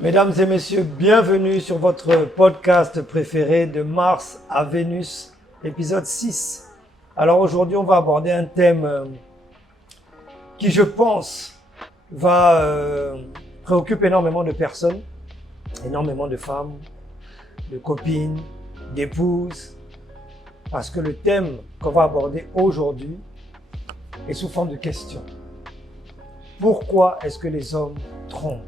Mesdames et messieurs, bienvenue sur votre podcast préféré de Mars à Vénus, épisode 6. Alors aujourd'hui, on va aborder un thème qui, je pense, va préoccuper énormément de personnes, énormément de femmes, de copines, d'épouses, parce que le thème qu'on va aborder aujourd'hui est sous forme de question. Pourquoi est-ce que les hommes trompent ?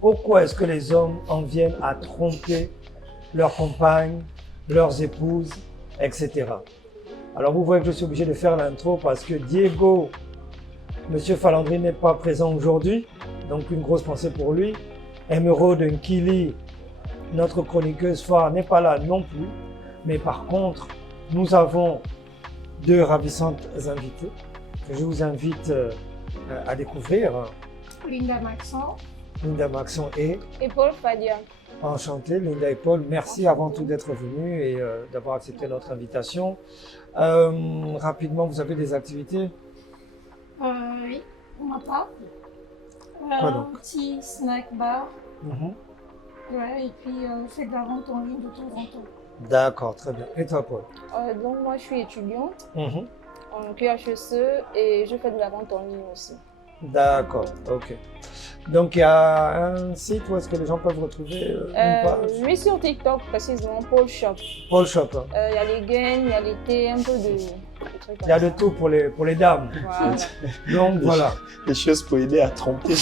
Pourquoi est-ce que les hommes en viennent à tromper leurs compagnes, leurs épouses, etc. Alors vous voyez que je suis obligé de faire l'intro parce que Diego, Monsieur Falandry n'est pas présent aujourd'hui, donc une grosse pensée pour lui. Emeraude Nkili, notre chroniqueuse phare, n'est pas là non plus. Mais par contre, nous avons deux ravissantes invitées que je vous invite à découvrir. Linda Maxon. Linda Maxon et Paul Fadia. Enchanté, Linda et Paul. Merci avant tout d'être venus et d'avoir accepté notre invitation. Rapidement, vous avez des activités? Oui, pour ma part. Quoi donc? Un petit snack bar. Mhm. Ouais, et puis fait de la vente en ligne de temps en temps. D'accord, très bien. Et toi, Paul? Donc moi je suis étudiante Mhm. en QHEC et je fais de la vente en ligne aussi. D'accord, ok. Donc il y a un site où est-ce que les gens peuvent retrouver une page? Oui, sur TikTok précisément, Paul Shop. Paul Shop. Hein. Il y a les gaines, il y a les thés, un peu de trucs comme Il y a ça. de tout pour les dames. Voilà. Donc voilà. Des choses pour aider à tromper.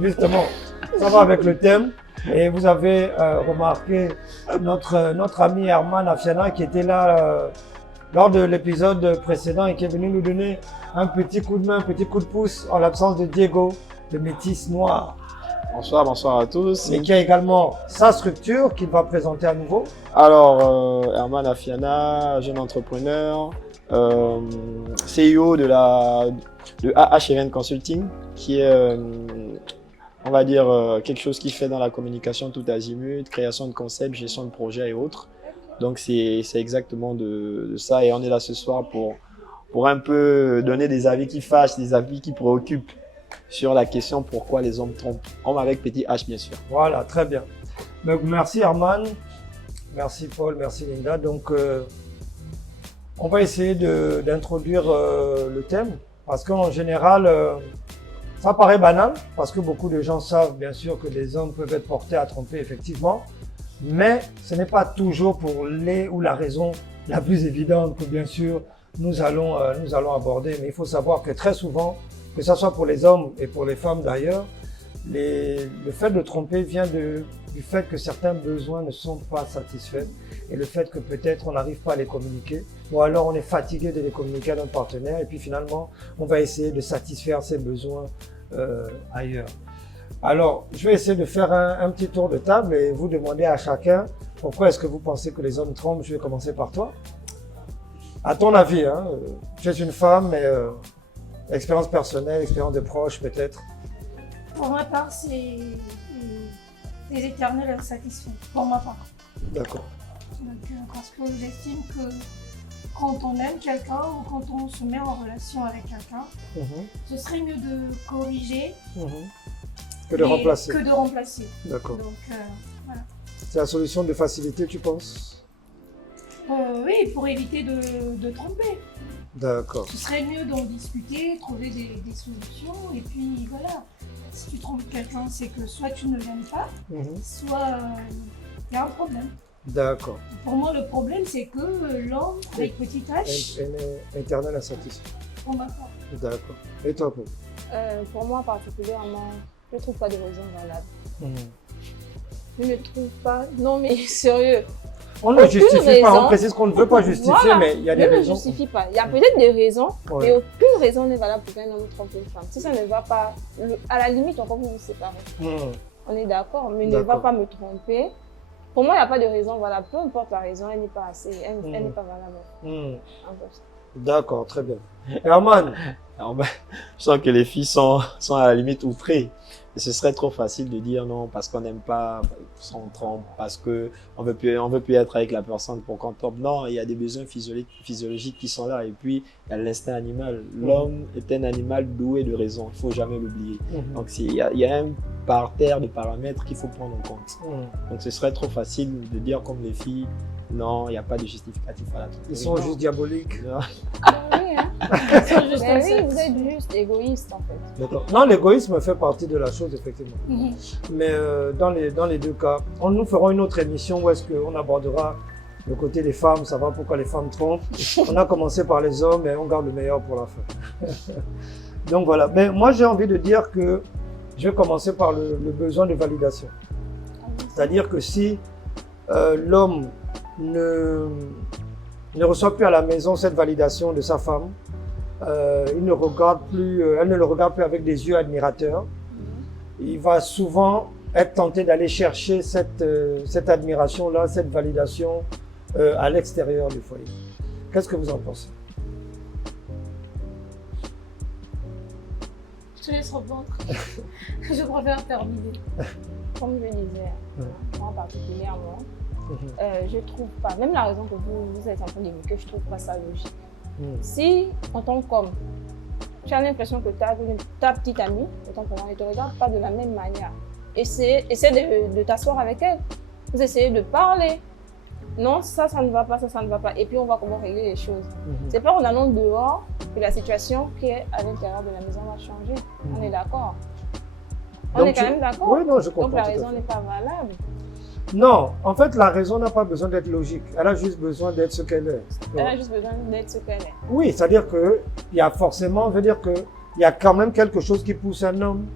Justement, ça va avec le thème. Et vous avez remarqué notre ami Herman Afiana qui était là lors de l'épisode précédent et qui est venu nous donner un petit coup de main, un petit coup de pouce en l'absence de Diego, le métis noir. Bonsoir à tous. Mais qui a également sa structure qu'il va présenter à nouveau. Alors, Herman Afiana, jeune entrepreneur, CEO de AH Event Consulting, qui est, on va dire, quelque chose qui fait dans la communication tout azimut, création de concepts, gestion de projets et autres. Donc, c'est exactement de ça. Et on est là ce soir pour un peu donner des avis qui fâchent, des avis qui préoccupent sur la question pourquoi les hommes trompent. Homme avec petit H, bien sûr. Voilà, très bien. Donc, merci Herman, merci Paul, merci Linda. Donc, on va essayer d'introduire le thème parce qu'en général, ça paraît banal parce que beaucoup de gens savent bien sûr que les hommes peuvent être portés à tromper effectivement, mais ce n'est pas toujours pour les ou la raison la plus évidente que bien sûr nous allons aborder. Mais il faut savoir que très souvent, que ce soit pour les hommes et pour les femmes d'ailleurs, le fait de tromper vient du fait que certains besoins ne sont pas satisfaits et le fait que peut-être on n'arrive pas à les communiquer ou alors on est fatigué de les communiquer à notre partenaire et puis finalement on va essayer de satisfaire ses besoins ailleurs. Alors, je vais essayer de faire un petit tour de table et vous demander à chacun pourquoi est-ce que vous pensez que les hommes trompent. Je vais commencer par toi. À ton avis, hein, tu es une femme, mais expérience personnelle, expérience de proches peut-être. Pour ma part, c'est des éternels insatisfaits. Pour ma part. D'accord. Donc, parce que j'estime que quand on aime quelqu'un ou quand on se met en relation avec quelqu'un, ce serait mieux de corriger Que de remplacer. que de remplacer. D'accord. Donc, voilà. C'est la solution de facilité, tu penses? Oui, pour éviter de tromper. D'accord. Ce serait mieux d'en discuter, trouver des solutions, et puis voilà. Si tu trompes quelqu'un, c'est que soit tu ne l'aimes pas, soit il y a un problème. D'accord. Pour moi, le problème, c'est que l'homme, avec petit H, Éternel insatisfait. on m'a pas. D'accord. Et toi, Paul? Pour moi particulièrement, je ne trouve pas de raison valable. Je ne trouve pas. Non mais sérieux. On ne justifie pas, raison. on précise qu'on ne veut pas justifier, Voilà. mais il y a des Je ne raisons. justifie pas. Il y a peut-être des raisons, Ouais. mais aucune raison n'est valable pour qu'un homme trompe une femme. Si ça ne va pas, à la limite, on peut vous séparer. On est d'accord, mais ne va D'accord. pas me tromper. Pour moi, il n'y a pas de raison valable. Peu importe la raison, elle n'est pas assez, elle n'est pas valable. D'accord, très bien. Herman, Alors, je sens que les filles sont à la limite outrées. ce serait trop facile de dire non parce qu'on n'aime pas, on trompe, parce qu'on veut plus être avec la personne pour qu'on tombe. Non, il y a des besoins physiologiques qui sont là. Et puis, il y a l'instinct animal. L'homme est un animal doué de raison. Il ne faut jamais l'oublier. Donc, il y a un parterre de paramètres qu'il faut prendre en compte. Donc, ce serait trop facile de dire comme les filles, non, il n'y a pas de justificatif à la tromperie. Ils sont juste diaboliques. Oui, hein. Mais oui, vous êtes juste égoïste en fait. D'accord. Non, l'égoïsme fait partie de la chose, effectivement. Mais dans les deux cas, nous ferons une autre émission où est-ce qu'on abordera le côté des femmes, savoir pourquoi les femmes trompent. On a commencé par les hommes et on garde le meilleur pour la fin. Donc voilà. Mais moi, j'ai envie de dire que je vais commencer par le besoin de validation. C'est-à-dire que si l'homme ne reçoit plus à la maison cette validation de sa femme, elle ne le regarde plus avec des yeux admirateurs. Il va souvent être tenté d'aller chercher cette admiration-là, cette validation à l'extérieur du foyer. Qu'est-ce que vous en pensez? Je te laisse répondre. Je préfère terminer. Comme je disais, moi particulièrement, je trouve pas, même la raison que vous êtes en train d'évoquer, je trouve pas ça logique. Si, en tant qu'homme, tu as l'impression que ta petite amie, autant pour moi, ne te regarde pas de la même manière, essaie de t'asseoir avec elle, vous essayez de parler. Non, ça ne va pas, ça ne va pas. Et puis on voit comment régler les choses. C'est pas en allant dehors que la situation qui est à l'intérieur de la maison va changer. On est d'accord. On est quand même d'accord. Oui, non, je comprends. Donc la raison n'est pas valable. Non, en fait, la raison n'a pas besoin d'être logique. Elle a juste besoin d'être ce qu'elle est. Elle a juste besoin d'être ce qu'elle est. Oui, c'est-à-dire qu'il y a forcément, veut dire qu'il y a quand même quelque chose qui pousse un homme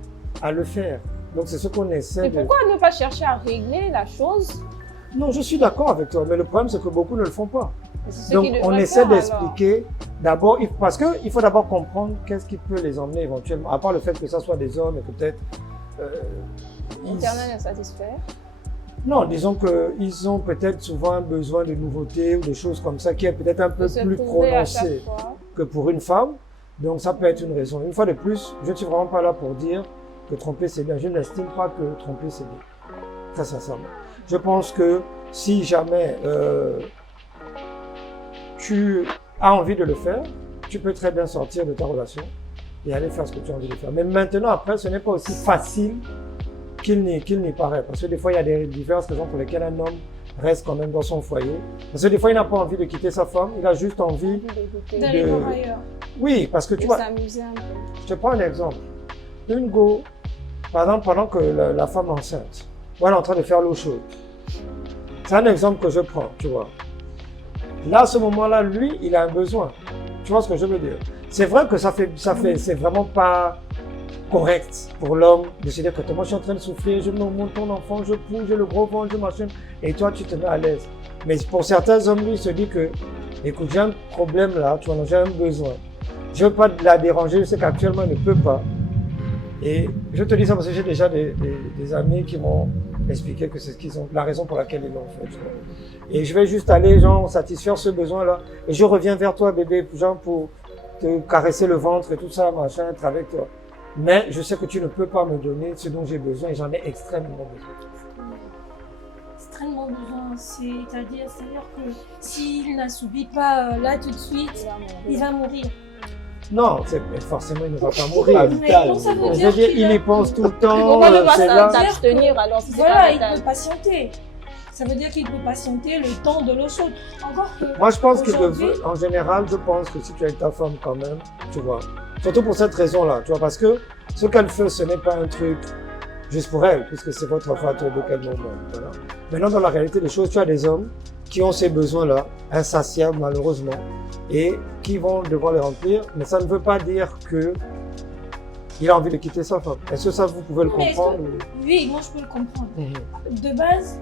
à le faire. Donc c'est ce qu'on essaie de... Pourquoi ne pas chercher à régler la chose? Non, je suis d'accord avec toi, mais le problème c'est que beaucoup ne le font pas. Donc on essaie d'expliquer d'abord, parce qu'il faut d'abord comprendre qu'est-ce qui peut les emmener éventuellement, à part le fait que ça soit des hommes et que peut-être... L'éternel est satisfait. Non, disons qu'ils ont peut-être souvent un besoin de nouveautés ou de choses comme ça qui est peut-être un peu plus prononcé que pour une femme. Donc ça peut être une raison. Une fois de plus, je ne suis vraiment pas là pour dire que tromper c'est bien. Je n'estime pas que tromper c'est bien. Très sincèrement. Je pense que si jamais tu as envie de le faire, tu peux très bien sortir de ta relation et aller faire ce que tu as envie de faire. Mais maintenant, après, ce n'est pas aussi facile qu'il n'y paraît. Parce que des fois, il y a des diverses raisons pour lesquelles un homme reste quand même dans son foyer. Parce que des fois, il n'a pas envie de quitter sa femme, il a juste envie d'aller voir ailleurs. Oui, parce que tu vois, je te prends un exemple. Une go, par exemple, pendant que la femme est enceinte, ou elle est en train de faire l'eau chaude. C'est un exemple que je prends, tu vois. Là, à ce moment-là, lui, il a un besoin. Tu vois ce que je veux dire? C'est vrai que c'est vraiment pas correct pour l'homme de se dire que moi je suis en train de souffler, je me monte ton enfant, je pousse, j'ai le gros ventre, je machin, et toi tu te mets à l'aise. Mais pour certains hommes, lui, il se dit que, écoute, j'ai un problème là, tu vois, j'ai un besoin. Je veux pas la déranger, je sais qu'actuellement elle ne peut pas. Et je te dis ça parce que j'ai déjà des amis qui m'ont expliqué que c'est la raison pour laquelle ils l'ont fait. Tu vois. Et je vais juste aller, genre, satisfaire ce besoin-là. Et je reviens vers toi, bébé, genre, pour te caresser le ventre et tout ça, machin, être avec toi. Mais je sais que tu ne peux pas me donner ce dont j'ai besoin et j'en ai extrêmement besoin. Extrêmement besoin, c'est-à-dire que s'il n'assouplit pas là tout de suite, il va mourir. Non, forcément il ne va pas mourir. Je veux dire, il y pense tout le temps. Pourquoi ne pas s'abstenir alors si voilà, il peut patienter. Ça veut dire qu'il peut patienter le temps de l'eau chaude. Encore que moi, je pense qu'en général, je pense que si tu es avec ta femme quand même, tu vois. Surtout pour cette raison-là, tu vois, parce que ce qu'elle fait, ce n'est pas un truc juste pour elle, puisque c'est votre femme de quel moment. Voilà. Maintenant, dans la réalité des choses, tu as des hommes qui ont ces besoins-là, insatiables malheureusement, et qui vont devoir les remplir, mais ça ne veut pas dire que il a envie de quitter sa femme. Est-ce que ça, vous pouvez le comprendre? Oui, moi je peux le comprendre. De base,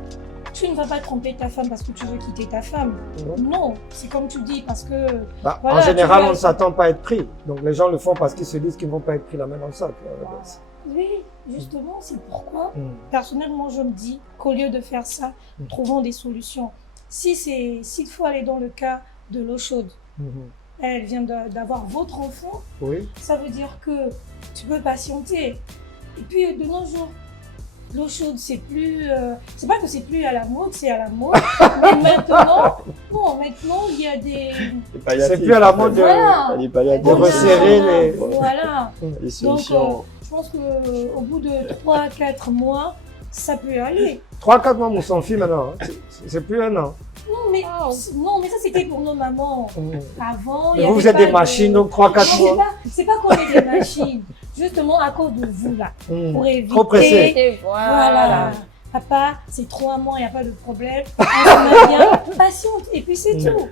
tu ne vas pas tromper ta femme parce que tu veux quitter ta femme. Non, c'est comme tu dis, parce que... Voilà, en général, on ne s'attend pas à être pris. Donc les gens le font parce qu'ils se disent qu'ils ne vont pas être pris la main dans le sac. Oui, justement, c'est pourquoi, personnellement, je me dis qu'au lieu de faire ça, trouvons des solutions. S'il faut aller dans le cas de l'eau chaude, elle vient d'avoir votre enfant, ça veut dire que tu peux patienter. Et puis de nos jours, l'eau chaude, c'est plus. C'est pas que c'est plus à la mode, c'est à la mode. Mais maintenant, il y a des. C'est plus à la mode Voilà. de resserrer les. Voilà. Les Donc, solutions. je pense qu'au bout de 3-4 mois, ça peut aller. 3-4 mois, on s'en fiche maintenant. Hein. C'est plus un an. Non, mais ça, c'était pour nos mamans. Avant, il y Mais avait vous êtes pas des machines, donc 3-4 Non, mois. c'est pas qu'on est des machines. Justement, à cause de vous, là. Pour éviter. Trop pressé. Et Voilà. Papa, c'est 3 mois, il n'y a pas de problème. On se met bien, patiente, et puis c'est tout.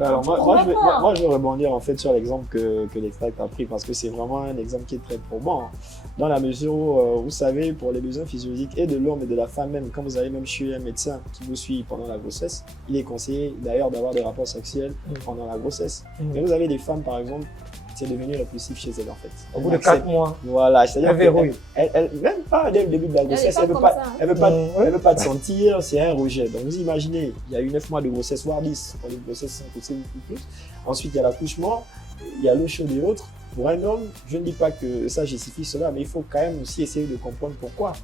Alors moi, je vais rebondir en fait sur l'exemple que l'extract a pris parce que c'est vraiment un exemple qui est très probant. Hein. Dans la mesure où, vous savez, pour les besoins physiologiques et de l'homme et de la femme même, quand vous allez même chez un médecin qui vous suit pendant la grossesse, il est conseillé d'ailleurs d'avoir des rapports sexuels pendant la grossesse. Mais vous avez des femmes, par exemple, c'est devenu répulsif chez elles en fait. Au bout de 4 mois. Voilà, c'est-à-dire elle même pas dès le début de la grossesse, elle veut pas te sentir, c'est un rejet. Donc vous imaginez, il y a eu 9 mois de grossesse, voire 10, pour une grossesse sans pousser plus. Ensuite, il y a l'accouchement, il y a l'eau chaude et autres. Pour un homme, je ne dis pas que ça justifie cela, mais il faut quand même aussi essayer de comprendre pourquoi.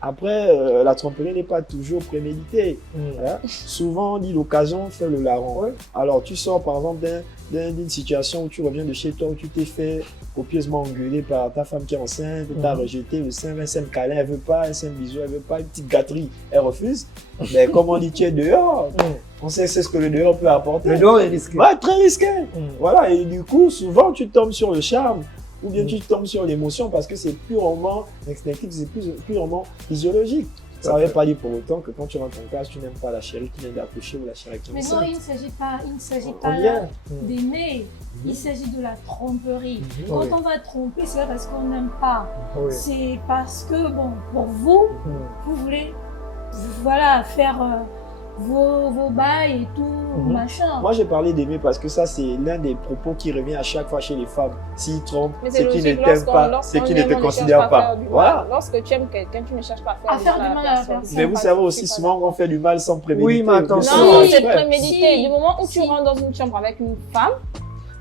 Après, la tromperie n'est pas toujours préméditée. Hein? Souvent, on dit l'occasion fait le larron. Alors, tu sors par exemple d'une situation où tu reviens de chez toi, où tu t'es fait copieusement engueuler par ta femme qui est enceinte, t'a rejeté le sein, un sein câlin, elle veut pas, un sein bisou, elle veut pas, une petite gâterie, elle refuse. Mais comme on dit, tu es dehors. On sait ce que le dehors peut apporter. Le dehors est risqué. Ouais, très risqué. Voilà, et du coup, souvent, tu tombes sur le charme. Ou bien tu tombes sur l'émotion parce que c'est purement instinctif, c'est purement physiologique. Ça ne veut pas dire pour autant que quand tu rentres en classe, tu n'aimes pas la chérie qui vient d'accoucher ou la chérie qui est Mais enceinte. non, il ne s'agit pas là d'aimer, il s'agit de la tromperie. Quand on va tromper, c'est pas parce qu'on n'aime pas, c'est parce que, bon, pour vous, vous voulez faire vos bails et tout, machin. Moi, j'ai parlé d'aimer parce que ça, c'est l'un des propos qui revient à chaque fois chez les femmes. S'ils trompent, c'est qu'ils ne t'aiment pas, c'est qu'ils ne te considèrent pas. Voilà. Lorsque tu aimes quelqu'un, tu ne cherches pas à faire du mal à la personne. Mais vous savez aussi souvent qu'on fait du mal sans préméditer. Oui, mais attention. Non, c'est prémédité. Du moment où tu rentres dans une chambre avec une femme,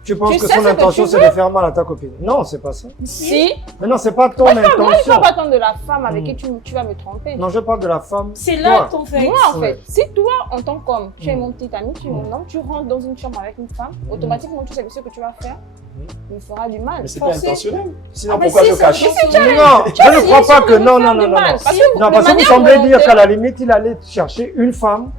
tu penses que son intention c'est de faire mal à ta copine? Non, c'est pas ça. Si. Mais non, c'est pas ton intention. Moi, je ne parle pas tant de la femme avec qui tu vas me tromper. Non, je parle de la femme. C'est là ton fait. Moi, en fait, si toi, en tant qu'homme, tu es mon petit ami, tu es mon homme, tu rentres dans une chambre avec une femme, automatiquement, tu sais que ce que tu vas faire me fera du mal. Mais c'est pas intentionnel. Sinon, pourquoi se cacher? Non, je ne crois pas que non. Non, parce que vous semblez dire qu'à la limite, il allait chercher une femme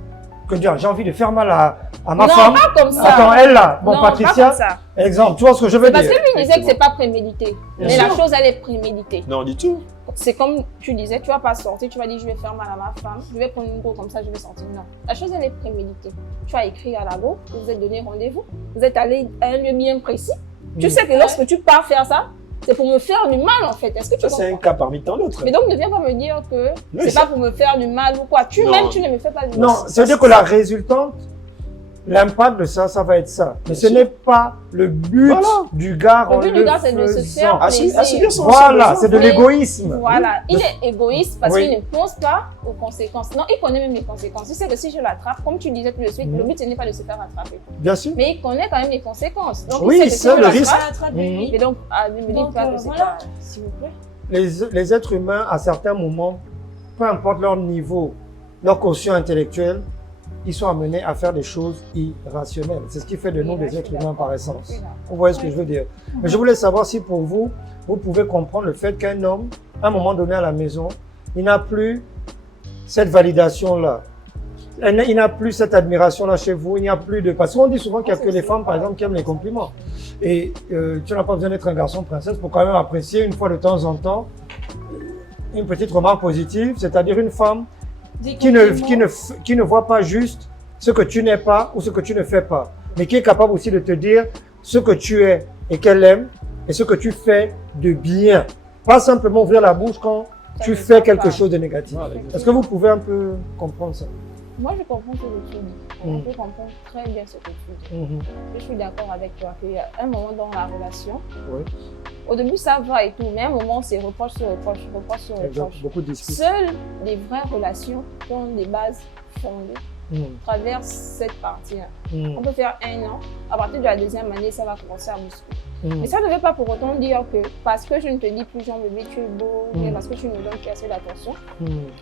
que dire j'ai envie de faire mal à ma femme. Non, pas comme ça. Attends, elle là, bon, non, Patricia, pas comme ça. exemple, tu vois ce que je veux dire? Parce que lui disait que c'est pas prémédité. Mais la chose, elle est préméditée. Non, du tout. C'est comme tu disais, tu vas pas sortir, tu vas dire je vais faire mal à ma femme, je vais prendre une go comme ça, je vais sortir. Non, la chose, elle est préméditée. Tu as écrit à la go, vous êtes donné rendez-vous, vous êtes allé à un lieu bien précis. Tu sais que lorsque tu pars faire ça, c'est pour me faire du mal en fait. Est-ce que tu comprends? C'est un cas parmi tant d'autres. Mais donc ne viens pas me dire que c'est pas pour me faire du mal ou quoi. Tu-même, tu ne me fais pas du mal. Non, ça veut dire que la résultante, l'impact de ça, ça va être ça. Mais ce n'est pas le but du gars. Le but du gars, c'est de se faire plaisir. Voilà, c'est de l'égoïsme. Voilà, il est égoïste parce qu'il ne pense pas aux conséquences. Non, il connaît même les conséquences. Il sait que si je l'attrape, comme tu disais tout de suite, le but, ce n'est pas de se faire attraper. Bien sûr. Mais il connaît quand même les conséquences. Donc, oui, c'est le risque. Et donc, ne me dites pas que c'est pas, s'il vous plaît. Les êtres humains, à certains moments, peu importe leur niveau, leur quotient intellectuel, ils sont amenés à faire des choses irrationnelles. C'est ce qui fait de nous des êtres humains par essence. Vous voyez ce que je veux dire? Mais je voulais savoir si pour vous, vous pouvez comprendre le fait qu'un homme, à un moment donné à la maison, il n'a plus cette validation-là. Il n'a plus cette admiration-là chez vous. Il n'y a plus de... Parce qu'on dit souvent qu'il n'y a que les femmes, par exemple, qui aiment les compliments. Et tu n'as pas besoin d'être un garçon princesse pour quand même apprécier une fois de temps en temps une petite remarque positive, c'est-à-dire une femme qui ne voit pas juste ce que tu n'es pas ou ce que tu ne fais pas, mais qui est capable aussi de te dire ce que tu es et qu'elle aime et ce que tu fais de bien. Pas simplement ouvrir la bouche quand tu fais quelque chose de négatif. Est-ce que vous pouvez un peu comprendre ça? Moi, je comprends ce que tu dis. Je comprends très bien ce que tu dis. Je suis d'accord avec toi qu'il y a un moment dans la relation, au début ça va et tout, mais à un moment c'est reproche sur reproche, reproche sur reproche. Beaucoup de disputes. Seules les vraies relations qui ont des bases fondées traversent cette partie-là. On peut faire 1 an, à partir de la 2e année, ça va commencer à bousculer. Mais ça ne veut pas pour autant dire que parce que je ne te dis plus, Jean bébé, tu es beau, ou bien parce que tu me donnes plus assez d'attention,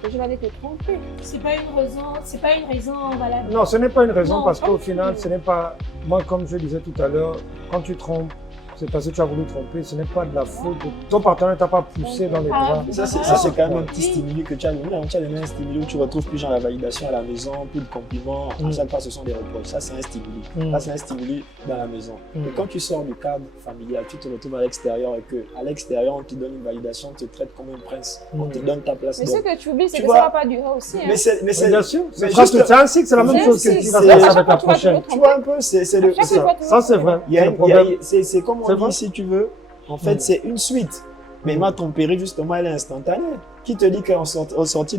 que je vais aller te tromper. C'est pas une raison valable. Non, ce n'est pas une raison Non, parce pas qu'au du final, tout. ce n'est pas. Moi, comme je disais tout à l'heure, quand tu trompes, c'est parce que tu as voulu tromper, ce n'est pas de la faute. Ton partenaire ne t'a pas poussé dans les bras. Ça, c'est quand même un petit stimuli que tu as donné. Tu as donné un stimuli où tu retrouves plus genre la validation à la maison, plus de compliments. À chaque fois, ce sont des reproches. Ça, c'est un stimuli. Ça, c'est un stimuli dans la maison. Et quand tu sors du cadre familial, tu te retrouves à l'extérieur et qu'à l'extérieur, on te donne une validation, on te traite comme un prince, on te donne ta place. Mais Donc, ce que tu oublies, c'est tu que vois, ça ne va pas durer aussi. Hein. mais c'est Bien sûr, mais c'est un cycle, c'est la même c'est- chose que c'est- tu vas c'est- faire à avec chaque la fois, tu vas prochaine. te tu vois un peu, c'est le. Chaque c'est- fois, Ça, c'est vrai. Il y a, Le problème. c'est comme C'est on vrai. dit, si tu veux, en fait, c'est une suite. Mais ma tromperie, justement, elle est instantanée. Qui te dit qu'en sortie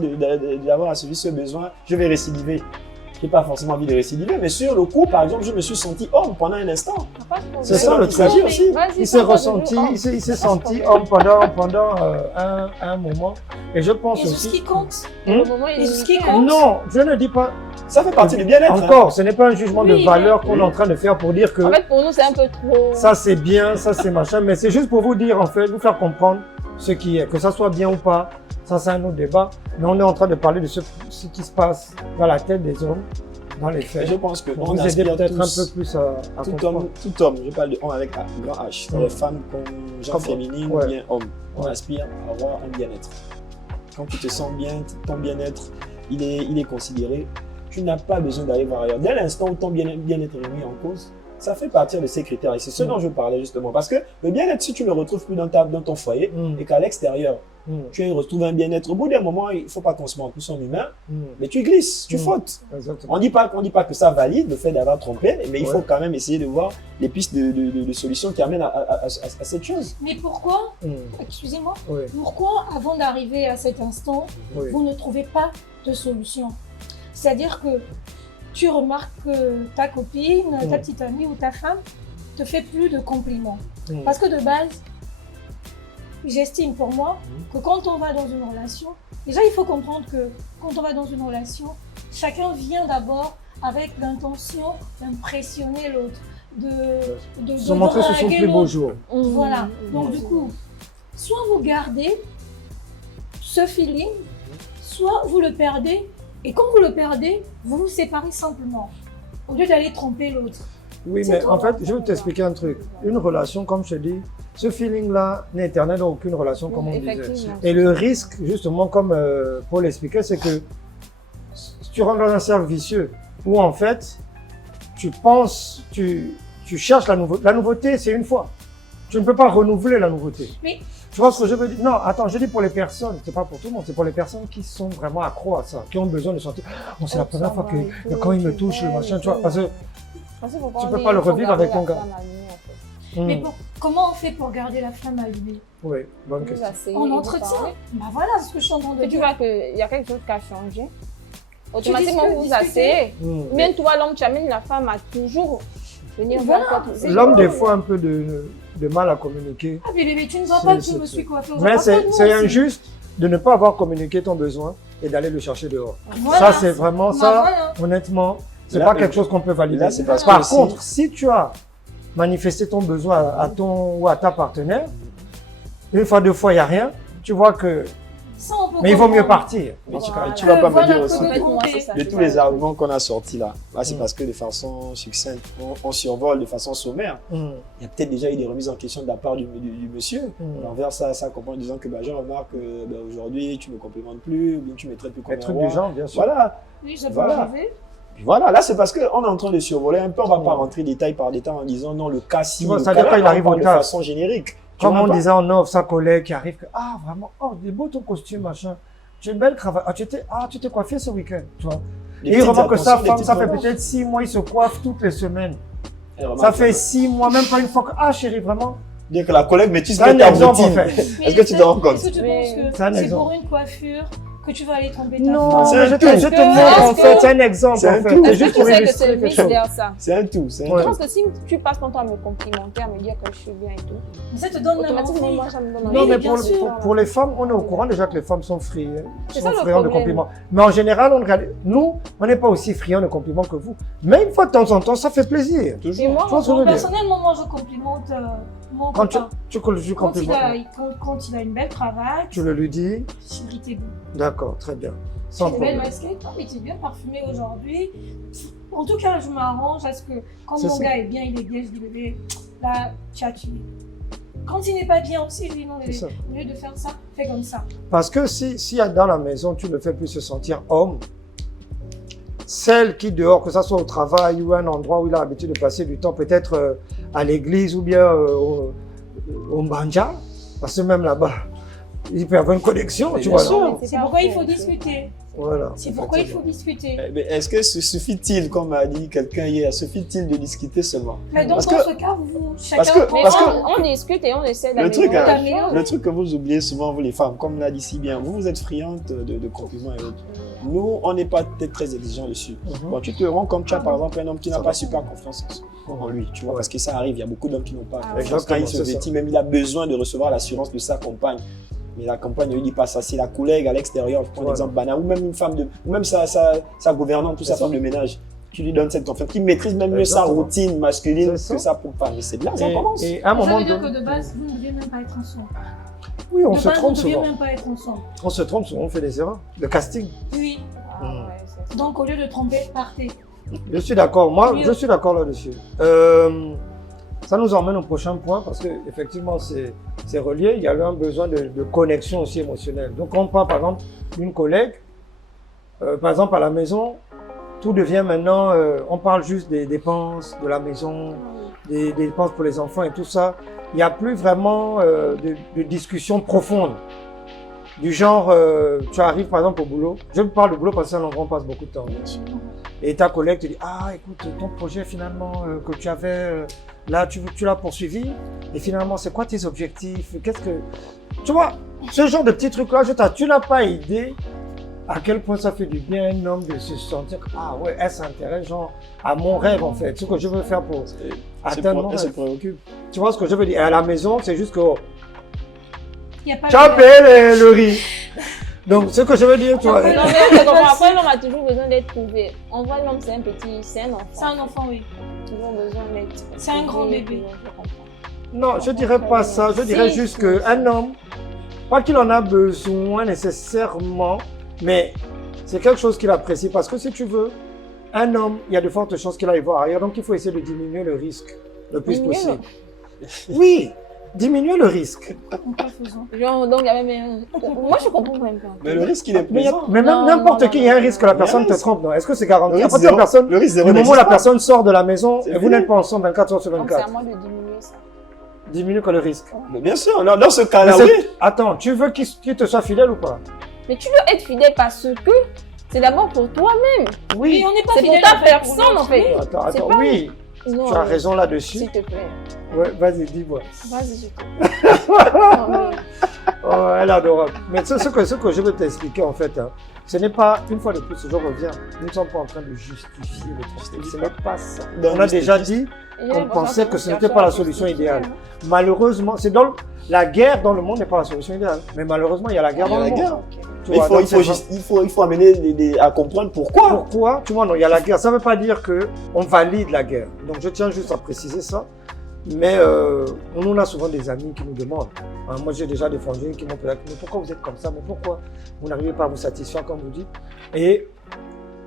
d'avoir assouvir ce besoin, je vais récidiver? Je n'ai pas forcément envie de récidiver, mais sur le coup, par exemple, je me suis senti homme pendant un instant. C'est ça le il s'agit truc. aussi. Il s'est ressenti, il s'est senti homme pendant un moment. Et je pense Et tout ce aussi. qui compte. Le moment, il Et est ce qui limité, compte. Non, je ne dis pas. Ça fait partie du bien-être. hein. Encore, ce n'est pas un jugement de Oui, valeur mais- qu'on est en train de faire pour dire que En fait, pour nous, c'est un peu trop. ça c'est bien, ça c'est machin, mais c'est juste pour vous dire en fait, vous faire comprendre ce qui est, que ça soit bien ou pas, ça c'est un autre débat, mais on est en train de parler de ce qui se passe dans la tête des hommes, dans les Et faits. je pense que Pour on vous aider aspire peut-être un tous, peu plus à comprendre. tout homme, je parle de homme avec un grand H, les femmes comme genre Comme- féminine ouais. ou bien homme, on Ouais. aspire à avoir un bien-être. Quand tu te sens bien, ton bien-être, il est considéré. Tu n'as pas besoin d'aller voir ailleurs. Dès l'instant où ton bien-être est remis en cause, ça fait partir de ces critères. Et c'est ce dont je parlais justement. Parce que le bien-être, si tu ne le retrouves plus dans ton foyer et qu'à l'extérieur, tu retrouves un bien-être, au bout d'un moment, il ne faut pas qu'on se mente, nous sommes humains, mais tu glisses, tu fautes. Exactement. On dit pas que ça valide le fait d'avoir trompé, mais il Ouais. faut quand même essayer de voir les pistes de solutions qui amènent à cette chose. Mais pourquoi, excusez-moi, Oui, pourquoi avant d'arriver à cet instant, oui. vous ne trouvez pas de solution? C'est-à-dire que tu remarques que ta copine, ta petite amie ou ta femme te fait plus de compliments. Parce que de base, j'estime pour moi que quand on va dans une relation, déjà il faut comprendre que quand on va dans une relation, chacun vient d'abord avec l'intention d'impressionner l'autre, de Se montrer sur son draguer plus beau l'autre. jour. Voilà. Donc du coup, soit vous gardez ce feeling, soit vous le perdez. Et quand vous le perdez, vous vous séparez simplement, au lieu d'aller tromper l'autre. Oui, C'est mais tout. en fait, je vais t'expliquer un truc. Une relation, comme je te dis, ce feeling-là n'est éternel dans aucune relation, comme on disait. Effectivement. Et le risque, justement, comme Paul expliquait, c'est que tu rentres dans un cercle vicieux où, en fait, tu penses, tu cherches la nouveauté. La nouveauté, c'est une fois. Tu ne peux pas renouveler la nouveauté. Mais Tu vois ce que je veux dire? Non, attends, je dis pour les personnes, c'est pas pour tout le monde, c'est pour les personnes qui sont vraiment accros à ça, qui ont besoin de sentir, oh, c'est la première fois que quand il me touche, le machin, tu vois, parce que tu peux pas le revivre avec ton gars. Mais comment on fait pour garder la flamme allumée? Oui, bonne question. On entretient. Bah voilà, c'est ce que je suis en train de Et tu dire. vois qu'il y a quelque chose qui a changé. Automatiquement, discutes, vous vous discutez. asseyez. Mm. Bien toi, l'homme, tu amènes la femme à toujours venir Voilà. voir toi. L'homme, des fois, a un peu de mal à communiquer. Ah mais bébé, tu ne vois C'est- pas que c'est- je me suis coiffée. Mais c'est injuste de ne pas avoir communiqué ton besoin et d'aller le chercher dehors. Voilà. Ça, c'est vraiment Bah ça, voilà. honnêtement, c'est Là, pas quelque chose qu'on peut valider. là, c'est parce que Par aussi- contre, si tu as manifesté ton besoin à ton ou à ta partenaire, une fois, deux fois, il n'y a rien, tu vois que. Ça, on peut Mais il vaut mieux comprendre. partir. Mais Voilà. tu vas pas me Voilà, dire que aussi de que tromper. de tous les arguments qu'on a sortis là, c'est Mm. parce que de façon succincte, on survole de façon sommaire. Mm. Il y a peut-être déjà eu des remises en question de la part du monsieur Mm. envers sa compagne, disant que je remarque que aujourd'hui tu ne me complimentes plus, ou bien tu me traites plus comme Des un trucs roi. du genre, bien sûr. Voilà. Oui, ça peut Voilà. arriver. Puis voilà, là c'est parce qu'on est en train de survoler un peu, on ne va pas Mm. rentrer détail par détail en disant non, le cas si, Tu vois, le ça cas dépend, là, il arrive on parle au de cas. façon générique. Tu Comme vois on pas? disait en off, sa collègue qui arrive, que, ah vraiment, oh, il est beau ton costume, machin. Tu as une belle cravate. Ah, tu t'es coiffé ce week-end, tu vois. Des Et il petites remarque que sa attentions, des femme, petites ça fait remarques. peut-être 6 mois, il se coiffe toutes les semaines. Elle remarque Ça fait ça. 6 mois, même pas une fois que, ah chérie, vraiment. Dire que la collègue métisse C'est un ta exemple, en routine. fait. Est-ce que tu te rends compte? Est-ce que tu Mais- penses C'est un que c'est exemple. pour une coiffure que tu vas aller tromper ta Non, femme? C'est mais un je tout. te Est-ce montre en que- fait, c'est un exemple C'est en un fait. tout. C'est Est-ce juste que tu pour sais que illustrer c'est quelque vice chose. versa? C'est un tout, c'est un Ouais. Je tout. pense que si tu passes ton temps à me complimenter, à me dire que je suis bien et tout, Mais ça te donne automatiquement, l'envie. moi, ça me donne Non, envie. mais bien sûr. pour les femmes, on est au courant déjà que les femmes sont friandes C'est ça, le de problème. compliments. Mais en général, nous, on n'est pas aussi friands de compliments que vous. Mais une fois de temps en temps, ça fait plaisir. Et Toujours. moi, Tu vois ce que je veux dire? Personnellement, moi, je complimente Mon Quand copain, quand quand il a une belle cravate, tu le lui dis, chérie, t'es beau. d'accord, très bien. Sans J'ai une belle problème. basket, mais t'es bien parfumé aujourd'hui. En tout cas, je m'arrange à ce que quand C'est mon ça. gars est bien, il est bien, je dis bébé, là, tu as tué. Quand il n'est pas bien aussi, je dis non, bébé, C'est ça. au lieu de faire ça, fais comme ça. Parce que si dans la maison, tu ne fais plus se sentir homme, celle qui dehors, que ce soit au travail ou un endroit où il a l'habitude de passer du temps, peut-être à l'église ou bien au Mbanja, parce que même là-bas, il peut y avoir une connexion, tu Bien vois. sûr. non? C'est pourquoi il faut discuter. Voilà. C'est pourquoi il faut discuter. Mais est-ce que suffit-il, comme a dit quelqu'un hier, suffit-il de discuter seulement? Mais donc, Parce dans que- ce cas, vous, parce chacun que- Mais parce on discute et on essaie Le truc, d'améliorer hein, les choses. Le truc que vous oubliez souvent, vous les femmes, comme l'a dit si bien, vous êtes friandes de compliments et autres. Nous, on n'est pas peut-être très exigeants dessus. Bon, tu te rends compte, tu as par exemple un homme qui n'a pas super confiance en lui, tu vois, parce que ça arrive, il y a beaucoup d'hommes qui n'ont pas Ah, confiance. Quand il se exactement, c'est vêtit, même il a besoin de recevoir l'assurance de sa compagne. Mais la compagne ne lui dit pas ça, c'est la collègue à l'extérieur, je prends Voilà. l'exemple banal, ou même une femme ou même sa gouvernante ou sa C'est ça. femme de ménage. Tu lui donnes cette confiance, qui maîtrise même mieux sa Exactement. routine masculine C'est que ça. sa femme. Mais c'est de là, ça Et, commence. et à un Ça moment veut dire donné, que de base, vous ne deviez même pas être ensemble. oui, on De se base, trompe vous ne deviez souvent. même pas être ensemble. On se trompe souvent, on fait des erreurs. Le casting. Oui. Ah ouais, c'est ça. Donc, au lieu de tromper, partez. Je suis d'accord. Moi, Oui. je suis d'accord là-dessus. Ça nous emmène au prochain point parce que effectivement c'est relié. Il y a eu un besoin de connexion aussi émotionnelle. Donc on parle par exemple d'une collègue, par exemple à la maison, tout devient maintenant, on parle juste des dépenses de la maison, des dépenses pour les enfants et tout ça. Il n'y a plus vraiment de discussion profonde. Du genre, tu arrives par exemple au boulot. Je parle de boulot parce que c'est un endroit où on passe beaucoup de temps. Et ta collègue te dit, ah écoute, ton projet finalement que tu avais, là tu l'as poursuivi. Et finalement, c'est quoi tes objectifs? Qu'est-ce que... Tu vois, ce genre de petits trucs-là, tu n'as pas idée à quel point ça fait du bien à un homme de se sentir, ah ouais, elle s'intéresse genre à mon rêve en fait. Ce que je veux faire pour atteindre mon Elle se rêve. préoccupe. Tu vois ce que je veux dire? Et à la maison, c'est juste que... Il n'y a pas Tu as payé le riz. Donc, ce que je veux dire, tu vois. Non, mais on comprend. Après, l'homme a toujours besoin d'être trouvé. On voit l'homme, c'est un enfant. C'est un enfant, oui. Toujours besoin d'être. C'est un grand bébé. Non, je dirais pas ça. Je dirais Si, juste si. qu'un homme, pas qu'il en a besoin nécessairement, mais c'est quelque chose qu'il apprécie. Parce que si tu veux, un homme, il y a de fortes chances qu'il aille voir ailleurs. Donc, il faut essayer de diminuer le risque le plus Diminuer possible. Oui, diminuer le risque. En quoi faisant? Genre, donc, il y avait même. Moi, je comprends même pas. Mais le risque, il est Mais, présent. mais même Non, n'importe non, qui, non, il y a un non, risque que la non. personne Il y a te un risque. trompe. Non, est-ce que c'est garanti? Le À risque partir de la zéro. personne, Le risque zéro du moment où la n'existe pas. personne sort de la maison, C'est et vous fini. n'êtes pas ensemble 24 heures sur Donc, c'est à 24, moi de diminuer ça. diminue que le risque. Mais bien sûr, dans ce cas-là, Mais oui. attends, tu veux qu'il te soit fidèle ou pas? Mais tu veux être fidèle parce que c'est d'abord pour toi-même. Mais Oui. on n'est pas C'est pour fidèle ta en fait, pour personne, en l'autre. fait. Attends, C'est attends, pas- oui, Non, tu as raison là-dessus. S'il te plaît. Ouais, vas-y, dis-moi. Vas-y, je te plaît. Non, mais- Oh, elle est adorable. Mais ce que je veux t'expliquer en fait, hein, ce n'est pas, une fois de plus, je reviens, nous ne sommes pas en train de justifier le truc. Ce n'est pas ça. Non, On a mais déjà c'est- dit, J'ai on l'impression pensait que ce vous n'était cherchez pas la à solution justifier, idéale. hein. Malheureusement, la guerre dans le monde n'est pas la solution idéale. Mais malheureusement, il y a la guerre Il y a dans le la monde. guerre. Ok. Tu Mais vois, donc c'est il faut amener à comprendre pourquoi. Pourquoi? Tu vois, non, il y a la guerre. Ça ne veut pas dire qu'on valide la guerre. Donc, je tiens juste à préciser ça. Mais on a souvent des amis qui nous demandent. Hein, moi, j'ai déjà des frangines qui m'ont posé, mais pourquoi vous êtes comme ça? Mais pourquoi vous n'arrivez pas à vous satisfaire, comme vous dites? Et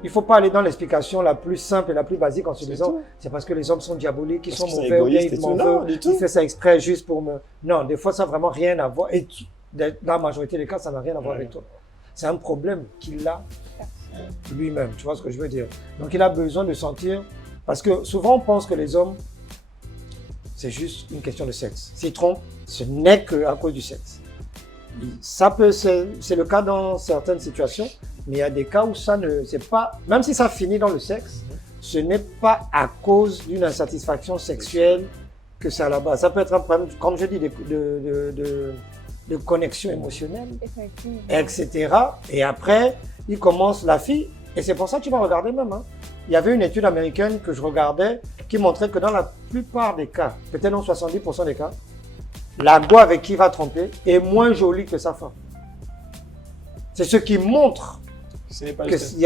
il ne faut pas aller dans l'explication la plus simple et la plus basique en se C'est disant tout. c'est parce que les hommes sont diaboliques, ils Parce sont qu'ils sont mauvais, ou bien égoïstes et ils tout. m'en Non, veulent, du tout. il fait ça exprès juste pour me... Non, des fois, ça n'a vraiment rien à voir. Et dans la majorité des cas, ça n'a rien à voir avec toi. C'est un problème qu'il a lui-même, tu vois ce que je veux dire. Donc il a besoin de sentir, parce que souvent on pense que les hommes, c'est juste une question de sexe. S'ils trompent, ce n'est qu'à cause du sexe. Ça peut, c'est le cas dans certaines situations, mais il y a des cas où ça ne, c'est pas, même si ça finit dans le sexe, ce n'est pas à cause d'une insatisfaction sexuelle que c'est à la base. Ça peut être un problème, comme je dis, de connexion émotionnelle, Effectivement. etc. Et après, il commence la fille, et c'est pour ça que tu vas regarder même. Hein. Il y avait une étude américaine que je regardais qui montrait que dans la plupart des cas, peut-être dans 70% des cas, la go avec qui il va tromper est moins jolie que sa femme. C'est ce qui montre Ce n'est pas que juste.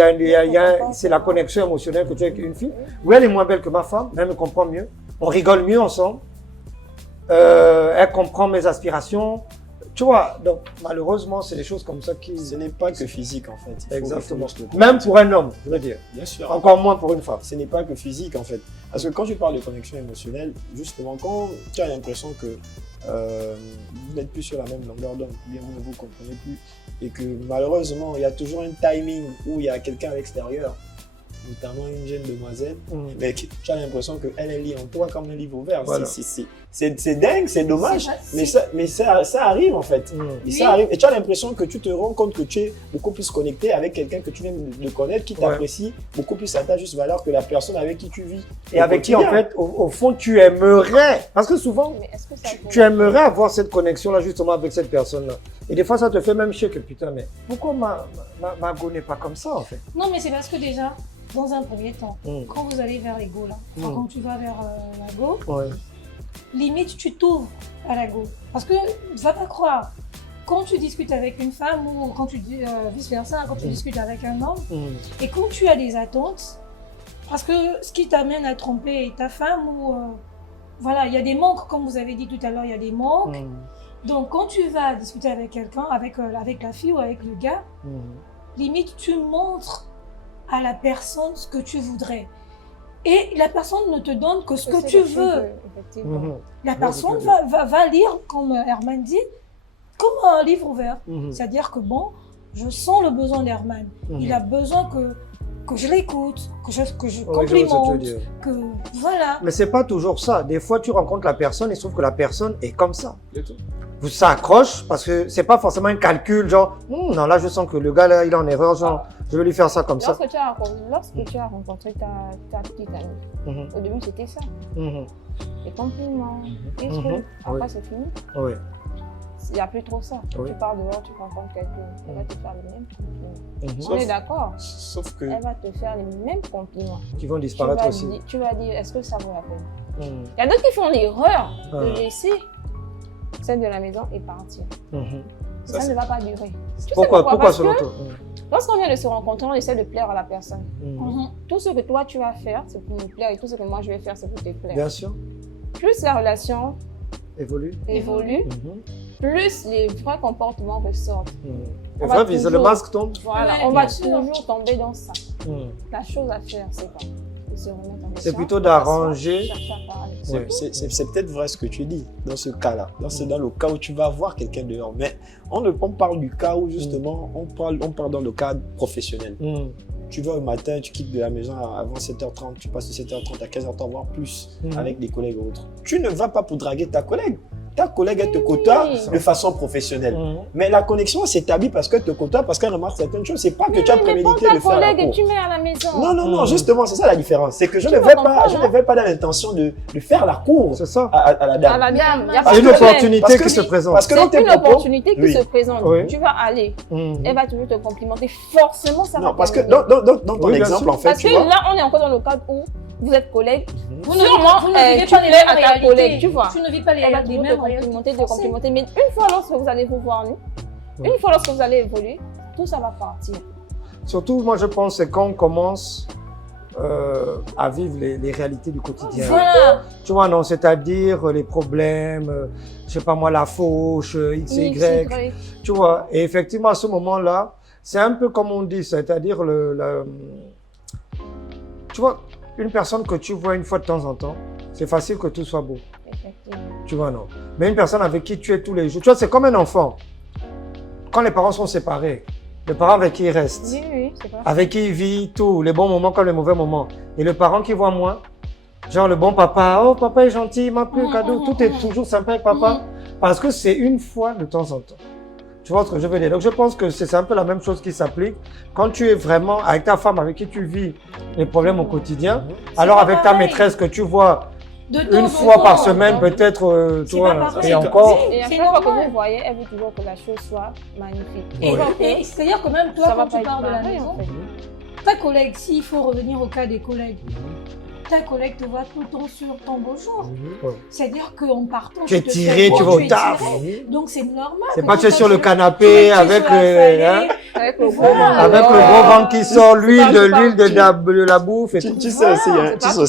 c'est la connexion émotionnelle que tu as avec une fille. Oui, elle est moins belle que ma femme, mais elle me comprend mieux. On rigole mieux ensemble. elle comprend mes aspirations. Tu vois, donc malheureusement, c'est des choses comme ça qui... Ce n'est pas que physique en fait. Exactement. Même pour un homme, je veux dire. Bien sûr. Encore moins pour une femme. Ce n'est pas que physique en fait. Parce que quand tu parles de connexion émotionnelle, justement, quand tu as l'impression que vous n'êtes plus sur la même longueur d'onde, bien vous ne vous comprenez plus, et que malheureusement, il y a toujours un timing où il y a quelqu'un à l'extérieur, notamment une jeune demoiselle, mais tu as l'impression qu'elle lit en toi comme un livre ouvert. Voilà. C'est dingue, c'est dommage, mais ça arrive en fait. Et ça arrive. Et tu as l'impression que tu te rends compte que tu es beaucoup plus connecté avec quelqu'un que tu viens de connaître, qui t'apprécie beaucoup plus à ta juste valeur que la personne avec qui tu vis. Et avec qui, en fait, au fond, tu aimerais. Parce que souvent, tu aimerais avoir cette connexion-là, justement, avec cette personne-là. Et des fois, ça te fait même chier que putain, mais pourquoi ma go n'est pas comme ça, en fait? Non, mais c'est parce que déjà, dans un premier temps, quand vous allez vers l'ego, là, quand tu vas vers la go, limite, tu t'ouvres à la go. Parce que, va pas croire, quand tu discutes avec une femme ou quand tu vice-versa, quand tu discutes avec un homme, et quand tu as des attentes, parce que ce qui t'amène à tromper ta femme ou... voilà, il y a des manques, comme vous avez dit tout à l'heure, il y a des manques. Donc, quand tu vas discuter avec quelqu'un, avec la fille ou avec le gars, limite, tu montres à la personne ce que tu voudrais. Et la personne ne te donne que ce que tu veux. La personne va lire, comme Herman dit, comme un livre ouvert. C'est-à-dire que bon, je sens le besoin d'Herman. Il a besoin que je l'écoute, que je complimente, que voilà. Mais c'est pas toujours ça. Des fois, tu rencontres la personne et il se trouve que la personne est comme ça. Vous s'accroche parce que c'est pas forcément un calcul, genre, non, là, je sens que le gars, là, il est en erreur, genre, je vais lui faire ça comme ça. Lorsque tu as rencontré ta petite amie, au début, c'était ça. Les compliments, les trucs. Après, c'est fini. Oui. Il n'y a plus trop ça. Tu pars dehors, tu rencontres quelqu'un, elle va te faire les mêmes compliments. On est d'accord. Sauf que... Elle va te faire les mêmes compliments. Qui vont disparaître aussi. Tu vas dire, est-ce que ça vaut la peine? Il y a d'autres qui font l'erreur de laisser celle de la maison et partir. Ça ne va pas durer. Pourquoi selon toi? Lorsqu'on vient de se rencontrer, on essaie de plaire à la personne. Tout ce que toi tu vas faire, c'est pour me plaire, et tout ce que moi je vais faire, c'est pour te plaire. Bien sûr. Plus la relation évolue, plus les vrais comportements ressortent. Le masque tombe. Voilà, on va toujours tomber dans ça. La chose à faire, c'est quoi? C'est plutôt d'arranger. C'est peut-être vrai ce que tu dis dans ce cas-là, dans le cas où tu vas voir quelqu'un dehors. Mais on parle du cas où justement on parle dans le cadre professionnel. Tu vas au matin, tu quittes de la maison avant 7h30, tu passes de 7h30 à 15h30, voire plus avec des collègues ou autres. Tu ne vas pas pour draguer ta collègue. Ta collègue, elle te côtoie de façon professionnelle. Mais la connexion s'établit parce qu'elle te côtoie, parce qu'elle remarque certaines choses. C'est pas que tu as prémédité de faire la cour. Tu mets à la maison. Non, justement, c'est ça la différence. C'est que je ne vais pas dans l'intention de faire la cour à la dame. C'est une opportunité qui se présente. C'est une opportunité qui se présente. Tu vas aller. Elle va toujours te complimenter. Forcément, ça va. Non, parce que dans ton exemple, en fait, tu vois. Parce que là, on est encore dans le cadre où vous êtes collègues. Vous ne vivez pas les mêmes réalités. Collègue, tu vois. Tu ne vis pas les mêmes réalités. De complimenter. Mais une fois lorsque vous allez vous voir, une fois lorsque vous allez évoluer, tout ça va partir. Surtout, moi, je pense que c'est quand on commence à vivre les réalités du quotidien. Voilà. Tu vois, non, c'est-à-dire les problèmes, je sais pas moi, la fauche, X, Y. Tu vois, et effectivement, à ce moment-là, c'est un peu comme on dit, c'est-à-dire tu vois, une personne que tu vois une fois de temps en temps, c'est facile que tout soit beau. Tu vois, non. Mais une personne avec qui tu es tous les jours, tu vois, c'est comme un enfant. Quand les parents sont séparés, le parent avec qui il reste, c'est pas avec qui il vit tout, les bons moments comme les mauvais moments. Et le parent qui voit moins, genre le bon papa, oh papa est gentil, il m'a pris le cadeau, tout est toujours sympa avec papa. Parce que c'est une fois de temps en temps. Tu vois ce que je veux dire? Donc je pense que c'est un peu la même chose qui s'applique. Quand tu es vraiment avec ta femme avec qui tu vis les problèmes au quotidien, alors avec ta maîtresse que tu vois une fois par semaine peut-être, tu vois, et encore. Et à chaque fois que vous voyez, elle veut toujours que la chose soit magnifique. Et c'est-à-dire que même toi, quand tu pars de la maison, ta collègue, s'il faut revenir au cas des collègues, ta collègue te voit tout le temps sur ton beau jour. C'est-à-dire qu'en partant, tu es tiré, tu vas au taf. Donc c'est normal. C'est pas que tu es sur le canapé avec... avec le gros Voilà. ventre. Avec le gros ventre qui sort, l'huile pas- de la bouffe et tout. Tu sais aussi, hein, C'est pas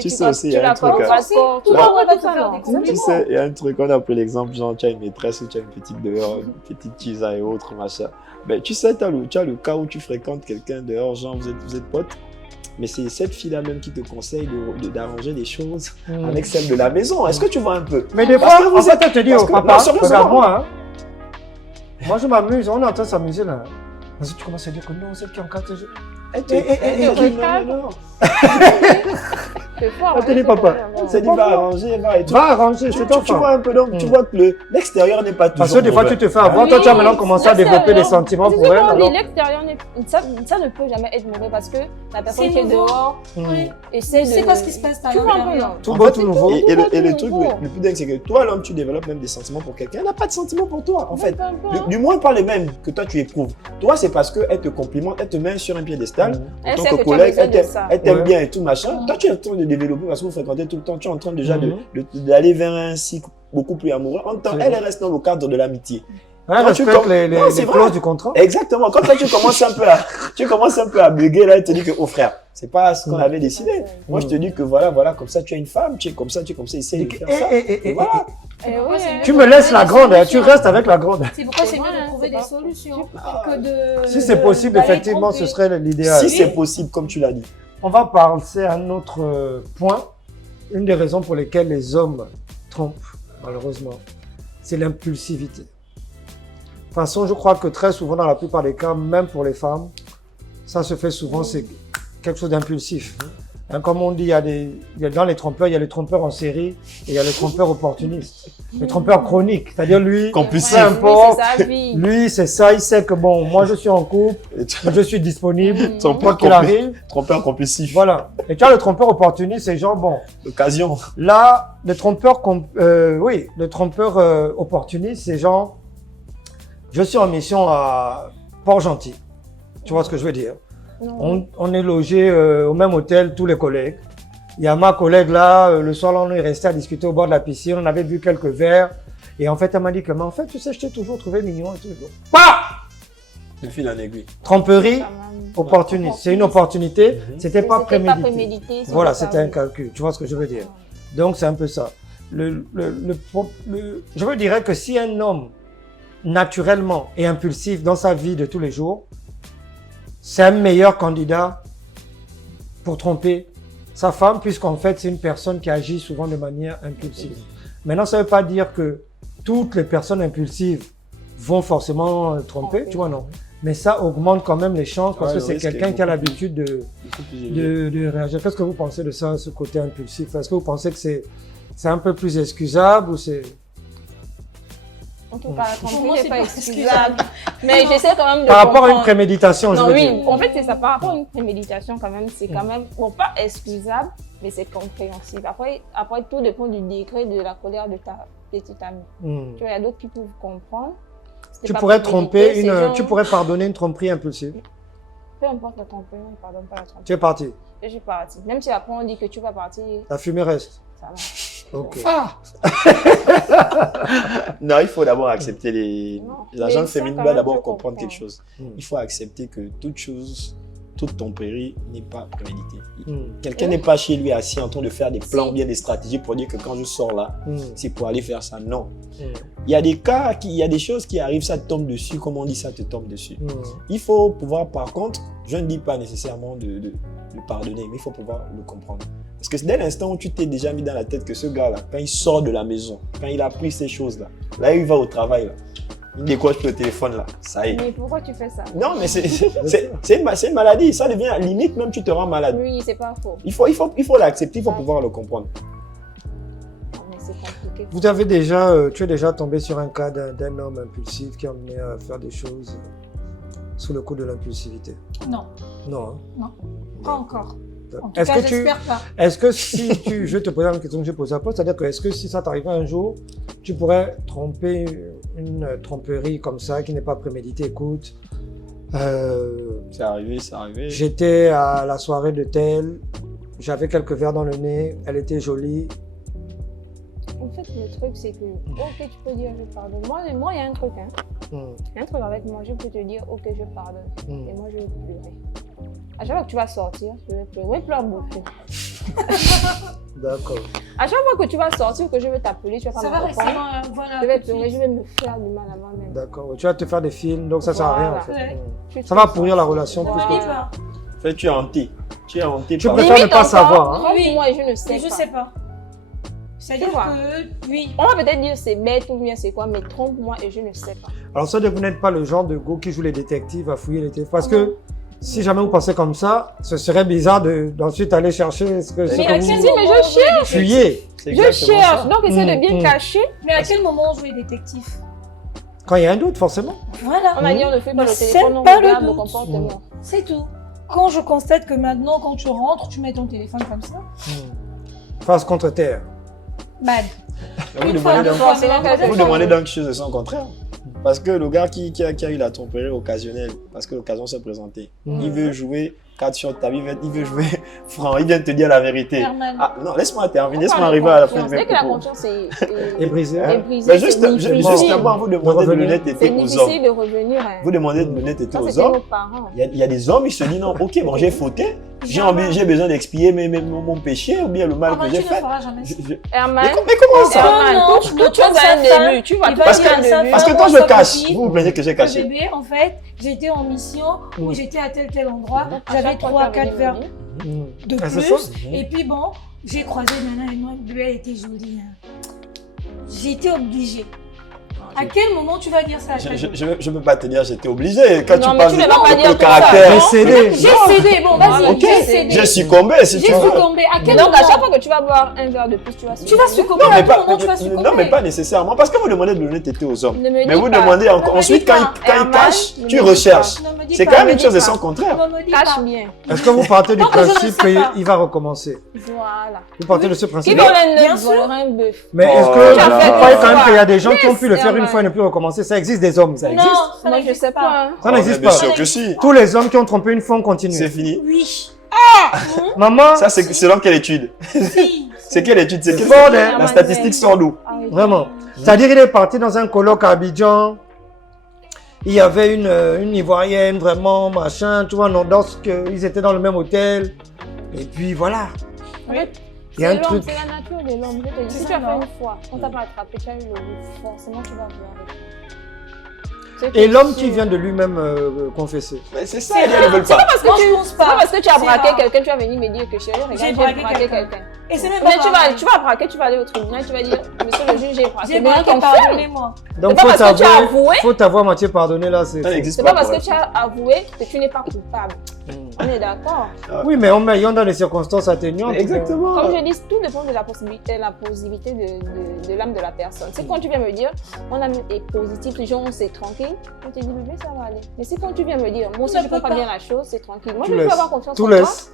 tu sais, il y a un truc. Tu hein. vas sport, tu Tout vas le monde va te ça, faire non. des Tu compliments. sais, il y a un truc, on a pris l'exemple, genre, tu as une maîtresse ou tu as une petite dehors, une petite tisa et autres, machin. Ben, tu sais, tu as le cas où tu fréquentes quelqu'un dehors, genre, vous êtes potes, mais c'est cette fille-là même qui te conseille d'arranger les choses avec celle de la maison. Est-ce que tu vois un peu? Mais des Parce fois, que en fait, elle te dit, parce oh que- papa, non, sérieusement. regarde-moi. Hein. Moi, je m'amuse, on est en train de s'amuser là. Parce que tu commences à dire que non, c'est qui en quatre jours. Elle te recadre. C'est fort. Elle te dit, papa, c'est dit, va arranger, va et tout. Va arranger, c'est ton Tu vois un peu, donc, tu vois que l'extérieur n'est pas toujours Parce que des fois, mauvais. tu te fais avoir. Toi, tu as maintenant commencé à développer des sentiments pour elle. alors- L'extérieur, ça ne peut jamais être mauvais parce que la personne C'est qui est nouveau. dehors Oui. essaie de. C'est quoi ce qui se passe à Tu vois un peu, l'intérieur? non? Tout beau, tout nouveau. Et le Tout truc nouveau. le plus dingue, c'est que toi, l'homme, tu développes même des sentiments pour quelqu'un. Elle n'a pas de sentiments pour toi, en fait. Peu importe. Du moins, pas les mêmes que toi, tu éprouves. Toi, c'est parce qu'elle te complimente, elle te met sur un piédestal. En Elle tant sait que que tu as collègue, besoin de ça. elle t'aime Ouais. bien et tout, machin. Mhm. Toi, tu es en train de développer parce que vous fréquentez tout le temps. Tu es en train déjà Mhm. d'aller vers un cycle beaucoup plus amoureux. En même temps, C'est elle vrai. reste dans le cadre de l'amitié. Ouais, Quand tu respecte com- les Non, c'est vrai. clauses du contrat. Exactement. Quand toi, tu commences un peu à bugger, là, elle te dit que, oh frère, c'est pas ce qu'on Mhm. avait décidé. Moi, je te dis que voilà, comme ça, tu es une femme, tu es comme ça, essaye de faire ça. Et voilà. Eh Pourquoi oui, c'est hein. Tu me laisses la grande, hein, tu restes avec la grande. C'est pourquoi c'est C'est mieux vrai, de trouver c'est des pas solutions que de. Si c'est possible, d'aller effectivement, tromper. ce serait l'idéal. Si c'est possible, comme tu l'as dit. On va passer à un autre point. Une des raisons pour lesquelles les hommes trompent, malheureusement, c'est l'impulsivité. De toute façon, je crois que très souvent, dans la plupart des cas, même pour les femmes, ça se fait souvent, c'est quelque chose d'impulsif. Hein, comme on dit, dans les trompeurs, il y a les trompeurs en série et il y a les trompeurs opportunistes. Les trompeurs chroniques, c'est-à-dire lui, Compulsif. peu importe, Lui, c'est sa vie. lui, c'est ça, il sait que bon, moi je suis en couple, Et tu- je suis disponible, Mhm. quoi Trompeur qu'il arrive. trompeur compulsif. Voilà. Et tu as le trompeur opportuniste, c'est genre, bon, L'occasion. là, le trompeur, opportuniste, c'est genre, je suis en mission à Port-Gentil. Tu vois ce que je veux dire? Non. On est logé au même hôtel, tous les collègues. Il y a ma collègue là, le soir, là, on est resté à discuter au bord de la piscine, on avait bu quelques verres. Et en fait, elle m'a dit que, mais en fait, tu sais, je t'ai toujours trouvé mignon et tout. Bah! De fil en aiguille. Tromperie Quand même. opportuniste. C'est une opportunité, c'était pas C'était prémédité. c'était Voilà, pas c'était un voulu. calcul. Tu vois ce que je veux dire? Donc, c'est un peu ça. Je veux dire que si un homme, naturellement et impulsif dans sa vie de tous les jours, c'est un meilleur candidat pour tromper sa femme, puisqu'en fait, c'est une personne qui agit souvent de manière impulsive. Maintenant, ça ne veut pas dire que toutes les personnes impulsives vont forcément tromper, tu vois, non. Mais ça augmente quand même les chances parce Ouais, que le c'est risque est quelqu'un qui a beaucoup l'habitude Beaucoup plus élevé. de réagir. Qu'est-ce que vous pensez de ça, ce côté impulsif? Est-ce que vous pensez que c'est un peu plus excusable ou c'est... En tout cas, la Pour tromperie moi, n'est c'est pas pas excusable. Mais j'essaie quand même de Par rapport à une comprendre. préméditation, je Non, veux oui, dire. en fait, c'est ça. Par rapport à une préméditation, quand même, c'est quand même, bon, pas excusable, mais c'est compréhensible. Après, tout dépend du degré de la colère de ta petite amie. Hmm. Tu vois, il y a d'autres qui peuvent comprendre. C'était Tu pas pourrais prémédité, tromper c'est genre, tu pourrais pardonner une tromperie impulsive. Peu importe la tromperie, on ne pardonne pas la tromperie. Tu es parti. Je suis partie. Même si après on dit que tu vas partir, La fumée reste. ça va. Ok. Non, il faut d'abord accepter les. Non. La Mais gente ça, féminine quand doit même, d'abord je comprendre comprends. quelque chose. Hmm. Il faut accepter que toute tromperie n'est pas préméditée. Hmm. Quelqu'un n'est pas chez lui assis en train de faire des plans, Si. bien des stratégies pour dire que quand je sors là, Hmm. c'est pour aller faire ça. Non. Hmm. Il y a des cas, il y a des choses qui arrivent, ça te tombe dessus, comme on dit, ça te tombe dessus. Hmm. Il faut pouvoir, par contre, je ne dis pas nécessairement de pardonner, mais il faut pouvoir le comprendre. Parce que dès l'instant où tu t'es déjà mis dans la tête que ce gars-là, quand il sort de la maison, quand il a pris ces choses-là, là il va au travail, là, il décroche le téléphone, là, ça y est. Mais pourquoi tu fais ça? Non, mais c'est une maladie, ça devient limite, même tu te rends malade. Oui, c'est pas faux. Il faut l'accepter, il faut pouvoir le comprendre. Mais c'est compliqué. Vous avez déjà, tu es déjà tombé sur un cas d'un homme impulsif qui a amené à faire des choses sous le coup de l'impulsivité? Non, Non. Hein? pas encore. En tout Est-ce cas, que tu, j'espère pas. est-ce que si tu, je vais te poser la même question que j'ai posée à Paul, c'est-à-dire que est-ce que si ça t'arrivait un jour, tu pourrais tromper une tromperie comme ça qui n'est pas préméditée? Écoute, C'est arrivé, c'est arrivé. j'étais à la soirée de tel, j'avais quelques verres dans le nez, elle était jolie. En fait, le truc, c'est que, ok, tu peux dire je pardonne. Moi, il y a un truc, hein. Il y a un truc avec moi, je peux te dire, ok, je pardonne. Et moi, je vais pleurer. À chaque fois que tu vas sortir, je vais pleurer. Oui, pleure beaucoup. D'accord. À chaque fois que tu vas sortir, que je vais t'appeler, tu vas pas Ça me va rester répondre. voilà. Je vais pleurer, je vais me faire du mal à moi-même. D'accord. Tu vas te faire des films, donc ça sert à rien en fait. Ouais. Ça va pourrir la relation On plus y que... va. En fait, tu es hanté. Tu es hanté Tu par... préfères ne pas savoir, hein. Oui, moi, je ne sais Je pas. sais pas. C'est-à-dire Tu vois. que, oui. On va peut-être dire c'est bête ou bien c'est quoi, mais trompe-moi et je ne sais pas. Alors ça, vous n'êtes pas le genre de go qui joue les détectives à fouiller les téléphones. Parce que si jamais vous pensez comme ça, ce serait bizarre d'ensuite aller chercher ce que Mais à vous quel Si, mais moment je cherche. fuyez. C'est Je exactement cherche, ça. donc essaie de bien cacher. Mais à quel moment on joue les détectives? Quand il y a un doute, forcément. Voilà. On a dit on ne fait pas Ne le sème téléphone, on pas le regarde le doute. comportement. C'est tout. Quand je constate que maintenant, quand tu rentres, tu mets ton téléphone comme ça, Face contre terre. bad. Vous Une fois, demandez deux donc- fois, mais la troisième vous fois, demandez non. donc quelque chose de son contraire. Parce que le gars qui a eu la tromperie occasionnelle, parce que l'occasion s'est présentée, il veut jouer 4 sur ta vie, il veut jouer franc, il vient de te dire la vérité. Herman. Ah non, laisse-moi terminer, On laisse-moi parle de arriver à la fin de confiance. mes Dès que la propos. confiance Et brisé. est brisée, Mais c'est justement, vous demandez de revenir. l'honnêteté c'est aux hommes. difficile de revenir. Hein. Vous demandez de l'honnêteté Ça, aux c'était nos hommes. parents. Il y a des hommes, ils se disent non, ok, bon, j'ai fauté, j'ai besoin d'expier mon péché ou bien le mal Herman, que j'ai tu ne fait. feras jamais ça. Herman, Mais comment ça? Herman, Non, toute non, chose a un comme sa début. Tu vois, il tout va parce dire qu'il y a à un début. sa Parce que femme, quand je sa cache, copine, vous vous plaignez que j'ai Le caché. bébé, en fait, j'étais en mission ou j'étais à tel endroit, À j'avais chaque fois, tu 3-4 avais verres dit, de Ah, c'est plus. ça. Et puis bon, j'ai croisé Nana et moi, le bébé elle était jolie. Hein. J'étais obligée. À quel moment tu vas dire ça à ta vie? Je peux pas te dire j'étais obligé. Quand Non, tu mais parles tu de ne vas pas dire le tout ça, caractère, non? J'ai cédé. J'ai cédé, bon vas-y, ok, j'ai cédé. j'ai succombé si tu J'ai veux. succombé. À Mais quel donc, moment à chaque fois que tu vas boire un verre de plus, tu vas tu vas succomber, Non, à mais quel pas, moment tu vas succomber? non, mais pas nécessairement. Parce que vous demandez de l'honnêteté aux hommes. Ne me Mais dis vous pas. demandez encore. Ne me Ensuite, dis quand pas. il Herman, cache, ne tu me dis recherches. Ne me dis C'est pas, quand même ne une me chose de dis son pas. contraire. Ne me dis Cache pas. bien. Est-ce que vous partez du Donc, je ne principe sais pas. qu'il va recommencer? Voilà. Vous partez de ce Qui principe. vole un Bien œuf sûr. volera un bœuf. Mais est-ce Oh que là vous là. croyez quand même qu'il y a des gens qui ont pu le Yes, faire une Herman. fois et ne plus recommencer? Ça existe des hommes, ça existe. Non, ça Moi, je n'existe sais pas. hein. Ça n'existe Bien pas. sûr que si. Tous les hommes qui ont trompé une fois ont continué. C'est fini. Oui. Maman, Ça, c'est selon quelle étude? Si. C'est quelle étude? C'est C'est quelle- fort, hein. La statistique sort d'où? Arrête. vraiment. C'est-à-dire qu'il est parti dans un colloque à Abidjan. Il y avait une Ivoirienne, vraiment, machin, tu vois, ils étaient dans le même hôtel. Et puis voilà. En fait, Il y a un c'est l'homme, truc. c'est la nature de l'homme. Je te dis, C'est si ça, tu as fait non? une fois, on t'a pas attrapé, tu as eu le goût, forcément tu vas voir. Et l'homme qui vient de lui-même confesser. Mais c'est ça, les gars ne veulent C'est pas. pas parce que Moi, tu, je pense c'est pas pas. parce que tu as C'est braqué rare. quelqu'un, tu vas venir me dire que chérie, regarde, J'ai j'ai braqué braqué quelqu'un. quelqu'un. Et c'est même Mais pas pareil. tu vas braquer, tu vas aller au tribunal, tu vas dire, monsieur le juge, j'ai braqué. J'ai Mais braqué, ton frère, pardonnez-moi. Donc C'est pas parce que tu as avoué. faut t'avoir moitié pardonné là, c'est Ça faux. n'existe c'est pas parce pour que tu as avoué que tu n'es pas coupable. On est d'accord. Oui, mais on met dans des circonstances atténuantes. Exactement. Comme je dis, tout dépend de la possibilité, de l'âme de la personne. C'est quand tu viens me dire, mon âme est positive, les gens, c'est tranquille, je te dis, bébé, ça va aller. Mais c'est quand tu viens me dire, moi aussi, On je ne ne peut pas pas. bien la chose, c'est tranquille. Moi, Tout je peux laisse. avoir confiance Tout en toi. laisse.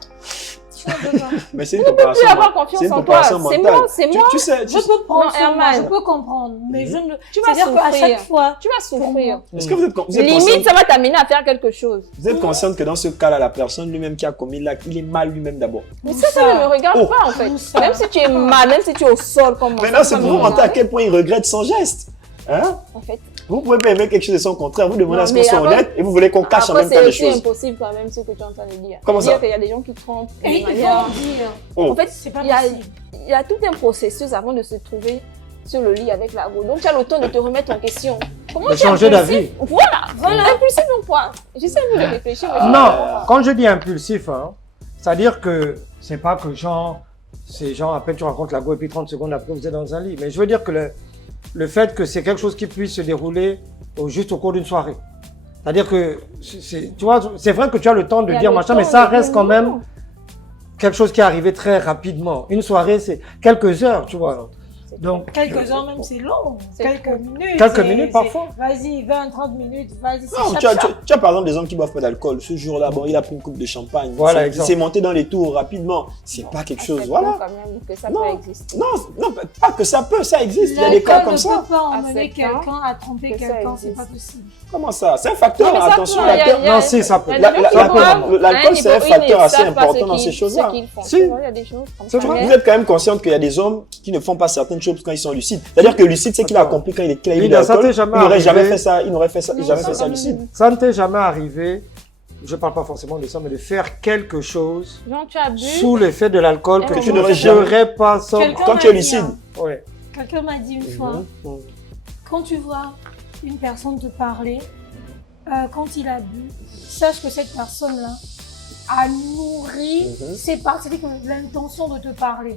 Mais c'est une Tu peux préparation. plus avoir confiance C'est une en toi. préparation C'est mentale. moi, c'est moi. Tu sais, Je peux prendre Non, sur moi, Herman. je peux comprendre, mais je ne. Tu vas C'est-à-dire qu'à souffrir. chaque fois, Tu vas souffrir. est-ce que vous êtes Limite, consciente, ça va t'amener à faire quelque chose. vous êtes consciente que dans ce cas-là, la personne lui-même qui a commis l'acte, il est mal lui-même d'abord. Mais ça ne me regarde Oh. pas en fait. Où ça? Même si tu es mal, même si tu es au sol comme moi. Maintenant, c'est ça pour me vous montrer à regarde. quel point il regrette son geste. Hein? En fait, Vous pouvez pas aimer quelque chose de son contraire, vous demandez Non, à ce qu'on mais soit après- honnête et vous voulez qu'on cache en après même temps c'est les aussi choses. impossible quand même ce que tu es en train de dire. Comment ça? Dire qu'il y a des gens qui trompent de et ils manière... vont dire, Oh. En fait, c'est pas il y a- possible. il y a tout un processus avant de se trouver sur le lit avec la go. Donc tu as le temps de te remettre en question. Comment De tu es changer impulsif? d'avis. Voilà. Impulsif ou quoi? J'essaie de réfléchir. mais je Non, comprends pas. quand je dis impulsif, hein, c'est-à-dire que c'est pas que ces gens, à peine tu rencontres la go et puis 30 secondes après vous êtes dans un lit. Mais je veux dire que le fait que c'est quelque chose qui puisse se dérouler juste au cours d'une soirée. C'est-à-dire que, tu vois, c'est vrai que tu as le temps de Il y a dire le machin, temps mais ça de reste dire quand non. même quelque chose qui est arrivé très rapidement. Une soirée, c'est quelques heures, tu vois. Donc, Quelques heures même, c'est long. C'est Quelques minutes. Quelques c'est- minutes, c'est- parfois. Vas-y, 20, 30 minutes, vas-y. c'est Non, chap, tu as, chap. tu as par exemple des hommes qui boivent pas d'alcool. Ce jour-là, bon, il a pris une coupe de champagne. Voilà, il exemple. s'est monté dans les tours rapidement. C'est pas quelque chose. Acceptons Voilà. quand même que ça Non. peut exister. Non, pas que ça peut, ça existe. Il y a des cas L'alcool comme ne ça. peut pas emmener Acceptons quelqu'un à tromper que ça quelqu'un, c'est existe. pas possible. Comment ça? C'est un facteur. Non, mais ça Attention, peut, l'acteur. il y a- non, si, ça peut. Il y a des gens qui boivent, L'alcool, c'est un ils facteur ne assez savent pas important ce dans qu'ils- ces choses-là. ce qu'ils font. Si. Tu vois, il y a des choses comme C'est ça. vrai. Mais Vous êtes quand même consciente qu'il y a des hommes qui ne font pas certaines certaines choses quand ils sont lucides. C'est-à-dire que lucide, c'est qu'il a compris quand il a eu de Linda, ça l'alcool, t'est jamais il n'aurait jamais arrivé? fait ça, il n'aurait Non, jamais ça, fait ça quand lucide. même. Ça ne t'est jamais arrivé, je ne parle pas forcément de ça, mais de faire quelque chose Genre, tu as bu. sous l'effet de l'alcool que Et tu on ne n'aurais jamais- ferais pas sans... Quelqu'un Quand m'a tu es dit, lucide. hein, Ouais. Quelqu'un m'a dit une fois, Mhm. quand tu vois une personne te parler, quand il a bu, sache que cette personne-là a nourri ses parts, c'est-à-dire que l'intention de te parler.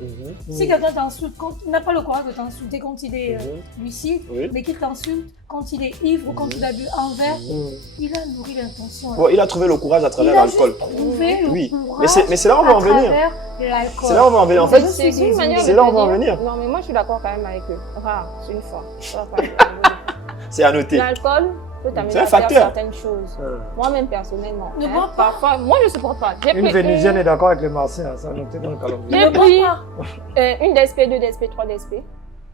Si quelqu'un t'insulte, quand il n'a pas le courage de t'insulter quand il est lucide, Oui. mais qu'il t'insulte quand il est ivre ou quand il a bu un verre, il a nourri l'intention. Bon, il a trouvé le courage à travers Il a l'alcool. juste trouvé le Oui, courage mais c'est là où on va en venir. à travers l'alcool. C'est là où on va en venir. En fait, C'est une manière c'est de là te où on va en dire- venir. Non, mais moi, je suis d'accord quand même avec eux. Enfin, c'est une fois. c'est à noter. L'alcool peut C'est t'amener un à faire facteur. certaines choses. Moi-même, personnellement. Ne bois pas. Parfois, moi, je ne supporte pas. J'ai Une pris Vénusienne est d'accord avec les Martiens, ça a noté dans le calendrier. J'ai Ne bois pris pas. une DSP, 2 DSP, 3 DSP.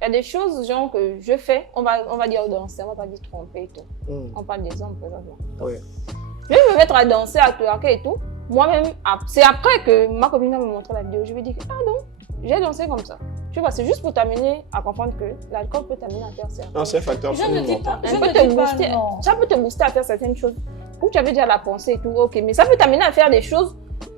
Il y a des choses, genre, que je fais, on va dire danser, on va pas dire tromper et tout. On parle des hommes, présentement. Oui. Je vais me mettre à danser, à twerker et tout. Moi-même, c'est après que ma copine va me montrer la vidéo. Je vais dire, ah non, j'ai dansé comme ça. Tu vois, c'est juste pour t'amener à comprendre que l'alcool peut t'amener à faire ça. Non, c'est un facteur. Je ne dis pas, je Ça peut ne te dis pas booster, non. ça peut te booster à faire certaines choses où tu avais déjà la pensée et tout, ok, mais ça peut t'amener à faire des choses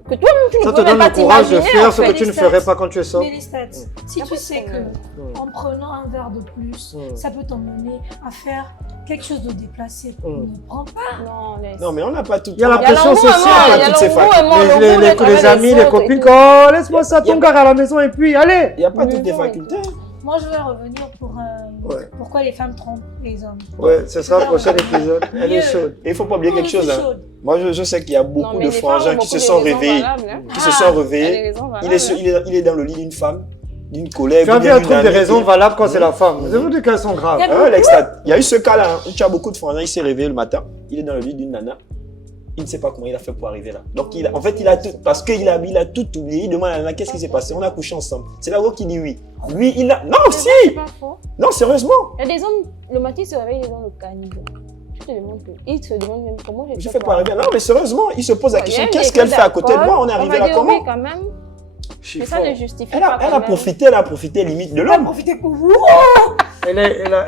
que toi-même tu ne Ça te peux même donne pas le courage de t'imaginer. faire en ce que fait. tu ne ferais pas quand tu es sobre. Mélissette, si tu sais que en prenant un verre de plus, ça peut t'emmener à faire quelque chose de déplacé, ne prends pas. Non, laisse. Non, mais on n'a pas tout. Il y a la Il y a pression l'engouement, sociale. il y a toutes ces l'engouement, Les amis, les copines, oh, laisse-moi ça, ton gars à la maison et puis allez. Il n'y a pas toutes les Non, facultés. Moi, je vais revenir pour pourquoi les femmes trompent les hommes. Ouais, ce sera le prochain épisode. Elle est Mieux. chaude. Et il ne faut pas oublier quelque chose. Hein. Chaude. Moi, je sais qu'il y a beaucoup de frangins qui se sont réveillés. Qui se Ah, sont réveillés. Il est dans le lit d'une femme, d'une collègue. Tu as vu un truc des raisons valables quand c'est la femme. Je vous dis qu'elles sont graves. Il y a eu ce cas-là. Hein. Tu as beaucoup de frangins, il s'est réveillé le matin. Il est dans le lit d'une nana. Il ne sait pas comment il a fait pour arriver là. Donc, en fait, il a tout, parce qu'il a tout oublié. Il demande à la nana qu'est-ce qui s'est passé. On a couché ensemble. C'est là-haut qu'il dit oui. Lui, il a. Non, si! C'est pas faux. Non, sérieusement. Il y a des hommes, le matin, ils se réveillent, ils sont dans le caniveau. Tu te demandes que. Ils se demandent même comment Je fais pas arriver. Non, mais sérieusement, il se pose la question qu'est-ce qu'elle fait à côté de moi? On est arrivé là Oui, comment? quand même. Mais Chiffon. ça ne justifie Elle pas. a profité limite de Elle a l'homme. profité pour vous. Elle a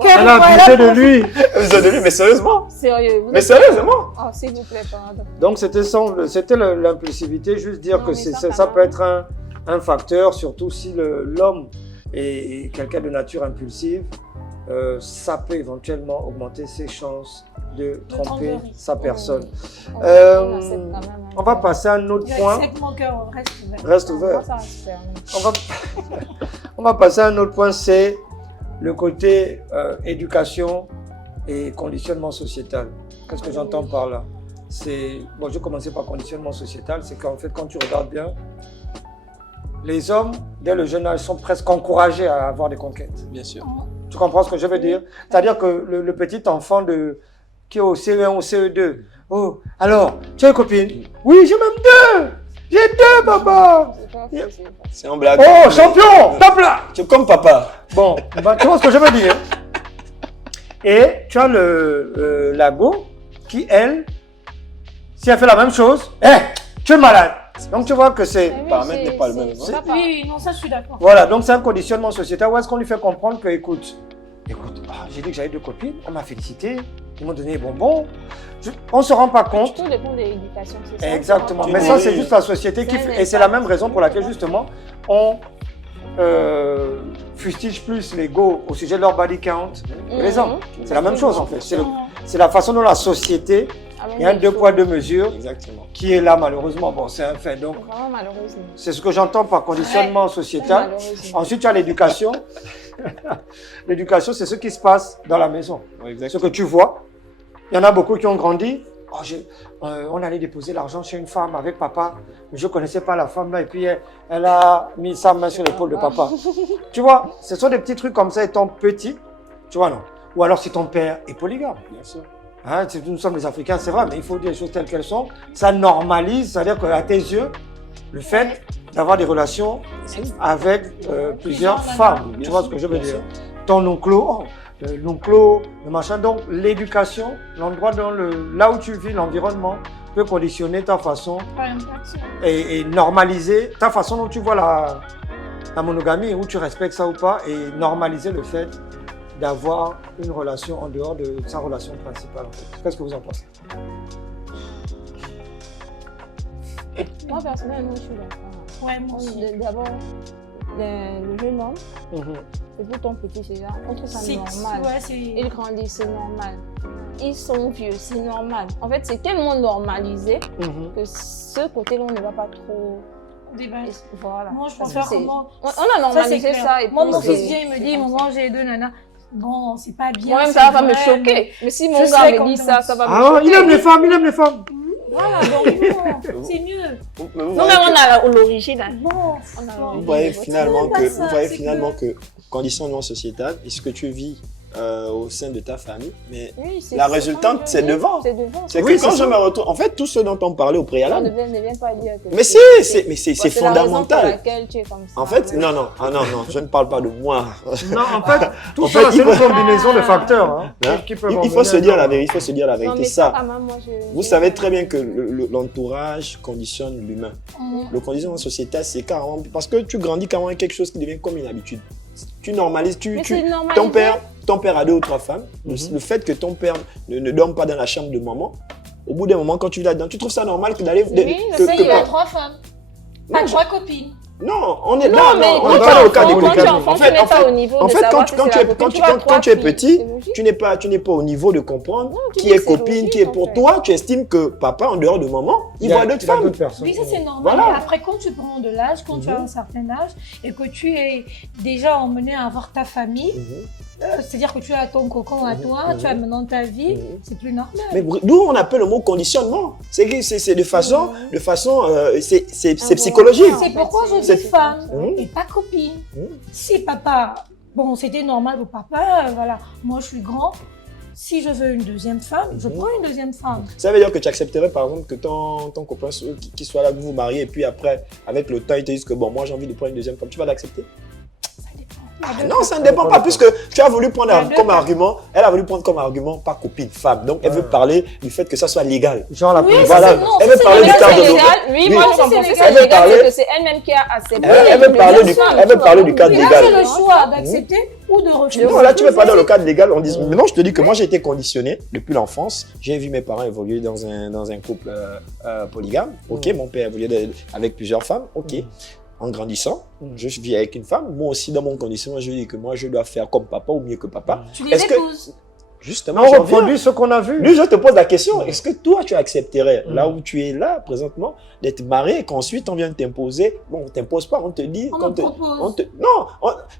Quelle abusé de lui. Vous avez vu, mais sérieusement. Sérieux. Mais sérieusement. Oh, s'il vous plaît, pardon. Donc c'était l'impulsivité, juste dire Non, que mais ça, ça quand peut même. être un facteur, surtout si l'homme est quelqu'un de nature impulsive, ça peut éventuellement augmenter ses chances de tromper tromperie. sa personne. On Euh, accepte quand même, hein. On va passer à un autre point. J'accepte mon cœur, reste ouvert. Reste Moi, ouvert. ça reste fermé. On va passer à un autre point, c'est le côté éducation et conditionnement sociétal. Qu'est-ce que j'entends par là? Bon, je vais commencer par conditionnement sociétal, c'est qu'en fait, quand tu regardes bien, les hommes, dès le jeune âge, sont presque encouragés à avoir des conquêtes. Bien sûr. Tu comprends ce que je veux dire? C'est-à-dire que le petit enfant qui est au CE1 ou CE2, oh, alors, tu as une copine? Oui, j'ai même deux! J'ai deux, papa! C'est pas possible. C'est un blague. Oh, champion! Tape là! Tu es comme papa. Bon, bah, tu vois ce que je veux dire. Et tu as la go qui, elle, si elle fait la même chose, tu es malade. Donc tu vois que c'est... Mais oui, paramètre n'est pas le même, c'est hein. pas Oui, non, ça je suis d'accord. Voilà, donc c'est un conditionnement sociétal où est-ce qu'on lui fait comprendre que, écoute, j'ai dit que j'avais deux copines, on m'a félicité, ils m'ont donné des bonbons. On ne se rend pas compte. Tout dépend de l'éducation, c'est ça. Exactement. Tu Mais dis ça, oui. c'est juste la société qui C'est un fait. Et c'est la impact. même raison pour laquelle, justement, on fustige plus les go au sujet de leur body count que les hommes. C'est la même chose, en fait. C'est la façon dont la société, il y a un deux poids, deux mesures Exactement. qui est là, malheureusement. Bon, c'est un fait. Donc, Vraiment malheureusement. c'est ce que j'entends par conditionnement sociétal. Malheureusement. Ensuite, tu as l'éducation. L'éducation, c'est ce qui se passe dans la maison. Oui, Ce exactement. que tu vois. Il y en a beaucoup qui ont grandi. Oh, on allait déposer l'argent chez une femme avec papa. Mais je ne connaissais pas la femme là. Et puis, elle a mis sa main sur l'épaule de papa. Tu vois, ce sont des petits trucs comme ça étant petit. Tu vois, non? Ou alors si ton père est polygame. Bien sûr. Hein, nous sommes des Africains, c'est vrai, mais il faut dire les choses telles qu'elles sont. Ça normalise, c'est-à-dire qu'à tes yeux, le fait d'avoir des relations avec plusieurs femmes. Tu vois ce que je veux dire? Ton onclo, l'onclo, le machin. Donc, l'éducation, l'endroit là où tu vis, l'environnement, peut conditionner ta façon Pas une personne. et normaliser ta façon dont tu vois la monogamie, où tu respectes ça ou pas, et normaliser le fait d'avoir une relation en dehors de sa relation principale. En fait. Qu'est-ce que vous en pensez? Moi, personnellement, je suis d'accord. Ouais, moi aussi. D'abord, le jeune homme, c'est pour ton petit, c'est là. On trouve ça normal. Ouais, ils grandissent, c'est normal. Ils sont vieux, c'est normal. En fait, c'est tellement normalisé que ce côté-là, on ne va pas trop... Voilà. Moi, je préfère comment... On a normalisé ça. Et moi, mon fils vient, il me dit, maman, j'ai 2 nanas. Bon, c'est pas bien. Moi-même, ça va me choquer. Mais si mon gars me dit ça, ça va me choquer. Ah, il aime les femmes, il aime les femmes. Voilà, donc c'est mieux. Non, mais on a l'origine. Bon, vous voyez finalement que conditions non sociétales et ce que tu vis au sein de ta famille, mais oui, la résultante, c'est devant. C'est que quand je me retrouve, en fait, tout ce dont on parlait au préalable. Ne viens pas dire que mais c'est fondamental. En fait, non, je ne parle pas de moi. Non, en fait, tout ça, c'est une combinaison de facteurs. Hein, il faut se dire la vérité. Ça, vous savez très bien que l'entourage conditionne l'humain. Le conditionnement sociétal, c'est carrément parce que tu grandis carrément avec quelque chose qui devient comme une habitude. Tu normalises, ton père a 2 ou 3 femmes. Le fait que ton père ne dorme pas dans la chambre de maman, au bout d'un moment, quand tu vis là-dedans, tu trouves ça normal d'aller... Oui, il a 3 femmes, pas 3 copines. Non, on est là, on est pas dans le cas de polygamie. En fait, quand tu es petit, tu n'es pas au niveau de comprendre qui est copine, qui est pour toi. Tu estimes que papa, en dehors de maman, il voit d'autres femmes. Oui, ça c'est normal. Voilà. Après, quand tu prends de l'âge, quand tu as un certain âge et que tu es déjà emmené à avoir ta famille, c'est-à-dire que tu as ton cocon à toi, tu as maintenant ta vie, c'est plus normal. Mais d'où on appelle le mot conditionnement. C'est de façon, c'est psychologique. C'est pourquoi je dis femme et pas copine. Si papa, bon, c'était normal pour papa, voilà, moi je suis grand. Si je veux une deuxième femme, je prends une deuxième femme. Ça veut dire que tu accepterais par exemple que ton copain qui soit là, que vous vous mariez, et puis après, avec le temps, il te dise que bon, moi j'ai envie de prendre une deuxième femme, tu vas l'accepter? Non, ça ne dépend pas, puisque tu as voulu prendre comme argument, elle a voulu prendre comme argument pas copine, femme. Donc elle veut parler du fait que ça soit légal. Genre la voilà. Elle veut parler du cadre de oui, moi je comprends que c'est légal, c'est que c'est elle-même qui a accepté. Elle veut parler du cadre légal. Là, c'est le choix d'accepter ou de refuser. Non, là tu ne veux pas dans le cadre légal. Maintenant, je te dis que moi j'ai été conditionné depuis l'enfance. J'ai vu mes parents évoluer dans un couple polygame. Ok, mon père évoluait avec plusieurs femmes. Ok. En grandissant, je vis avec une femme. Moi aussi, dans mon conditionnement, je dis que moi, je dois faire comme papa ou mieux que papa. Tu les épouses. Justement, on reproduit ce qu'on a vu. Lui, je te pose la question, est-ce que toi, tu accepterais, là où tu es là, présentement, d'être marié et qu'ensuite, on vient t'imposer? Bon, on ne t'impose pas, on te dit... On te propose. Non,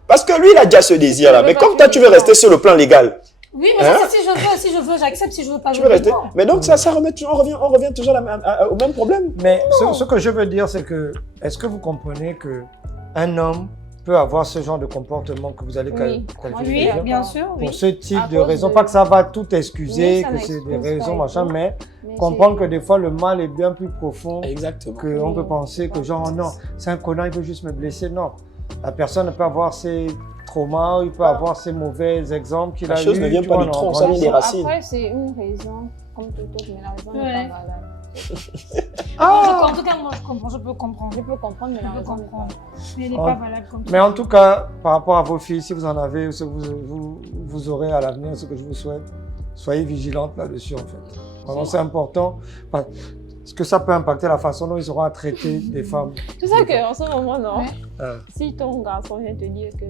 parce que lui, il a déjà ce désir-là. Mais comme toi, tu veux rester sur le plan légal. Oui, mais si je veux, j'accepte. Si je veux pas, je veux rester. Mais donc, ça remet, on revient toujours au même problème. Mais ce que je veux dire, c'est que, est-ce que vous comprenez qu'un homme peut avoir ce genre de comportement que vous allez qualifier? Oui, bien sûr. Pour ce type de raisons. Pas que ça va tout excuser, que c'est des raisons, machin, mais comprendre que des fois, le mal est bien plus profond. Exactement. Qu'on peut penser que genre, non, c'est un connard, il veut juste me blesser. Non. La personne peut avoir ses traumas, il peut avoir ces mauvais exemples qu'il a eu. La chose ne vient pas du tronc, ça vient des racines. Après, c'est une raison, comme tout autre, mais la raison n'est pas valable. En tout cas, moi je comprends, je peux comprendre. Je peux comprendre, mais la raison n'est pas valable. Mais elle n'est pas valable comme ça. Mais en tout cas, par rapport à vos filles, si vous en avez, ce que vous aurez à l'avenir, ce que je vous souhaite, soyez vigilantes là-dessus en fait. Vraiment, c'est important. Parce que ça peut impacter la façon dont ils auront à traiter des femmes. C'est ça qu'en ce moment, non. Si ton garçon vient te dire que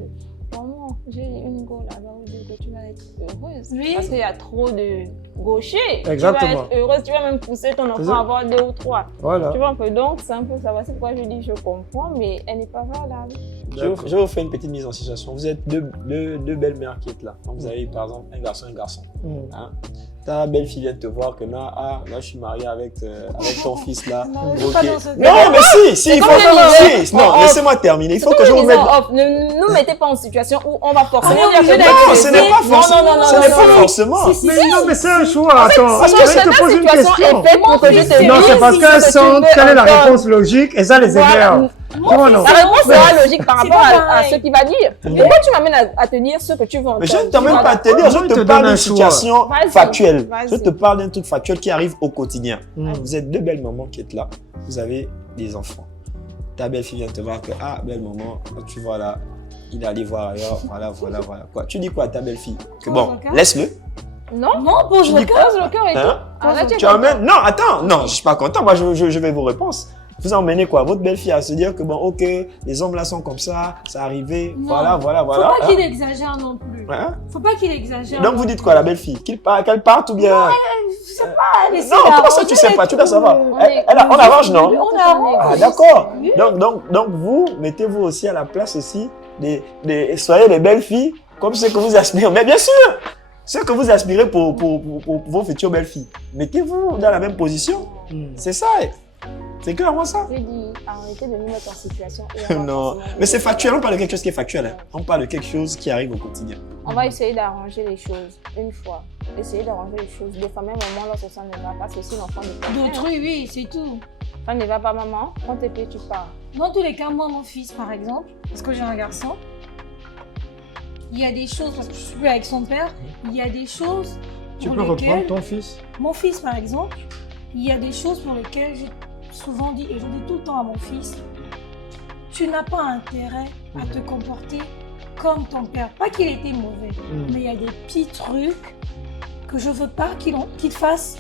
maman, j'ai une go là-bas où que tu vas être heureuse. Oui. Parce qu'il y a trop de gauchers. Exactement. Tu vas être heureuse, tu vas même pousser ton enfant à avoir 2 ou 3. Voilà. Tu vois un peu, donc c'est un peu ça. C'est pourquoi je dis je comprends, mais elle n'est pas valable. Je vais vous faire une petite mise en situation. Vous êtes deux belles mères qui êtes là. Donc, vous avez par exemple un garçon. Hein? Ta belle-fille vient te voir que là, je suis mariée avec ton fils là. Non, mais si, il faut. Non, laissez-moi terminer. Il faut que je vous mette. Ne nous mettez pas en situation où on va forcément dire que non, ce n'est pas forcément. Ce n'est pas forcément. Mais c'est un choix. Attends, parce que je te pose une question. Non, c'est parce qu'elles sentent quelle est la réponse logique et ça les énerve. La réponse sera logique par rapport à ce qu'il va dire. Pourquoi tu m'amènes à te dire ce que tu veux entendre? Mais je ne t'amène pas à te dire, je te parle d'une situation factuelle. Je te parle d'un truc factuel qui arrive au quotidien. Vous êtes 2 belles mamans qui êtes là. Vous avez des enfants. ta belle-fille vient te voir que, ah, belle maman, tu vois là, il est allé voir ailleurs, voilà. Quoi. Tu dis quoi à ta belle-fille? Que bon, laisse-le. Non, pose le cas. Pose le cœur et tout. Arrête, tu emmènes. Non, attends, non, je suis pas content. Moi, je vais vos réponses. Vous emmenez quoi? Votre belle-fille à se dire que bon, ok, les hommes là sont comme ça arrivé. Non. Voilà. Faut pas qu'il exagère non plus. Faut pas qu'il exagère. Donc vous dites quoi, la belle-fille? Qu'elle parte ou bien? Je sais pas. Non, comment ça tu sais pas? Tu dois savoir. On arrange, non? On arrange. Ah, d'accord. Donc vous, mettez-vous aussi à la place aussi soyez les belles filles comme ce que vous aspirez. Mais bien sûr, ce que vous aspirez pour vos futures belles filles. Mettez-vous dans la même position. C'est ça. C'est clairement ça. Je dis, arrêtez de nous mettre en situation. Non, mais c'est factuel. On parle de quelque chose qui est factuel. Hein. On parle de quelque chose qui arrive au quotidien. On va essayer d'arranger les choses une fois. Essayer d'arranger les choses. Des fois, même au moment lorsque ça ne va pas, c'est aussi l'enfant de quelqu'un. D'autrui, oui, c'est tout. Ça ne va pas, maman. Prends tes pieds, tu pars. Dans tous les cas, moi, mon fils, par exemple, parce que j'ai un garçon, il y a des choses, parce que je suis plus avec son père, il y a des choses. Tu peux reprendre ton fils? Mon fils, par exemple, il y a des choses pour lesquelles j'ai souvent dit, et je dis tout le temps à mon fils, tu n'as pas intérêt à te comporter comme ton père. Pas qu'il était mauvais, mais il y a des petits trucs que je veux pas qu'il fasse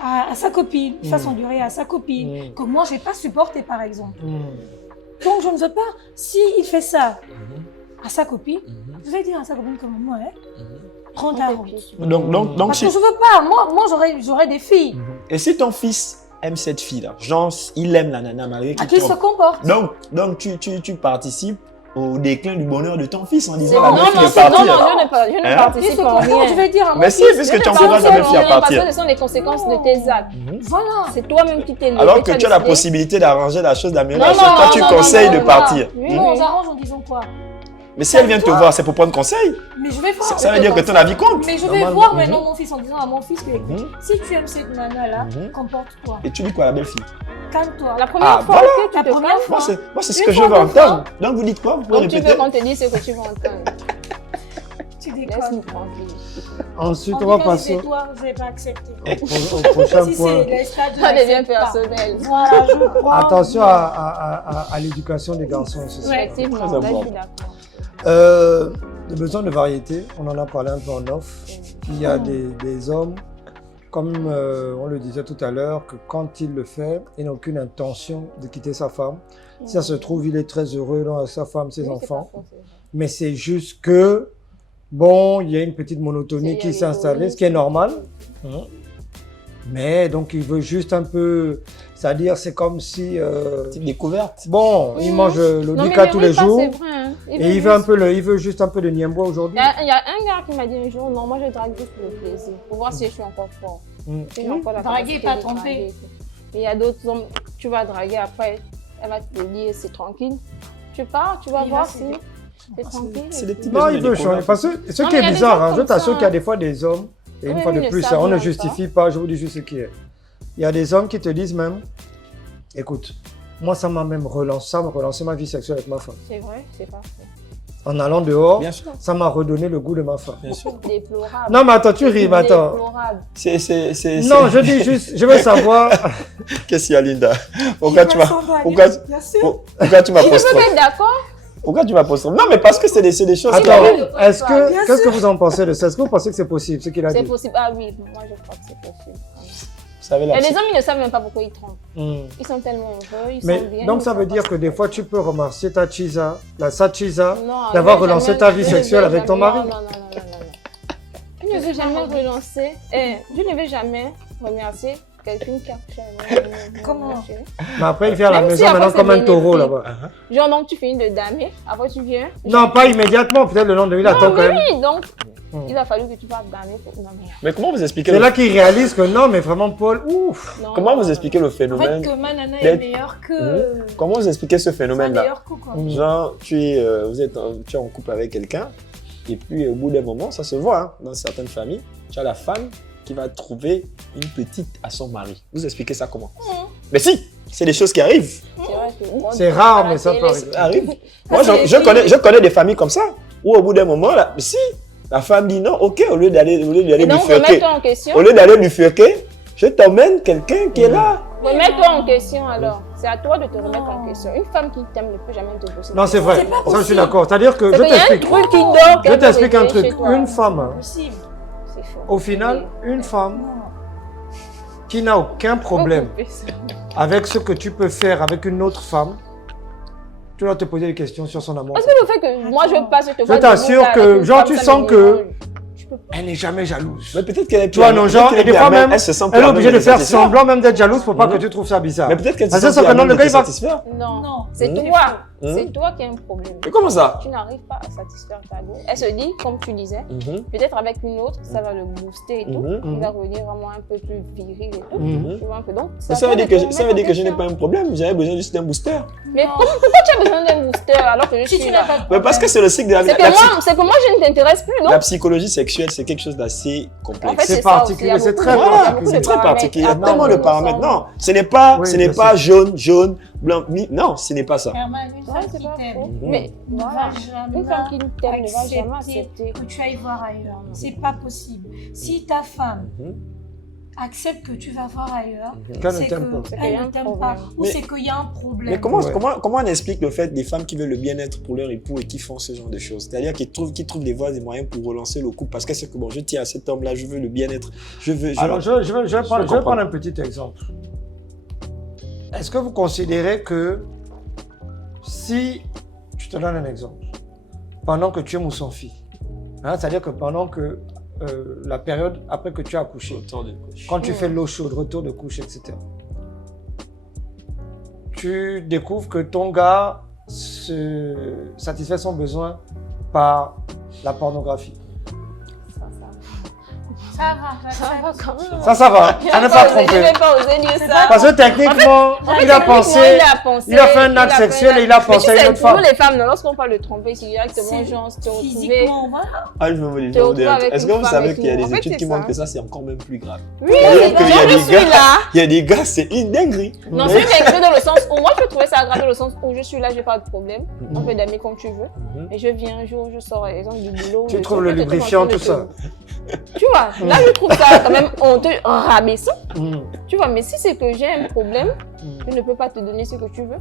à sa copine, qu'il fasse endurer à sa copine, que moi je n'ai pas supporté par exemple. Donc je ne veux pas, s'il fait ça à sa copine, je vais dire à sa copine comme moi, prends ta route. Donc, parce que je veux pas, moi j'aurais des filles. Et si ton fils aime cette fille-là, genre il aime la nana malgré qu'il se comporte. Donc tu participes au déclin du bonheur de ton fils en disant non, je ne participe en rien. Je vais dire à mon mais si, puisque tu encourages la belle fille à partir. Parce que ce sont les conséquences de tes actes. Voilà. C'est toi-même qui t'es levé. Alors que tu as la possibilité d'arranger la chose, d'améliorer la chose. Toi, tu conseilles de partir. On s'arrange en disant quoi? Mais si elle vient te voir, c'est pour prendre conseil. Mais je vais voir. Ça veut dire que ton avis compte. Mais je vais voir maintenant mon fils en disant à mon fils que si tu aimes cette nana-là, comporte-toi. Et tu dis quoi à la belle fille? Calme-toi. La première fois que tu te calmes. Moi, c'est ce que je veux entendre. Donc, vous dites quoi? Vous pouvez répéter. Tu veux qu'on te dise ce que tu veux entendre. Tu déconnes. Laisse-nous tranquille. Ensuite, on va passer. Toi, je vais pas accepter. Au prochain point. Ça devient personnel. Voilà, je crois. Attention à l'éducation des garçons. Effectivement, là, je suis d'accord. Le besoin de variété, on en a parlé un peu en off. Il y a des hommes, comme on le disait tout à l'heure, que quand il le fait, il n'a aucune intention de quitter sa femme. Si ça se trouve, il est très heureux dans sa femme, ses enfants. Mais c'est juste que, bon, il y a une petite monotonie qui s'est installée, ce qui est normal. Mais donc, il veut juste un peu... C'est-à-dire, c'est comme si... Petite découverte. Bon, il mange l'Odika tous les jours. C'est vrai, hein. Et il veut juste un peu de niembo aujourd'hui. Il y a un gars qui m'a dit un jour, non, moi je drague juste pour le plaisir, pour voir si je suis encore fort. Draguer, pas tromper. Il y a d'autres hommes, tu vas draguer après, elle va te dire c'est tranquille. Tu pars, tu vas voir si c'est tranquille. C'est des petits Non, il veut changer. Parce que ce qui est bizarre, je t'assure qu'il y a des fois des hommes, et une fois de plus, on ne justifie pas, je vous dis juste ce qui est. Il y a des hommes qui te disent même, écoute, moi ça m'a même relancé ma vie sexuelle avec ma femme. C'est vrai, c'est parfait. En allant dehors, ça m'a redonné le goût de ma femme. Bien sûr. Déplorable. Non mais attends, tu ris, mais attends. Non, je dis juste, je veux savoir. Qu'est-ce qu'il y a, Linda? Pourquoi tu m'as postrophe? Tu peux être d'accord? Pourquoi tu m'as postrophe? Non, mais parce que c'est des choses. Attends, qu'est-ce que vous en pensez de ça? Est-ce que vous pensez que c'est possible, ce qu'il a dit? C'est possible. Ah oui, moi je crois que c'est possible. Et les hommes, ils ne savent même pas pourquoi ils trompent. Ils sont tellement heureux, ils sont bien. Donc ça veut dire que des fois, tu peux remercier ta Chiza, sa Chiza, d'avoir relancé ta vie sexuelle avec ton mari. Non. Je ne veux jamais relancer. Je ne vais jamais remercier quelqu'un qui a couché. Comment? Mais après, il vient à la maison maintenant comme un taureau là-bas. Genre, donc tu finis de damer, après tu viens. Non, pas immédiatement, peut-être le lendemain, il attend quand même. Oui, donc il a fallu que tu parles damer pour. Mais comment vous expliquez C'est là qu'il réalise que non, mais vraiment, Paul, ouf. Comment vous expliquez le phénomène? En fait, que ma nana est meilleure que. Comment vous expliquez ce phénomène-là? Meilleur coup, quoi. Genre, tu es en couple avec quelqu'un, et puis au bout d'un moment, ça se voit, hein, dans certaines familles, tu as la femme qui va trouver une petite à son mari. Vous expliquez ça comment? Mais si, c'est des choses qui arrivent. C'est rare, mais ça peut arriver. Moi, je connais des familles comme ça, où au bout d'un moment, là, si la femme dit non, ok, au lieu d'aller lui furquer, je t'emmène quelqu'un qui est là. Remets-toi en question alors. C'est à toi de te remettre en question. Une femme qui t'aime ne peut jamais te poser. Non, c'est vrai. C'est pas Ça, je suis possible. d'accord. C'est-à-dire que, je Il y a un t'explique. truc qui dort. Je t'explique un truc. Une femme, hein, Possible. C'est faux. au final, une femme Non. qui n'a aucun problème Faut couper ça. avec ce que tu peux faire avec une autre femme, tu dois te poser des questions sur son amour. Parce que le fait que moi je passe, je te vois. t'assure avec que, une genre, femme, tu ça sens me que- dérange. Je peux pas. Elle n'est jamais jalouse. Mais peut-être qu'elle est Tu vois, non, genre, et des fois même, elle se sent elle est plus obligée de amène faire satisfaire. semblant même d'être jalouse pour pas Mhm. que tu trouves ça bizarre. Mais peut-être qu'elle se Parce sent que ça, plus quand amène le de gars, te il va- satisfaire. Non, Non. c'est Mhm. toi. Mhm. C'est toi qui as un problème. Mais comment ça? Tu n'arrives pas à satisfaire ta go. Elle se dit, comme tu disais, peut-être avec une autre, ça va le booster et tout. Mhm. Il va revenir vraiment un peu plus viril et tout. Mhm. Tu vois un peu. Donc, Mais ça veut dire que je n'ai pas un problème, j'avais besoin juste d'un booster. Mais Non. pourquoi tu as besoin d'un booster alors que je Si suis tu là? n'as pas de Mais problème. parce que c'est le cycle de la vie. C'est que moi, je ne t'intéresse plus, non? La psychologie sexuelle, c'est quelque chose d'assez En complexe. fait, C'est c'est ça aussi, particulier, il y a c'est beaucoup très de- il y a Voilà, beaucoup c'est de très paramètres particulier. Il y a à tellement prendre de en paramètres. compte. Non, ce n'est pas, Oui, ce n'est bien pas jaune, blanc, non, ce n'est pas ça. Herman, une Ouais, femme c'est qui pas t'aime faux. Mhm. Mais ne voilà, va jamais une femme qui t'aime ne va jamais accepter accepter. que tu ailles voir ailleurs. C'est pas possible. Si ta femme Mhm. accepte que tu vas voir ailleurs, Qu'elle ne c'est t'aime pas. C'est qu'il y a qu'elle un ne t'aime problème. pas ou Mais- c'est qu'il y a un problème. Mais comment, Ouais. comment on explique le fait des femmes qui veulent le bien-être pour leur époux et qui font ce genre de choses? C'est-à-dire qu'ils trouvent des voies, des moyens pour relancer le couple parce que c'est que bon, je tiens à cet homme-là, je veux le bien-être, Alors, je vais prendre comprendre. un petit exemple. Est-ce que vous considérez que si, je te donne un exemple, pendant que tu es mousson-fille, hein, c'est-à-dire que pendant que la période après que tu as accouché, Autour de couche. quand tu fais l'eau chaude, retour de couche, etc., tu découvres que ton gars satisfait son besoin par la pornographie. Ça va, Ça va quand même. Ça va, ça n'est pas trompé. Je vais pas oser dire ça. Parce que techniquement, il a pensé, il a fait un acte sexuel et il a pensé à une autre femme. Pour les femmes, lorsqu'on parle de tromper, c'est directement C'est genre se retrouver. physiquement, voilà. Ah, je vais vous Te retrouves dire. avec Est-ce une que vous femme savez et qu'il y a tout. des En fait, études c'est qui montrent ça. que ça, c'est encore même plus grave? Oui, C'est-à-dire qu'il y a je des suis gars- là. Il y a des gars, c'est une dinguerie. Non, c'est une dinguerie dans le sens où moi je trouvais ça grave dans le sens où je suis là, j'ai pas de problème. Mhm. On fait d'amis comme tu veux. Et je viens un jour, je sors par exemple du boulot. Tu je trouves sors, le je te trouve en lubrifiant, train de tout te- ça. Tu vois, là je trouve ça quand même honteux, rabaissant. Mhm. Tu vois, mais si c'est que j'ai un problème, Mhm. je ne peux pas te donner ce que tu veux.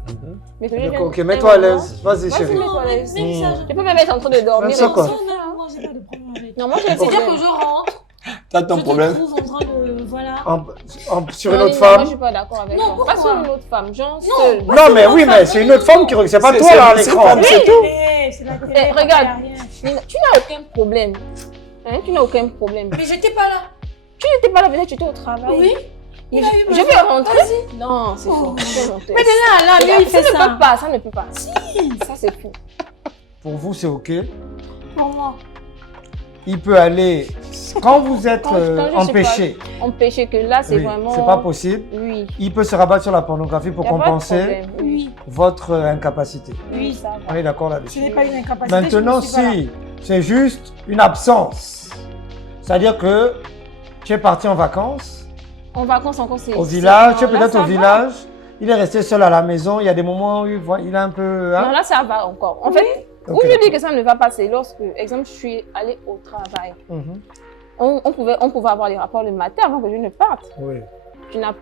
Mais que je D'accord, viens ok, mets-toi à un moment- l'aise. Vas-y, Vas-y, chérie. mets-toi à l'aise. Même ça, Je peux même être en train de dormir. Même ça, et quoi. tout. moi, j'ai pas de problème avec. Non, moi j'ai un C'est-à-dire problème. que je rentre, T'as ton je te problème? trouve en train de, voilà. Sur Non, une autre Linda, Moi, je femme. suis pas d'accord avec Non, toi. pourquoi Pas sur une autre femme, genre Non. seule. Non, mais oui, mais c'est une autre femme qui regarde. C'est pas toi là à c'est l'écran. pas- c'est tout. C'est la télé, Eh, papa, regarde. y a rien. Linda, tu n'as aucun problème. Hein, tu n'as aucun problème. Mais j'étais pas là. Tu n'étais pas là, peut-être tu étais au travail. Oui. Mais Il a eu je vais besoin. rentrer. Non, c'est Oh. faux. C'est honteux. Mais là, lui, il fait ça ne ça. peut pas, ça ne peut pas. Ça c'est fou. Pour vous, c'est OK. Pour moi. Il peut aller. Quand vous êtes Quand je suis empêché, Empêcher que là, c'est oui, vraiment. c'est pas possible. Oui. Il peut se rabattre sur la pornographie pour Y a pas de compenser problème. Oui. votre incapacité. Oui, ça On va. est d'accord Ce là-dessus. n'est pas une incapacité. Maintenant, je ne suis pas là. si c'est juste une absence, c'est-à-dire que tu es parti en vacances En vacances encore, c'est. au village, tu es non, là, peut-être ça au va. village, il est resté seul à la maison, il y a des moments où il a un peu. hein? Non, là, ça va encore. En fait, Ok, où je dis que ça ne va pas, c'est lorsque, exemple, je suis allée au travail. Mhm. On pouvait avoir les rapports le matin avant que je ne parte. Oui.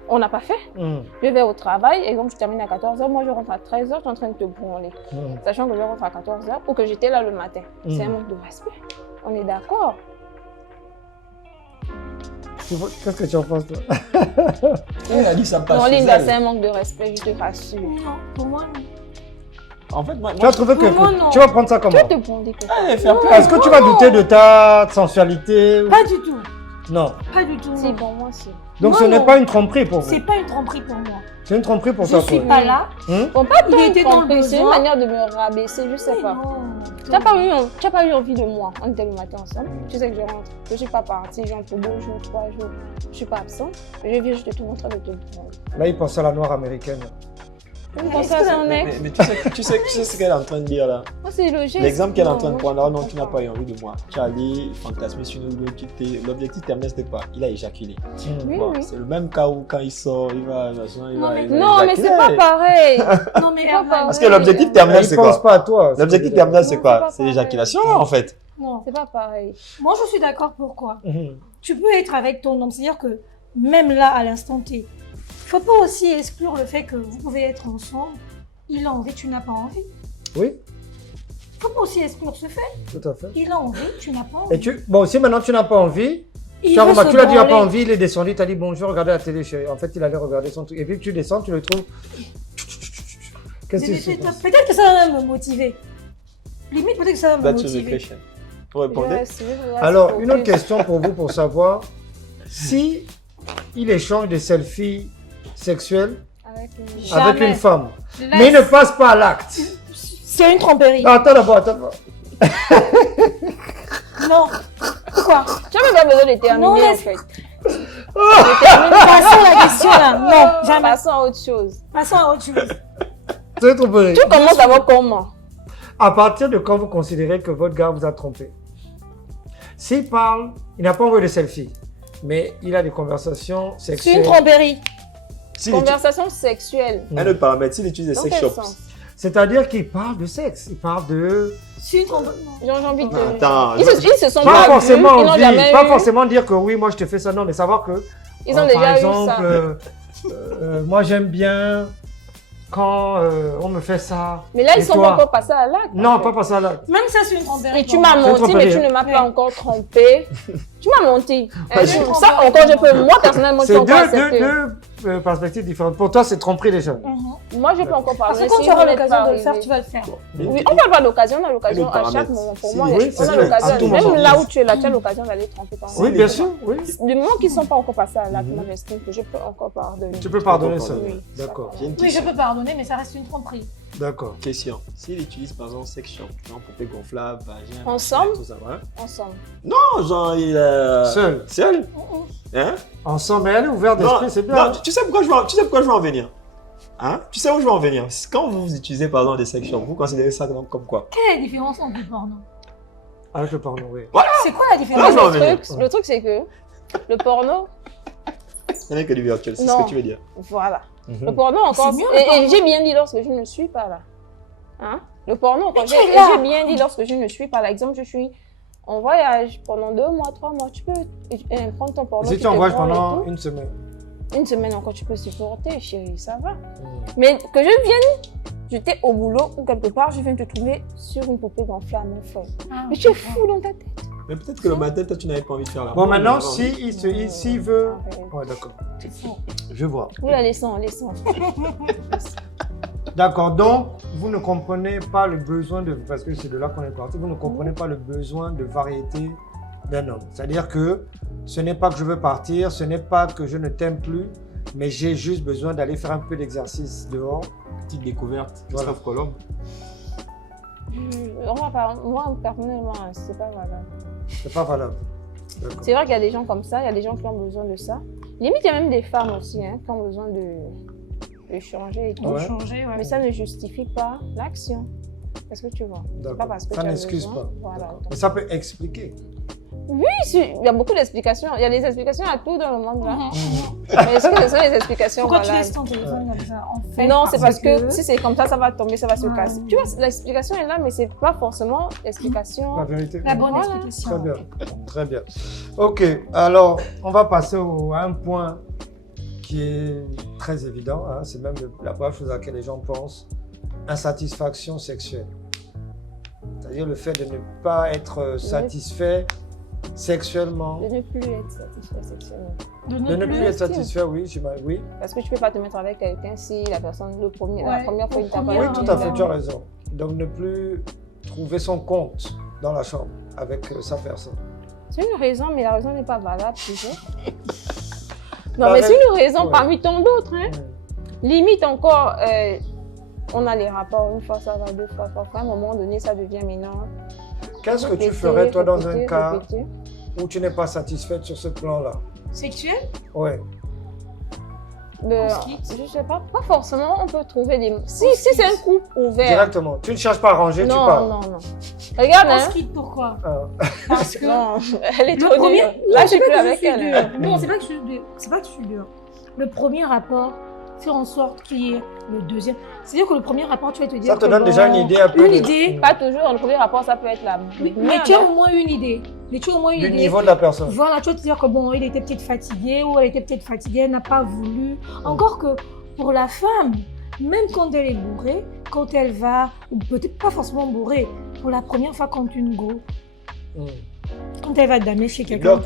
On n'a pas fait. Mhm. Je vais au travail, exemple, je termine à 14h, moi je rentre à 13h, je suis en train de te branler. Mhm. Sachant que je rentre à 14h ou que j'étais là le matin. C'est un manque de respect. On est d'accord. Qu'est-ce que tu en penses, toi? Elle a dit ça passe Non, chez Linda, elle. c'est un manque de respect, je te rassure. Non, pour moi, non. En fait, moi, Tu vas trouver que. Moi, non. Tu vas prendre ça Tu comment? vas te brander que elle fait un peu. Est-ce que tu vas douter de ta sensualité? Pas du tout. Non. Pas du tout. si, non. pour moi, si. Donc Non, ce n'est non. pas une tromperie pour vous. C'est pas une tromperie pour moi. C'est une tromperie pour Je toi. suis toi. pas là. Bon, pas Il tant était dans le tromper, c'est une besoin. manière de me rabaisser, je sais Mais pas. non. Tu n'as pas eu envie de moi. On était le matin ensemble. Tu sais que je rentre. Je ne suis pas partie, genre pour 2 jours, 3 jours. Je ne suis pas absente. Je viens, je te trouve en train de te prendre. Là, il pense à la noire américaine. Je pense à son ex. Mais tu sais ce qu'elle est en train de dire là. Moi, c'est logique. L'exemple qu'elle est en train de Non, prendre, moi, là, non, je tu n'as comprends pas eu envie de moi. Tu as dit fantasmer sur nous, l'objectif terminé, c'était quoi? Il a éjaculé. Oui, Bon, oui. c'est le même cas où quand il sort, il va. Non, mais- Non, mais c'est pas pareil. Non, mais C'est pas Herman, pareil. Parce que l'objectif terminal, Il c'est pense quoi? pas à toi. L'objectif terminal, c'est Non, c'est quoi? pas C'est pareil. l'éjaculation, en fait. non. C'est pas pareil. Moi, je suis d'accord. Pourquoi? Mhm. Tu peux être avec ton homme. C'est-à-dire que même là, à l'instant T, faut pas aussi exclure le fait que vous pouvez être ensemble, il a envie, tu n'as pas envie. Oui, Faut pas aussi exclure ce fait, tout à fait. il a envie, tu n'as pas envie. Et bon, si maintenant tu n'as pas envie, Il tu as veut remarqué, se tu l'as dit, il n'a pas branler. envie, il est descendu, tu as dit bonjour, regardez la télé, chérie. En fait, il allait regarder son truc. Et puis tu descends, tu le trouves. Qu'est-ce qui se passe? Peut-être que ça va me motiver. Limite, peut-être que ça va me That's motiver. question. Vous répondez? Alors, une autre question pour vous, pour savoir si il échange des selfies sexuels avec Jamais. une femme, Laisse. mais il ne passe pas à l'acte. C'est une tromperie. Ah, attends d'abord, attends d'abord. Non. Pourquoi? Tu n'as même pas besoin de terminer Non, en laisse- fait. Passons à la question là. Non, jamais. Passons à autre chose. Passons à autre chose. C'est une tromperie. Tu commences d'abord comment? À partir de quand vous considérez que votre gars vous a trompé? S'il parle, il n'a pas envoyé de selfie, mais il a des conversations C'est une sexuelles. tromperie. Conversation sexuelle. Un autre paramètre, s'il utilise des Dans sex quel shops. sens? C'est-à-dire qu'il parle de sexe, il parle de... C'est une tromperie. J'ai envie de... Attends, Ils se sont Pas pas forcément vus, ils n'ont envie, jamais pas eu. forcément dire que oui, moi je te fais ça, non, mais savoir que... Ils ont par déjà exemple, eu ça. moi j'aime bien quand on me fait ça. Mais là, ils Et sont toi? pas encore passés à l'acte. Non, en fait. pas passer à l'acte. Même ça, c'est une tromperie. Et tu m'as C'est une menti, mais tromperie, tu hein. ne m'as pas Ouais. encore trompé. Tu m'as menti. Ouais, c'est une Ça, tromperie. encore, je peux. Moi, personnellement, je C'est peux encore accepter. deux perspectives différentes. Pour toi, c'est tromperie déjà. Moi, je peux encore Parce parler. que quand si tu auras vous n'êtes l'occasion pas de le faire, arrivé. tu vas le faire. Oui, on parle pas d'occasion, on a l'occasion Et le à chaque paramètre. moment. Pour Si, moi, oui, on c'est a sûr, à tout l'occasion. moment. Même là où tu es là, tu as l'occasion d'aller tromper ton Oui, bien sûr, oui. Du moment qu'ils ne sont pas encore passés à l'acte, moi, j'estime que je peux encore pardonner. Tu peux pardonner ça. Oui. D'accord, J'ai une Oui, je question. peux pardonner, mais ça reste une tromperie. d'accord. Question. S'il utilise par exemple sex shop, genre poupée gonflable, vagin, Ensemble? tout ça, ouais. Ensemble. Non, genre il est Seul. seul, hein? Ensemble, mais elle est ouverte Non, d'esprit, c'est bien. non, tu sais pourquoi je veux en venir? Hein? Tu sais où je veux en venir? Quand vous utilisez par exemple des sex shops, vous considérez ça comme quoi? Quelle est la différence entre le porno? Avec le porno, oui. C'est quoi la Ah, différence? je vais en venir. Le truc, c'est que le porno, Ce n'est que du virtuel, c'est ce Non. que tu veux dire. voilà. Mhm. Le porno encore. C'est mieux, le porno. Et j'ai bien dit lorsque je ne suis pas là. Hein? Le porno encore. Mais J'ai tu es là. j'ai bien dit lorsque je ne suis pas là. Exemple, je suis en voyage pendant 2 mois, 3 mois. Tu peux prendre ton porno. Si tu tu envoies te branles et pendant tout. une semaine. Une semaine encore, tu peux supporter, chérie, ça va. Mais que je vienne, j'étais au boulot ou quelque part, je viens te trouver sur une poupée gonflable, mon frère. Ah, Mais tu es fou dans ta tête. Mais peut-être que le matin, toi, tu n'avais pas envie de faire la Bon, maintenant, si s'il veut... Ouais, d'accord. Je vois. Oui, laissons. D'accord, donc vous ne comprenez pas le besoin de, parce que c'est de là qu'on est parti, vous ne comprenez pas le besoin de variété d'un homme. C'est-à-dire que ce n'est pas que je veux partir, ce n'est pas que je ne t'aime plus, mais j'ai juste besoin d'aller faire un peu d'exercice dehors. petite découverte, Voilà. Christophe Colomb. Moi, personnellement, c'est pas valable. C'est pas valable. D'accord. C'est vrai qu'il y a des gens comme ça, il y a des gens qui ont besoin de ça. Limite, il y a même des femmes aussi hein, qui ont besoin de changer et tout. Ouais. changer, ouais. Mais ça ne justifie pas l'action. Est-ce que tu vois? C'est pas D'accord. parce que Ça tu as n'excuse besoin. pas. Voilà. D'accord. Mais ça peut expliquer. Oui, il y a beaucoup d'explications. Il y a des explications à tout dans le monde là. Mhm. Mais est-ce que ce sont les explications Pourquoi tu valables? laisses ton téléphone comme ça? En fait, Non, c'est parce que si c'est comme ça va tomber, ça va se Ouais. casser. Tu vois, l'explication est là, mais c'est pas forcément l'explication. La vérité. la bonne Voilà. explication. Très bien. Très bien. Ok, alors on va passer à un point qui est très évident. Hein, c'est même la première chose à laquelle les gens pensent. Insatisfaction sexuelle. C'est-à-dire le fait de ne pas être satisfait sexuellement. De ne plus être satisfait sexuellement. De ne plus être satisfait, oui, oui. Parce que tu peux pas te mettre avec quelqu'un si la personne, la Ouais, première fois, il t'a pas Oui, première, tout à fait, tu as raison. Donc ne plus trouver son compte dans la chambre avec sa personne. C'est une raison, mais la raison n'est pas valable toujours. La Non, mais c'est une raison ouais. parmi tant d'autres. Hein. Mm. Limite encore, on a les rapports, une fois ça va, 2 fois, 3 fois. À un moment donné, ça devient maintenant. Qu'est-ce que tu répéter, ferais, toi, dans un répéter, cas répéter. où tu n'es pas satisfaite sur ce plan-là? Sexuel? Ouais. Ben, On se quitte. je sais pas, pas forcément, on peut trouver des... Si c'est un couple ouvert. Directement. Tu ne cherches pas à ranger, tu Non, pars. non. Regarde, On hein. se quitte pourquoi? Ah. Parce que Non, elle est le trop premier. dure. Là, je suis c'est plus pas que avec suis elle. dure. hein. Non, c'est pas que je suis dure. C'est pas que je suis dure. Le premier rapport, faire en sorte qu'il y ait le deuxième. C'est-à-dire que le premier rapport, tu vas te dire. Ça te que donne bon, déjà une idée un peu. Une de- idée. Pas toujours, le premier rapport, ça peut être la Oui, mais merde, tu as hein. au moins une idée. Mais tu vois, au moins, Du niveau de la personne. Voilà, tu vas te dire que bon, il était peut-être fatigué ou elle était peut-être fatiguée, elle n'a pas voulu. Encore que pour la femme, même quand elle est bourrée, quand elle va, ou peut-être pas forcément bourrée, pour la première fois quand une go, quand elle va damer chez quelqu'un,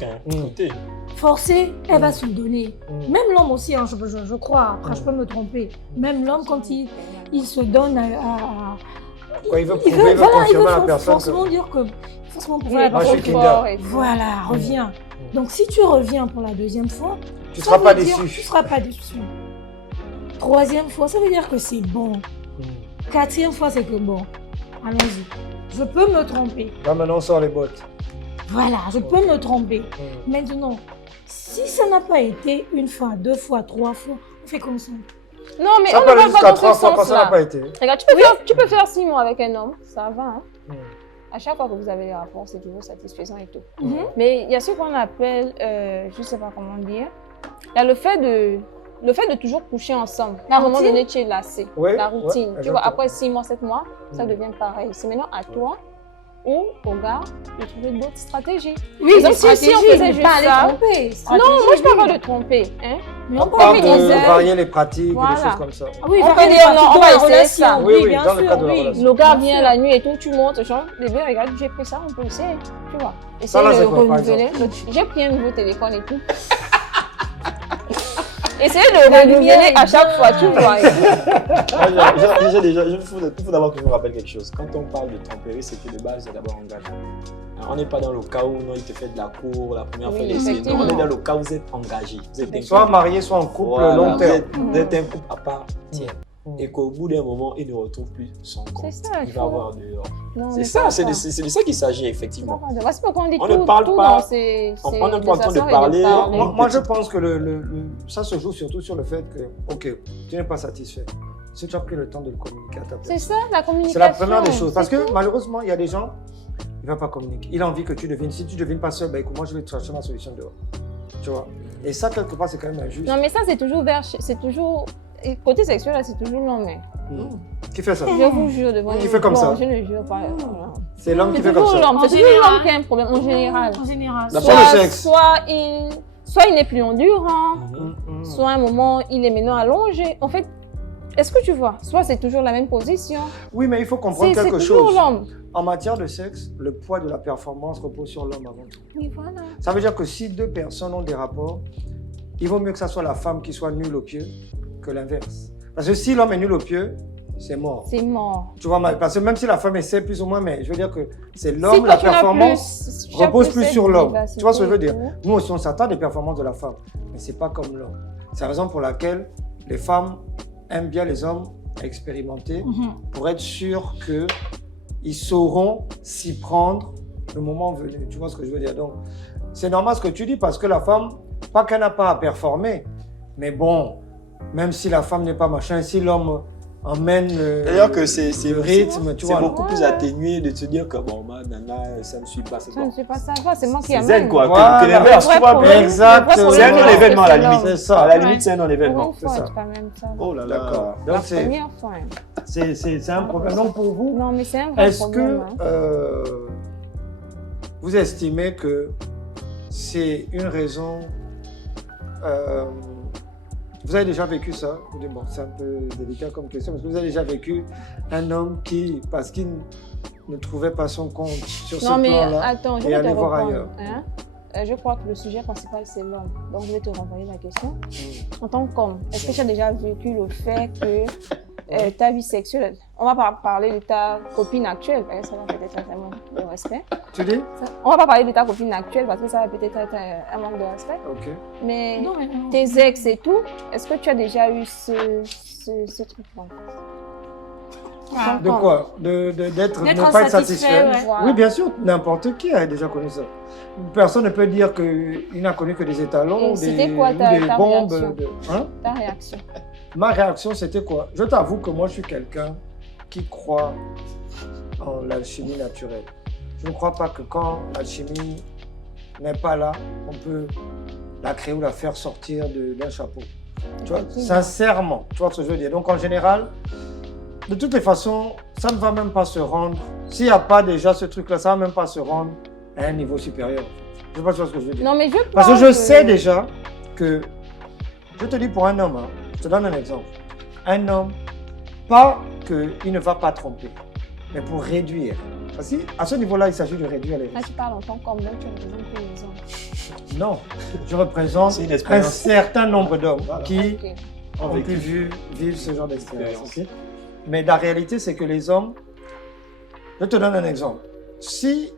forcée, elle va se le donner. Même l'homme aussi, hein, je crois, après je peux me tromper, même l'homme quand il se donne à Quoi, il veut prouver, il veut confirmer à la personne. Forcément dire que, forcément prouver à la Moi, je suis personne. Voilà, reviens. Donc si tu reviens pour la deuxième fois, tu ne seras pas déçu. Tu ne seras pas déçu. Troisième fois, ça veut dire que c'est bon. Quatrième fois, c'est que bon, allons-y. Je peux me tromper. Là, maintenant, on sort les bottes. Voilà, je peux me tromper. Maintenant, si ça n'a pas été une fois, deux fois, trois fois, on fait comme ça. Non, mais ça on ne parle pas dans ce sens-là. Ça n'a pas été. Regarde, tu peux faire 6 mois avec un homme, ça va. Hein? À chaque fois que vous avez les rapports, c'est toujours satisfaisant et tout. Mais il y a ce qu'on appelle, je ne sais pas comment dire, il y a le fait de toujours coucher ensemble. À un moment donné, tu es lassé. Oui, la routine. Ouais, tu vois, après 6 mois, 7 mois, ça devient pareil. C'est maintenant à toi ou au gars de trouver d'autres stratégies. Oui, donc, si on faisait juste ça... Non, moi, je ne parle pas de tromper. Hein? Mais on parle de varier les pratiques, des choses comme ça. Oui, on peut dire non, on va essayer ça. Oui, bien sûr, dans le cadre de la relation. Le gars vient la nuit et tout, tu montes, genre, bébé, regarde, j'ai pris ça, on peut essayer. Tu vois. Essayer de renouveler. J'ai pris un nouveau téléphone et tout. Essayez de renouveler à chaque fois, tu vois. Il faut d'abord que je me rappelle quelque chose. Quand on parle de tromperie, c'est que de base, c'est d'abord engagé. On n'est pas dans le cas où non, il te fait de la cour, la première fois, il essaie. Non, on est dans le cas où vous êtes engagé. Vous êtes soit marié, soit en couple long terme. Vous êtes un couple à part entière. Et qu'au bout d'un moment, il ne retrouve plus son compte. Ça, il va avoir dehors. C'est de ça qu'il s'agit, effectivement. C'est pourquoi on dit on tout, ne parle tout pas. On n'est pas en train de parler. Moi, je pense que ça se joue surtout sur le fait que, ok, tu n'es pas satisfait. Si tu as pris le temps de le communiquer à ta personne. C'est ça, la communication. C'est la première des choses. Parce que malheureusement, il y a des gens, il ne va pas communiquer. Il a envie que tu devines. Si tu ne devines pas seul, ben, écoute, moi, je vais te chercher ma solution dehors. Tu vois. Et ça, quelque part, c'est quand même injuste. Non, mais ça, c'est toujours côté sexuel, là, c'est toujours l'homme. Qui fait ça? Je vous jure devant Qui fait comme ça? Je ne jure pas. C'est l'homme qui fait comme ça. C'est toujours l'homme qui a un problème en général. En général. Soit il n'est plus endurant, soit à un moment, il est maintenant allongé. En fait, est-ce que tu vois? Soit c'est toujours la même position. Oui, mais il faut comprendre quelque C'est toujours chose. l'homme. En matière de sexe, le poids de la performance repose sur l'homme avant tout. Oui, voilà. Ça veut dire que si deux personnes ont des rapports, il vaut mieux que ça soit la femme qui soit nulle au pied que l'inverse. Parce que si l'homme est nul au pied, c'est mort. C'est mort. Tu vois, parce que même si la femme essaie plus ou moins, mais je veux dire que c'est l'homme, la performance repose plus sur l'homme. Tu vois ce que je veux dire? Nous aussi, on s'attend des performances de la femme, mais c'est pas comme l'homme. C'est la raison pour laquelle les femmes aiment bien les hommes expérimentés pour être sûrs qu'ils sauront s'y prendre le moment venu. Tu vois ce que je veux dire? Donc, c'est normal ce que tu dis parce que la femme, pas qu'elle n'a pas à performer, mais bon, même si la femme n'est pas machin, si l'homme emmène le rythme, tu vois. C'est beaucoup plus atténué de te dire que bon, ma nana, ça ne suit pas. Ça ne suit pas, ça va, c'est moi qui amène. C'est elle quoi, voilà. que l'inverse, tu vois. Exact. C'est un non-événement à la limite. C'est ça. À la limite, c'est un non-événement. C'est ça. Oh là là. D'accord. La Donc première fois. c'est un problème. Donc pour vous, non, mais c'est un vrai problème. Est-ce que vous estimez que c'est une raison... vous avez déjà vécu ça? Bon, c'est un peu délicat comme question, parce que vous avez déjà vécu un homme qui, parce qu'il ne trouvait pas son compte sur ce plan-là, non, mais attends, je vais te voir répondre. ailleurs. Je crois que le sujet principal, c'est l'homme. Donc, je vais te renvoyer la question. En tant qu'homme, est-ce que tu as déjà vécu le fait que ta vie sexuelle, on va pas parler de ta copine actuelle, parce que ça va peut-être être un manque de respect. Tu dis? On va pas parler de ta copine actuelle, parce que ça va peut-être être un manque de respect. Ok. Mais tes ex et tout, est-ce que tu as déjà eu ce truc-là? De quoi? Ne pas être satisfait. Ouais. Oui, bien sûr, n'importe qui a déjà connu ça. Personne ne peut dire qu'il n'a connu que des étalons ou des bombes. Ta réaction? Ma réaction, c'était quoi? Je t'avoue que moi, je suis quelqu'un qui croit en l'alchimie naturelle. Je ne crois pas que quand l'alchimie n'est pas là, on peut la créer ou la faire sortir d'un chapeau. Tu vois, sincèrement, tu vois ce que je veux dire. Donc, en général, de toutes les façons, ça ne va même pas se rendre. S'il n'y a pas déjà ce truc-là, ça ne va même pas se rendre à un niveau supérieur. Je ne sais pas ce que je veux dire. Non, mais je Parce que pense je sais déjà que, je te dis pour un homme, hein, je te donne un exemple. Un homme, pas qu'il ne va pas tromper, mais pour réduire. Parce qu'à ce niveau-là, il s'agit de réduire les Là, risques. tu parles en tant qu'homme, donc tu représentes tous les hommes. Non, je représente C'est une un expérience. certain nombre d'hommes Voilà. qui Ok. ont pu vivre ce genre d'expérience. Ok. Mais la réalité, c'est que les hommes, je te donne un exemple. Si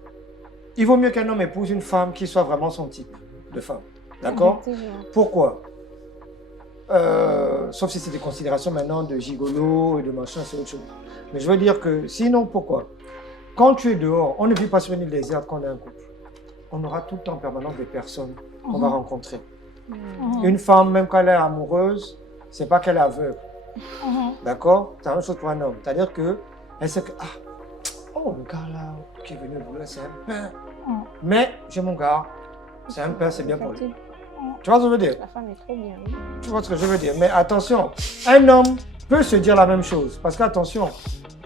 il vaut mieux qu'un homme épouse une femme qui soit vraiment son type de femme. D'accord? Effectivement. Pourquoi? Sauf si c'est des considérations maintenant de gigolo et de machin, c'est autre chose. Mais je veux dire que sinon, pourquoi? Quand tu es dehors, on ne vit pas sur une île déserte quand on est un couple. On aura tout le temps en permanence des personnes qu'on va rencontrer. Une femme, même quand elle est amoureuse, c'est pas qu'elle est aveugle. D'accord? C'est la même chose pour un homme. C'est-à-dire qu'elle sait que, ah, oh, le gars là qui est venu au boulot, c'est un pain. Mais j'ai mon gars, c'est un pain, c'est bien pour lui. Tu vois ce que je veux dire? La femme est trop bien. Tu vois ce que je veux dire? Mais attention, un homme peut se dire la même chose. Parce qu'attention,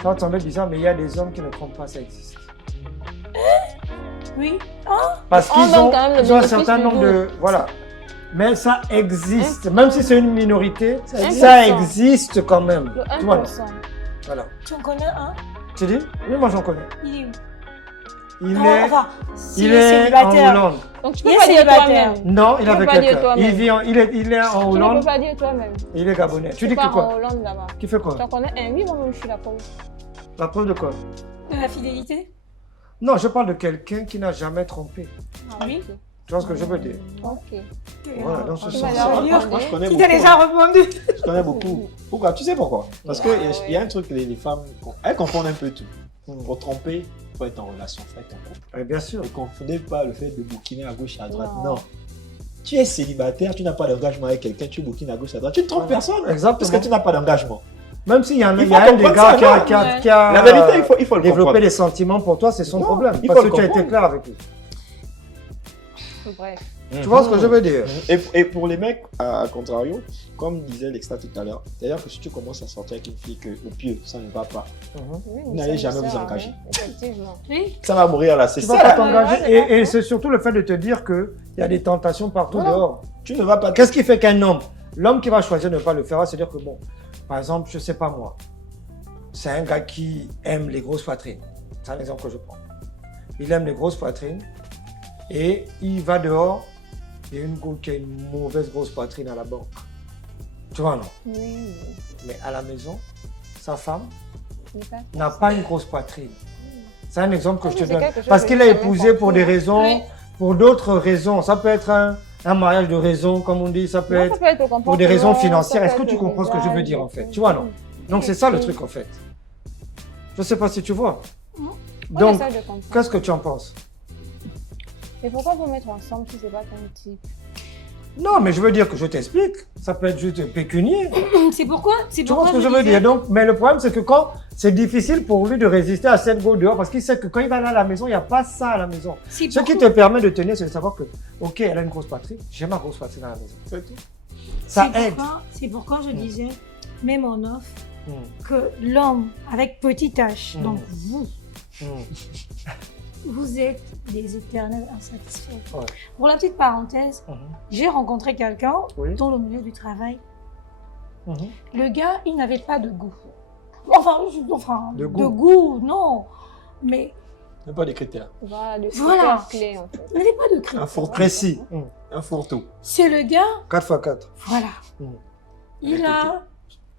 ça va te sembler bizarre, mais il y a des hommes qui ne trompent pas, ça existe. Oui. Parce On qu'ils donne ont, quand même le ils ont un bénéfice certain du nombre doute. de... Voilà. Mais ça existe. Même si c'est une minorité, ça 1%. existe quand même. Le Tu vois, 1%. voilà. Tu en connais un? Tu dis? Oui, moi j'en connais. Il est où? Il Non, est, enfin, s'il il est est en célibataire. Hollande. Donc tu Il peux est pas dire célibataire. toi-même. Non, il est Tu avec peux pas dire quelqu'un. toi-même. Il vit il est en Tu ne peux Hollande. pas dire toi-même. Il est gabonais. Tu dis pas que quoi? en Hollande là-bas. Qui fait quoi? Tu en connais un? Oui, moi-même je suis la preuve. La preuve de quoi? De la fidélité? Non, je parle de quelqu'un qui n'a jamais trompé. Ah, Oui. ok. Tu vois ce que je veux dire? Ok. Voilà, dans ce Tu sens. m'as l'air Moi, je connais Tu beaucoup. t'as déjà répondu? Je connais beaucoup. Pourquoi? Tu sais pourquoi? Parce qu'il y a un truc, les femmes, elles confondent un peu tout. Pour tromper, il faut être en relation, il faut être en couple. Oui, bien sûr. Ne confondez pas le fait de bouquiner à gauche et à droite. Non. Non. Tu es célibataire, tu n'as pas d'engagement avec quelqu'un, tu bouquines à gauche et à droite. Tu ne trompes personne. Exactement. Parce que tu n'as pas d'engagement. Même s'il y a un, Il il faut y a un des comprendre gars ça, qui a La vérité, il faut le développé comprendre. des sentiments pour toi, c'est son Non, problème. il Parce faut que le tu as été comprendre. clair avec lui. Bref. Tu vois ce que je veux dire? Et pour les mecs, à contrario, comme disait Lexta tout à l'heure, c'est-à-dire que si tu commences à sortir avec une fille que au pied, ça ne va pas, Oui, Vous mais n'allez ça ne jamais vous sert à engager. rien, Effectivement. Oui. ça va mourir là. C'est Tu ça. vas pas Ouais, t'engager. ouais, Et c'est surtout le fait de te dire qu'il y a des tentations partout Voilà. dehors. Tu ne vas pas. Qu'est-ce qui fait qu'un homme, l'homme qui va choisir de ne pas le faire, va se dire que bon, par exemple, je sais pas moi, c'est un gars qui aime les grosses poitrines. C'est un exemple que je prends. Il aime les grosses poitrines et il va dehors, il y a une go qui a une mauvaise grosse poitrine à la banque. Tu vois, non? Oui. Mais à la maison, sa femme Mais pas- n'a pas une grosse poitrine. C'est un exemple que Ah, je mais te c'est donne. quelque chose Parce que qu'il j'ai a jamais épousé pour compris. des raisons, Oui. pour d'autres raisons. Ça peut être un mariage de raison, comme on dit, ça peut Non, être ça peut être au pour des raisons comportement, financières. ça Est-ce peut que tu être au comprends ce que je veux visage, dire en fait? et Tu vois, tout. non? Donc c'est ça le Oui. truc en fait. Je ne sais pas si tu vois. Oui, Donc, ça, je comprends. qu'est-ce que tu en penses? Mais pourquoi vous mettre ensemble si c'est pas ton type? Non, mais je veux dire que je t'explique. Ça peut être juste pécunier. C'est pourquoi? C'est Tu vois pourquoi ce que je veux disais- dire? Donc, mais le problème, c'est que quand c'est difficile pour lui de résister à cette go dehors, parce qu'il sait que quand il va aller à la maison, il n'y a pas ça à la maison. C'est Ce qui te pourquoi- permet de tenir, c'est de savoir que, ok, elle a une grosse poitrine, j'ai ma grosse poitrine à la maison. C'est tout. Ça c'est aide. C'est pourquoi je disais, même en offre, Mm. que l'homme avec petit H, Mm. donc vous, Mm. vous êtes des éternels insatisfaits. Ouais. Pour la petite parenthèse, Mhm. j'ai rencontré quelqu'un Oui. dans le milieu du travail. Mhm. Le gars, il n'avait pas de goût. Enfin, De de goût. goût, non. Mais Même pas des critères. Voilà, le Voilà. super clé en fait. il n'avait pas de critères. Un four Précis. Mm. Un fourre-tout. C'est le gars, 4x4. voilà. Mm. Il a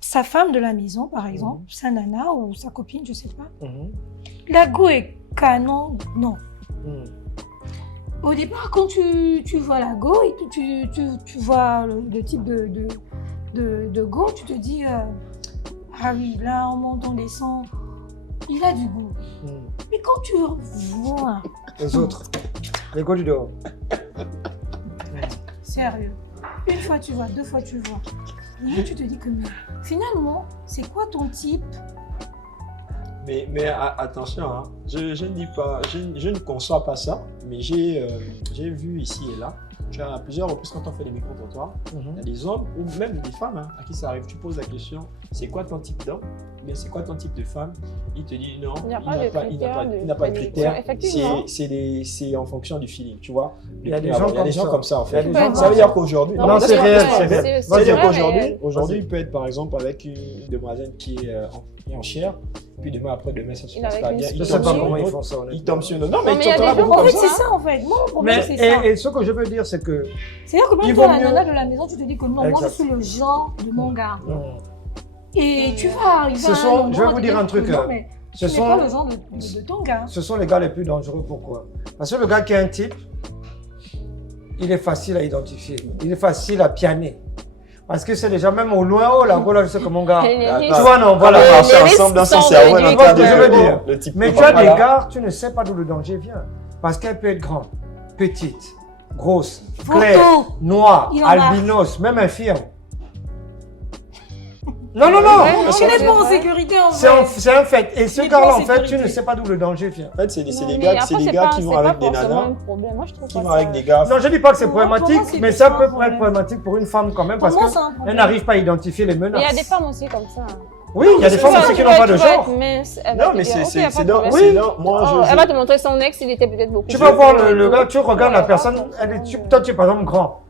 sa femme de la maison, par exemple, sa nana ou sa copine, je sais pas. Mhm. La go est canon, non. Mm. Au départ, quand tu vois la go et que tu vois le type de go, tu te dis ah oui, là, on monte, on descend, il a du goût. Mm. Mais quand tu vois, Les autres. Les go du dehors. sérieux, une fois tu vois, deux fois tu vois, et là, tu te dis que mais, finalement, c'est quoi ton type? Mais attention, hein, je ne dis pas, je ne conçois pas ça. mais j'ai vu ici et là, tu as à plusieurs reprises quand on fait des micro-trottoirs, il y a des hommes ou même des femmes hein, à qui ça arrive. Tu poses la question, c'est quoi ton type d'homme? Mais c'est quoi ton type de femme? Il te dit non, il n'a pas de critères. C'est en fonction du feeling, tu vois. Il y a des gens comme ça en fait. Ça veut dire qu'aujourd'hui, non, c'est réel, c'est réel. Ça veut dire qu'aujourd'hui, il peut être par exemple avec une demoiselle qui est en chair, puis demain ça se passe pas bien. Je ne sais pas comment ils font ça. Il tombe sur nous. Non, mais il y a des gens comme ça. C'est ça en fait. Moi, mon problème, c'est ça. Et ce que je veux dire, c'est que. C'est-à-dire que même toi, la nana de la maison, tu te dis que non, moi, je suis le genre de mon gars. Et tu vas arriver à un moment, je vais vous dire un truc. Ce sont pas le genre de ton gars. Ce sont les gars les plus dangereux. Pourquoi? Parce que le gars qui a un type, il est facile à identifier. Il est facile à pianer. Parce que c'est déjà même au loin, oh là, je sais que mon gars. Tu vois, non, voilà. Ensemble dans son cerveau, je veux dire. Mais tu as des gars, tu ne sais pas d'où le danger vient. Parce qu'elle peut être grande, petite, grosse, claire, noire, albinos, même infirme. Non. Il n'est pas en sécurité en fait. C'est un fait. Et ce gars-là, en fait, tu ne sais pas d'où le danger vient. En fait, c'est des gars qui vont avec des nanas. Qui vont avec des gars. Non, je ne dis pas que c'est problématique, mais ça peut être problématique pour une femme quand même parce qu'elle n'arrive pas à identifier les menaces. Il y a des femmes aussi comme ça. Oui, il y a des femmes aussi qui n'ont pas de genre. Non, mais c'est donc. Moi, elle va te montrer son ex, il était peut-être beaucoup. Tu vas voir le gars, tu regardes la personne, toi tu es par exemple grand.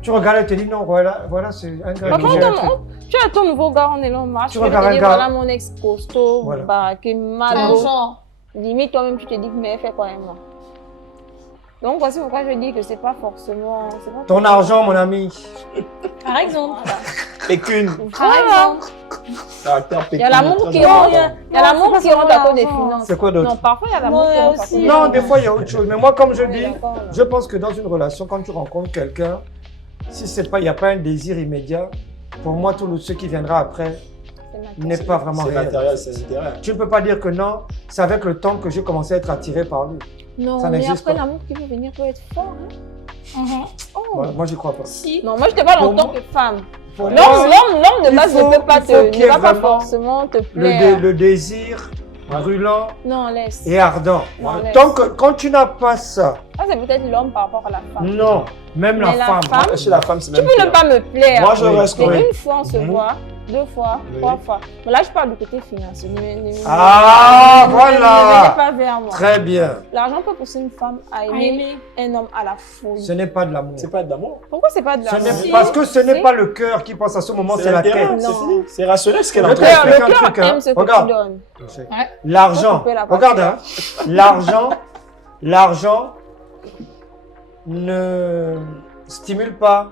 Tu regardes, elle te dit non, voilà c'est un gars. Tu as ton nouveau gars en Elon Musk. Tu regardes un gars. Voilà mon ex costaud, baraqué, mal. Limite, toi-même, tu te dis, mais elle fait quoi avec moi? Donc, voici pourquoi je dis que c'est pas forcément. Ton argent, mon ami. Par exemple. Pécune. Par exemple. Il y a l'amour qui rentre. Il y a l'amour qui rentre à cause des finances. C'est quoi d'autre? Non, parfois, il y a l'amour qui rentre aussi. Non, des fois, il y a autre chose. Mais moi, comme je dis, je pense que dans une relation, quand tu rencontres quelqu'un, si il n'y a pas un désir immédiat, pour moi, tout ce qui viendra après n'est pas vraiment réel. C'est matériel, c'est littéraire. Tu ne peux pas dire que non, c'est avec le temps que j'ai commencé à être attiré par lui. Non, mais après, l'amour qui peut venir peut être fort. Moi, je n'y crois pas. Si. Non, moi, je te parle en tant que femme. L'homme de base ne va pas forcément te plaire. Le désir brûlant et ardent. Donc, quand tu n'as pas ça... Ça, c'est peut-être l'homme par rapport à la femme. Non, même la femme. Chez la femme, c'est même tu peux ne pas me plaire. Moi, je reste mais une fois, on se voit. 2 fois, 3 fois. Mais là, je parle du côté financier. Voilà. Pas vers moi. Très bien. L'argent peut pousser une femme à aimer un homme à la folie. Ce n'est pas de l'amour. C'est pas de l'amour. Pourquoi c'est pas de l'amour? Parce que ce n'est pas le cœur qui pense à ce moment, c'est la tête. C'est fini. C'est rationnel ce qu'elle a Le cœur aime ce que tu donnes. L'argent. Regarde, l'argent ne stimule pas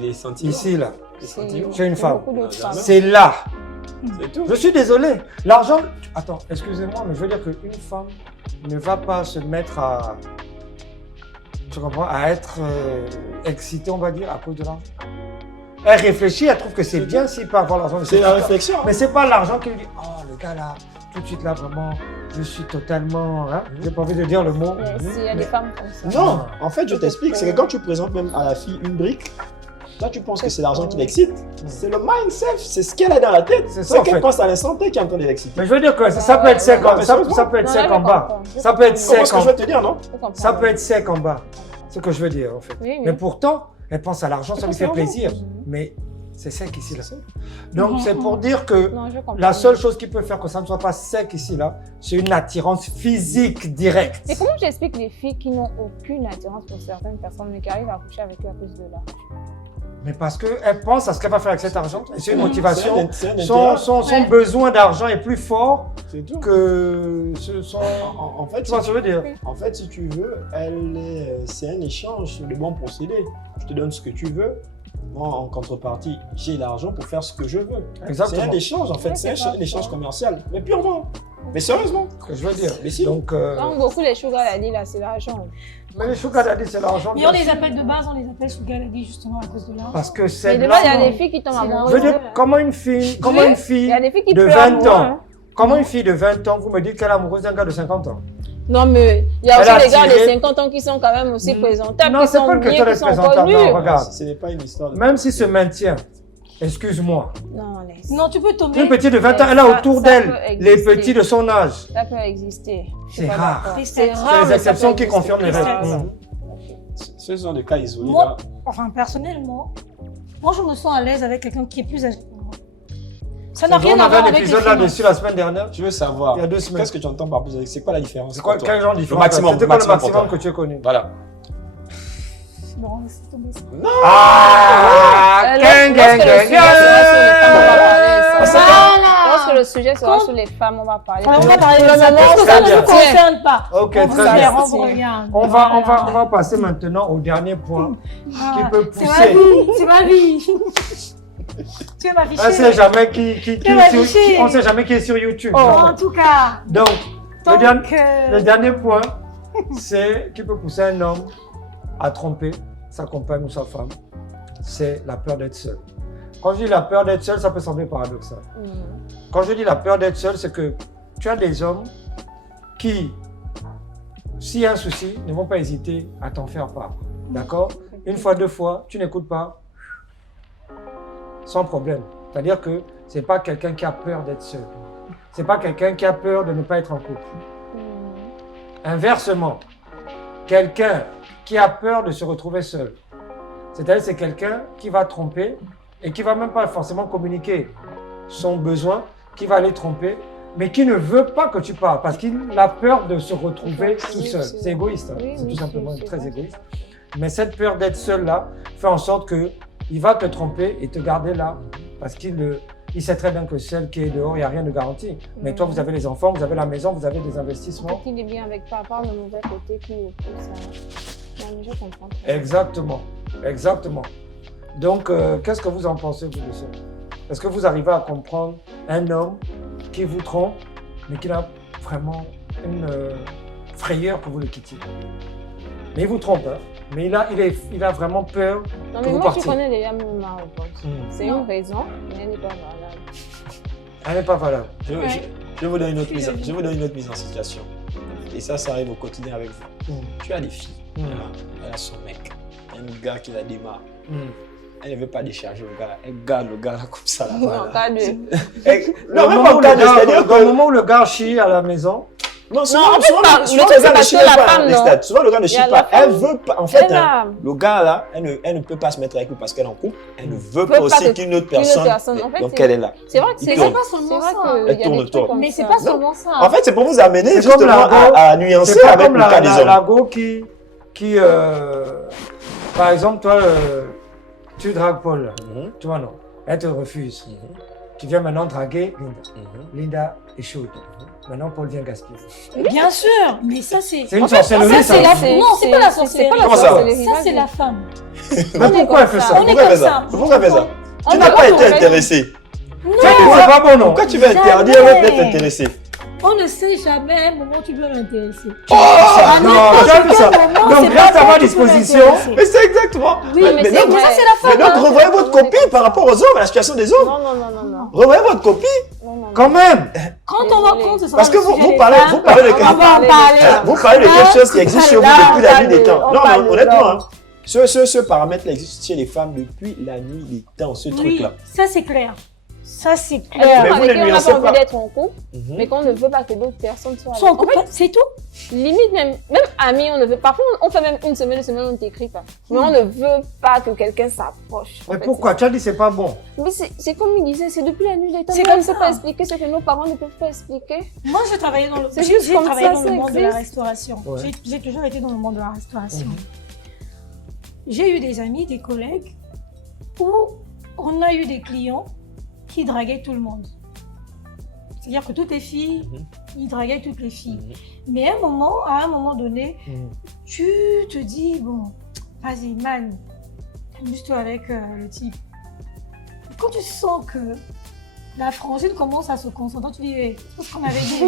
les sentiments. Ici, là. J'ai une femme. C'est là. C'est tout. Je suis désolé. L'argent... Attends, excusez-moi, mais je veux dire qu'une femme ne va pas se mettre à... Tu comprends? À être excitée, on va dire, à cause de l'argent. Elle réfléchit, elle trouve que c'est bien s'il peut avoir l'argent. C'est la réflexion. Mais c'est pas l'argent qui lui dit, oh, le gars là, tout de suite là, vraiment, je suis totalement... Hein? J'ai pas envie de dire le mot. Il y a des femmes comme ça. Non, en fait, je t'explique. C'est que quand tu présentes même à la fille une brique, toi, tu penses que c'est l'argent qui l'excite. C'est le mindset, c'est ce qu'elle a dans la tête. C'est ce qu'elle pense à l'instant T qui est en train de l'exciter. Mais je veux dire que ça peut être sec, ça peut être sec en bas. Ça peut être sec en bas. C'est ce que je veux te dire, non? Ça peut être sec en bas. C'est ce que je veux dire, en fait. Mais pourtant, elle pense à l'argent, ça lui fait plaisir. Mais c'est sec ici, là. Donc, c'est pour dire que la seule chose qui peut faire que ça ne soit pas sec ici, là, c'est une attirance physique directe. Et comment j'explique les filles qui n'ont aucune attirance pour certaines personnes, mais qui arrivent à coucher avec eux à cause de l'argent? Mais parce qu'elle pense à ce qu'elle va faire avec cet argent. C'est une motivation. Son besoin d'argent est plus fort que son... En fait, tu vois ce que je veux dire? En fait, si tu veux, c'est un échange de bons procédés. Je te donne ce que tu veux. Moi, en contrepartie, j'ai l'argent pour faire ce que je veux. Exactement. C'est un échange, en fait. C'est un échange commercial. Mais purement. Mais sérieusement. Que je veux dire. Mais si. Donc, beaucoup les sugar daddy, là, c'est l'argent. Mais les sugar daddy, c'est l'argent. Mais on les appelle de base, on les appelle sugar daddy justement à cause de l'argent. Parce que c'est de l'argent. Mais il y a des filles qui tombent amoureuses. Je veux dire, comment une fille de 20 ans, comment une fille de 20 ans, vous me dites qu'elle est amoureuse d'un gars de 50 ans? Non, mais il y a aussi des gars de 50 ans qui sont quand même aussi présentables. Non, c'est pas une question d'être présentable. Non, regarde. Ce n'est pas une histoire. Même s'il se maintient Excuse-moi. Non, laisse. Non, tu peux tomber. Une petite de 20 ans, elle a autour Ça d'elle peut les exister. petits de son âge. Ça peut exister. Je suis C'est pas rare. d'accord. C'est C'est rare, rare. les mais ça exceptions peut qui exister. confirment les règles. Ça. Mhm. Ce sont des cas isolés Moi, là. enfin, personnellement, moi, je me sens à l'aise avec quelqu'un qui est plus âgé que moi. Ça n'a rien On à avait voir un avec les épisode finances. là-dessus la semaine dernière. Tu veux savoir, Il y a 2 semaines. qu'est-ce que tu entends par plus âgé? C'est quoi la différence? C'est quoi, pour toi? quel genre de différence? maximum, C'était quoi le maximum pour maximum toi. que tu as connu? Voilà. Bon, laisse tomber ça. Ah! Gang, gang, gang, Lorsque le sujet sera sur les femmes, on va parler. On va parler de Pour le ça moment, parce que ça ça ne vient. nous concerne pas. Ok, On vous très bien. gère, on vous regarde. On va passer maintenant au dernier point qui Ah, peut c'est ma pousser. vie, c'est ma vie. Tu es ma On sait jamais on sait jamais qui est sur YouTube. En tout cas, Donc, donc, le dernier point, c'est qui peut pousser un homme à tromper sa compagne ou sa femme, c'est la peur d'être seul. Quand je dis la peur d'être seul, ça peut sembler paradoxal. Quand je dis la peur d'être seul, c'est que tu as des hommes qui, s'il y a un souci, ne vont pas hésiter à t'en faire part. D'accord? Une fois, 2 fois, tu n'écoutes pas, sans problème. C'est-à-dire que ce n'est pas quelqu'un qui a peur d'être seul. Ce n'est pas quelqu'un qui a peur de ne pas être en couple. Inversement, quelqu'un qui a peur de se retrouver seul, c'est-à-dire c'est quelqu'un qui va tromper et qui va même pas forcément communiquer son besoin, qui va aller tromper, mais qui ne veut pas que tu parles parce qu'il a peur de se retrouver tout seul. C'est égoïste, hein. Oui, C'est tout simplement c'est très vrai. égoïste. Mais cette peur d'être seul là fait en sorte que il va te tromper et te garder là parce qu'il sait très bien que seul qui est dehors, il n'y a rien de garanti. Mais toi, vous avez les enfants, vous avez la maison, vous avez des investissements. Il est bien avec papa, le mauvais côté qui le pousse à... Non, mais je comprends. Exactement, exactement. Donc, qu'est-ce que vous en pensez, vous, de ça? Est-ce que vous arrivez à comprendre un homme qui vous trompe, mais qui a vraiment une frayeur que vous le quittiez? Mais il vous trompe, hein? Mais il a vraiment peur Non, que mais vous moi, partiez. tu connais déjà ma réponse. C'est Non. une raison, mais elle n'est pas valable. Elle n'est pas valable. Je vous donne une autre Je suis je vous donne une autre mise en situation. Et ça arrive au quotidien avec vous. Tu as des filles. Elle a son mec. Un gars qui la démarre. Elle ne veut pas décharger le gars. Elle garde le gars là comme ça. Là, Non, voilà. pas de... Non, même moment pas où en cas de, c'est-à-dire dans le que... moment où le gars chie à la maison, Non, en fait, pas- souvent le le truc, gars ne parce chie que la pas. femme, Les non. stats, souvent le gars ne Il y chie a pas. la Elle femme. veut pas. En fait, Elle a- le gars là, elle ne peut pas se mettre avec lui parce qu'elle est en couple. Elle ne veut Peut pas pas aussi que- qu'une autre qu'une autre personne. personne. En fait, Donc c'est- elle est là. C'est vrai que Il c'est tourne. pas seulement vrai ça. qu'il Elle y a tourne des autour. trucs comme Mais c'est ça. pas seulement ça. En fait, c'est pour vous amener C'est comme justement l'argot. à nuancer c'est pas avec comme le cas des hommes. l'argot qui par exemple, toi, tu dragues Paul, là. Tu vois, non? Elle te refuse. Tu viens maintenant draguer Linda. Linda est chaude. Maintenant, Paul vient gaspiller. Bien sûr, mais ça c'est. C'est une En fait, sorcellerie, ça, c'est ça. la- Non, c'est pas la sorcellerie. Comment ça Ça c'est la femme. Mais pourquoi elle fait ça? On est Pourquoi elle comme fait ça. ça? Pourquoi elle fait ça? On Tu est n'as pas pas été convaincus. intéressé. C'est pas bon, non? Pourquoi tu veux Jamais. interdire l'autre d'être intéressé? On ne sait jamais à un moment où tu peux m'intéresser. Oh, non, tu as vu ça? Donc, reste à ma disposition. Mais c'est exactement. Oui, mais c'est ça vrai. c'est la Mais femme. donc, revoyez votre copie par rapport aux hommes, à la situation des hommes. Non, non, non, non, non. Revoyez votre copie. Non, non, Quand même. Quand on va prendre, ce sera Parce que le vous, sujet vous des parlez, femmes. vous parlez de On va quelque parler de ça. vous parlez de quelque chose qui existe chez vous Là, depuis la nuit des on temps. parle Non, de- mais on honnêtement, parle hein, ce paramètre-là existe chez les femmes depuis la nuit des temps, ce Oui, truc-là. ça c'est clair. Ça c'est Elle clair. Mais est vous avec ne qui on n'a nuancez pas envie pas. d'être en couple, Mhm. mais qu'on ne veut pas que d'autres personnes soient Son avec. En couple, fait, c'est tout. limite même amis, on ne veut. Parfois, on fait même une semaine, on ne t'écrit pas. Mais on ne veut pas que quelqu'un s'approche. En Mais fait, pourquoi? Tu as dit c'est pas bon. Mais c'est comme il disait, c'est depuis la nuit des temps. C'est Nous, on comme ne peut ça. pas expliquer ce que nos parents ne peuvent pas expliquer. Moi, je travaillais dans le, C'est j'ai juste j'ai comme travaillé ça, dans le ça monde de la existe. restauration. Ouais. J'ai toujours été dans le monde de la restauration. J'ai eu des amis, des collègues, où on a eu des clients qui draguaient tout le monde. C'est-à-dire que toutes les filles, ils draguaient toutes les filles. Mais à un moment donné, tu te dis, bon, vas-y, man, amuse-toi avec le type. Quand tu sens que La frangine commence à se concentrer. Tu dis, c'est ce qu'on avait dit.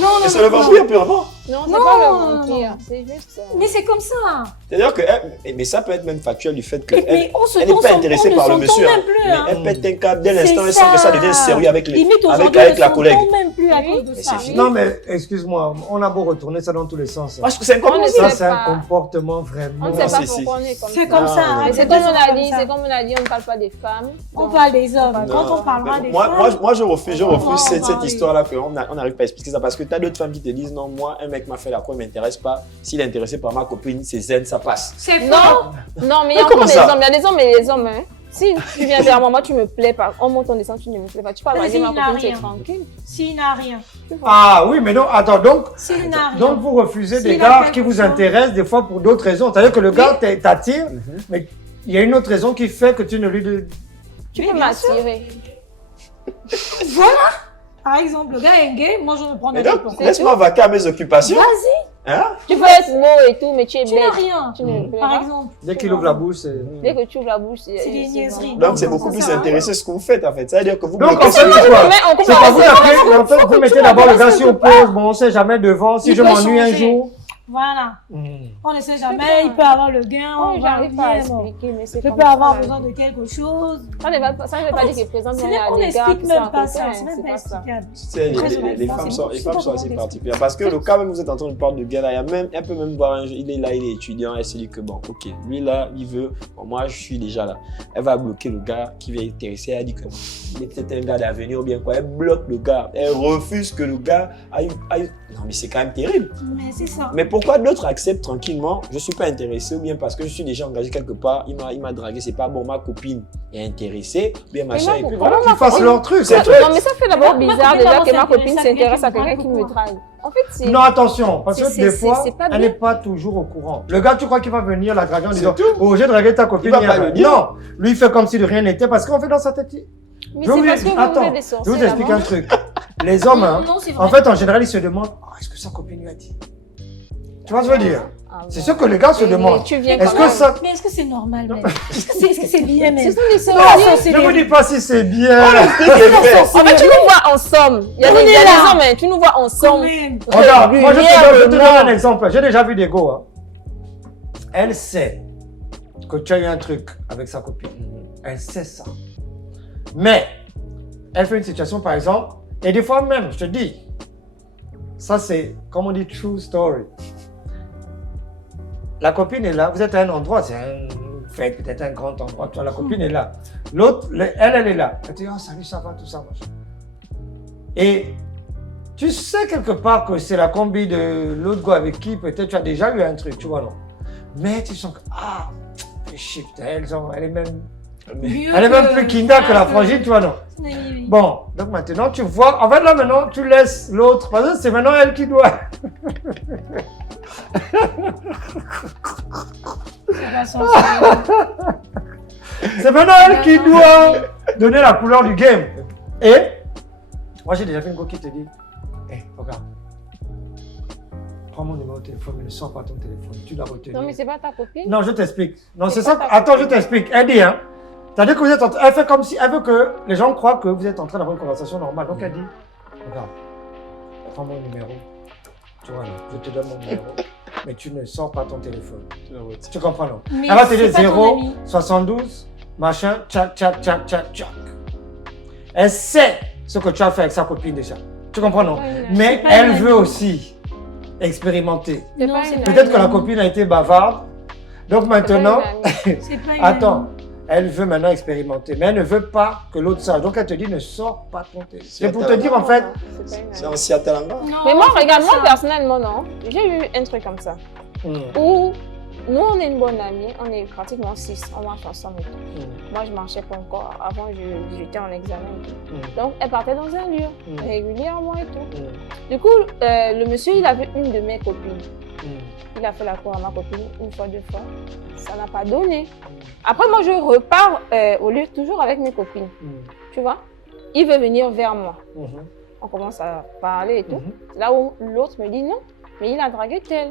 Non, Et c'est le vampire purement. Non, c'est Non, pas le non, vampire, non. c'est juste... Mais c'est comme ça. C'est-à-dire que, mais ça peut être même factuel du fait qu'elle Mais on n'est pas intéressée par le s'entend monsieur. même plus, hein. Mais elle pète un câble dès C'est l'instant, elle sent que ça devient sérieux avec, Limite, avec aujourd'hui, la collègue. on ne s'entend même plus à cause de Mais ça. c'est fini. Non, mais excuse-moi, on a beau retourner ça dans tous les sens. Parce que c'est On ne comme sait Ça, c'est un pas. comportement On vraiment. ne sait pas c'est- pourquoi on est comme C'est ça. comme ça. Non, hein. Mais non, c'est Les comme deux on sont a comme dit, ça. c'est comme on a dit, on ne parle pas des femmes. On Donc, parle des hommes. Non. Quand on parlera des moi, femmes. moi, je refuse on va cette parler. histoire-là. On n'arrive pas à expliquer ça parce que tu as d'autres femmes qui te disent non, moi, un mec m'a fait la croix, il ne m'intéresse pas. S'il est intéressé par ma copine, c'est zen, ça passe. C'est faux. Non, mais il y a comment encore des ça hommes. Il y a des hommes et des hommes. Hein. Si tu viens vers moi, tu me plais pas. On monte, on descend, tu ne me plais pas. Tu parles Mais de ma il n'a copine, c'est rien. tranquille. S'il n'a rien. Ah oui, mais non, attends, S'il n'a rien. donc vous refusez des S'il a gars quelque qui vous chose. intéressent des fois pour d'autres raisons. C'est-à-dire que le gars t'attire, mais il y a une autre raison qui fait que tu ne lui... Tu Mais peux bien sûr. m'attirer. Voilà. Par exemple, le gars est gay, moi je me prends Mais des donc, réponses. laisse-moi vaquer à mes occupations. Vas-y, Hein? Tu peux être beau et tout, mais tu es tu n'as bête. rien. Tu ne me plais Par pas. exemple. Dès qu'il ouvre la bouche, c'est... Dès que tu ouvres la bouche, C'est des niaiseries. Donc, c'est Non, beaucoup ça plus sert à intéressé ce que vous faites en fait. Ça veut dire que vous Donc, bloquez en fait, sur- c'est quoi? Mais on C'est comprend pas vous pas. appelez, mais en fait, vous mettez d'abord le gars sur pause, bon, on sait jamais devant, si Il je peut m'ennuie un changer. jour. Voilà. Hmm. On ne sait jamais, il peut avoir le gain, Oh, on va j'arrive pas à bien, non. expliquer, mais c'est Je comme peux ça, avoir la besoin vie. de quelque chose. Ça ne veut pas dire que présentement, il y a On des gars n'explique qui sont à même pas côté, ça, hein, c'est même c'est pas pas ça. explicable. Tu sais, Très les honnêtement, femmes c'est sont, bon, les je sais femmes pas sont assez comment particulières. Parce que le cas même, vous êtes en train de parler de gars là, il y a même, elle peut même voir un, il est là, il est étudiant, elle se dit que bon, ok, lui là, il veut, bon, moi je suis déjà là. Elle va bloquer le gars qui va intéresser, elle dit que il est peut-être un gars d'avenir ou bien quoi, elle bloque le gars, elle refuse que le gars aille. Non mais c'est quand même terrible. Mais c'est ça. Mais pourquoi d'autres acceptent tranquillement, je suis pas intéressé ou bien parce que je suis déjà engagé quelque part, il m'a dragué, c'est pas bon, ma copine est intéressée, bien machin, et puis voilà. Qu'ils fassent leur truc. C'est tout. Non, mais ça fait d'abord Ma bizarre copine déjà que ma commence à copine s'intéresser s'intéresse à à quelqu'un quelqu'un qui qui me me drague. En fait, c'est. Non, attention, parce que C'est- des c'est- fois, c'est pas elle bien. n'est pas toujours au courant. Le gars, tu crois qu'il va venir la draguer en C'est disant tout. « Oh, j'ai dragué ta copine. Il va hier. pas le dire. Non, lui, il fait comme si de rien n'était parce qu'en fait, dans sa tête, Mais Je c'est vous- parce que vous attends, êtes des je sorciers. vous explique là-bas. un truc. Les hommes, hein, Non, c'est vrai. en fait, en général, ils se demandent est-ce que sa copine lui a dit. Tu vois ce que je veux dire? Ah, C'est bon. ce que les gars se Mais demandent. tu viens Est-ce quand que même. ça. Mais est-ce que c'est normal même? Est-ce que c'est bien même? Ce sont des Non, sorciers. je ne vous dis pas si c'est bien. En fait, tu nous vois ensemble. Il y a On des est là. hommes, hein, tu nous vois Quand ensemble. même. Regarde, moi, je te donne Régulièrement. un exemple. J'ai déjà vu des go. Hein. Elle sait que tu as eu un truc avec sa copine. Elle sait ça. Mais, elle fait une situation, par exemple, et des fois même, je te dis, ça c'est, comme on dit, true story. La copine est là, vous êtes à un endroit, c'est un fait peut-être un grand endroit, toi, la copine est là. L'autre, elle est là. Elle te dit, oh salut, ça va, tout ça, machin. Et tu sais quelque part que c'est la combi de l'autre gars avec qui peut-être tu as déjà eu un truc, tu vois, non? Mais tu sens que, ah, shit, elle est même, elle est même plus kinda que la frangine, tu vois, non? Oui, oui. Bon, donc maintenant tu vois, en fait là maintenant tu laisses l'autre, parce que c'est maintenant elle qui doit. C'est pas sorcier. C'est maintenant elle qui doit donner la couleur du game. Et moi j'ai déjà fait une go qui te dit, hé, regarde, prends mon numéro de téléphone, mais ne sors pas ton téléphone, tu dois retenir. Non, mais c'est pas ta copine. Non, je t'explique. Non, C'est c'est ça. pas ta Attends, je copine. t'explique. Elle dit, hein. C'est-à-dire que vous êtes en train. Elle fait comme si. Elle veut que les gens croient que vous êtes en train d'avoir une conversation normale. Donc elle dit, regarde, prends mon numéro. Tu vois, là, je te donne mon numéro. Mais tu ne sors pas ton téléphone. Tu comprends, non? Mais Elle va te dire c'est pas ton 0, ami. 72, machin, tchac, tchac, tchac, tchac, tchac. Elle sait ce que tu as fait avec sa copine déjà. Tu comprends, non? Ouais, Mais c'est pas elle une veut amie. aussi expérimenter. C'est Non, pas c'est une pas Peut-être que la amie. copine a été bavarde. Donc maintenant, C'est pas une attends, amie. elle veut maintenant expérimenter, mais elle ne veut pas que l'autre sache. Donc elle te dit, ne sors pas ton téléphone. C'est C'est pour un te dire en fait, C'est en Seattle encore. Non, Mais moi, c'est regarde, pas moi ça. personnellement, non. J'ai eu un truc comme ça. Où nous, on est une bonne amie, on est pratiquement 6, on marche ensemble. Et tout. Moi, je marchais pas encore. Avant, j'étais en examen. Et tout. Donc, elle partait dans un lieu régulièrement et tout. Du coup, le monsieur, il avait une de mes copines. Il a fait la cour à ma copine une fois, 2 fois. Ça n'a pas donné. Après, moi, je repars au lieu toujours avec mes copines. Tu vois? Il veut venir vers moi. On commence à parler et tout. C'est là où l'autre me dit non, mais il a dragué tel.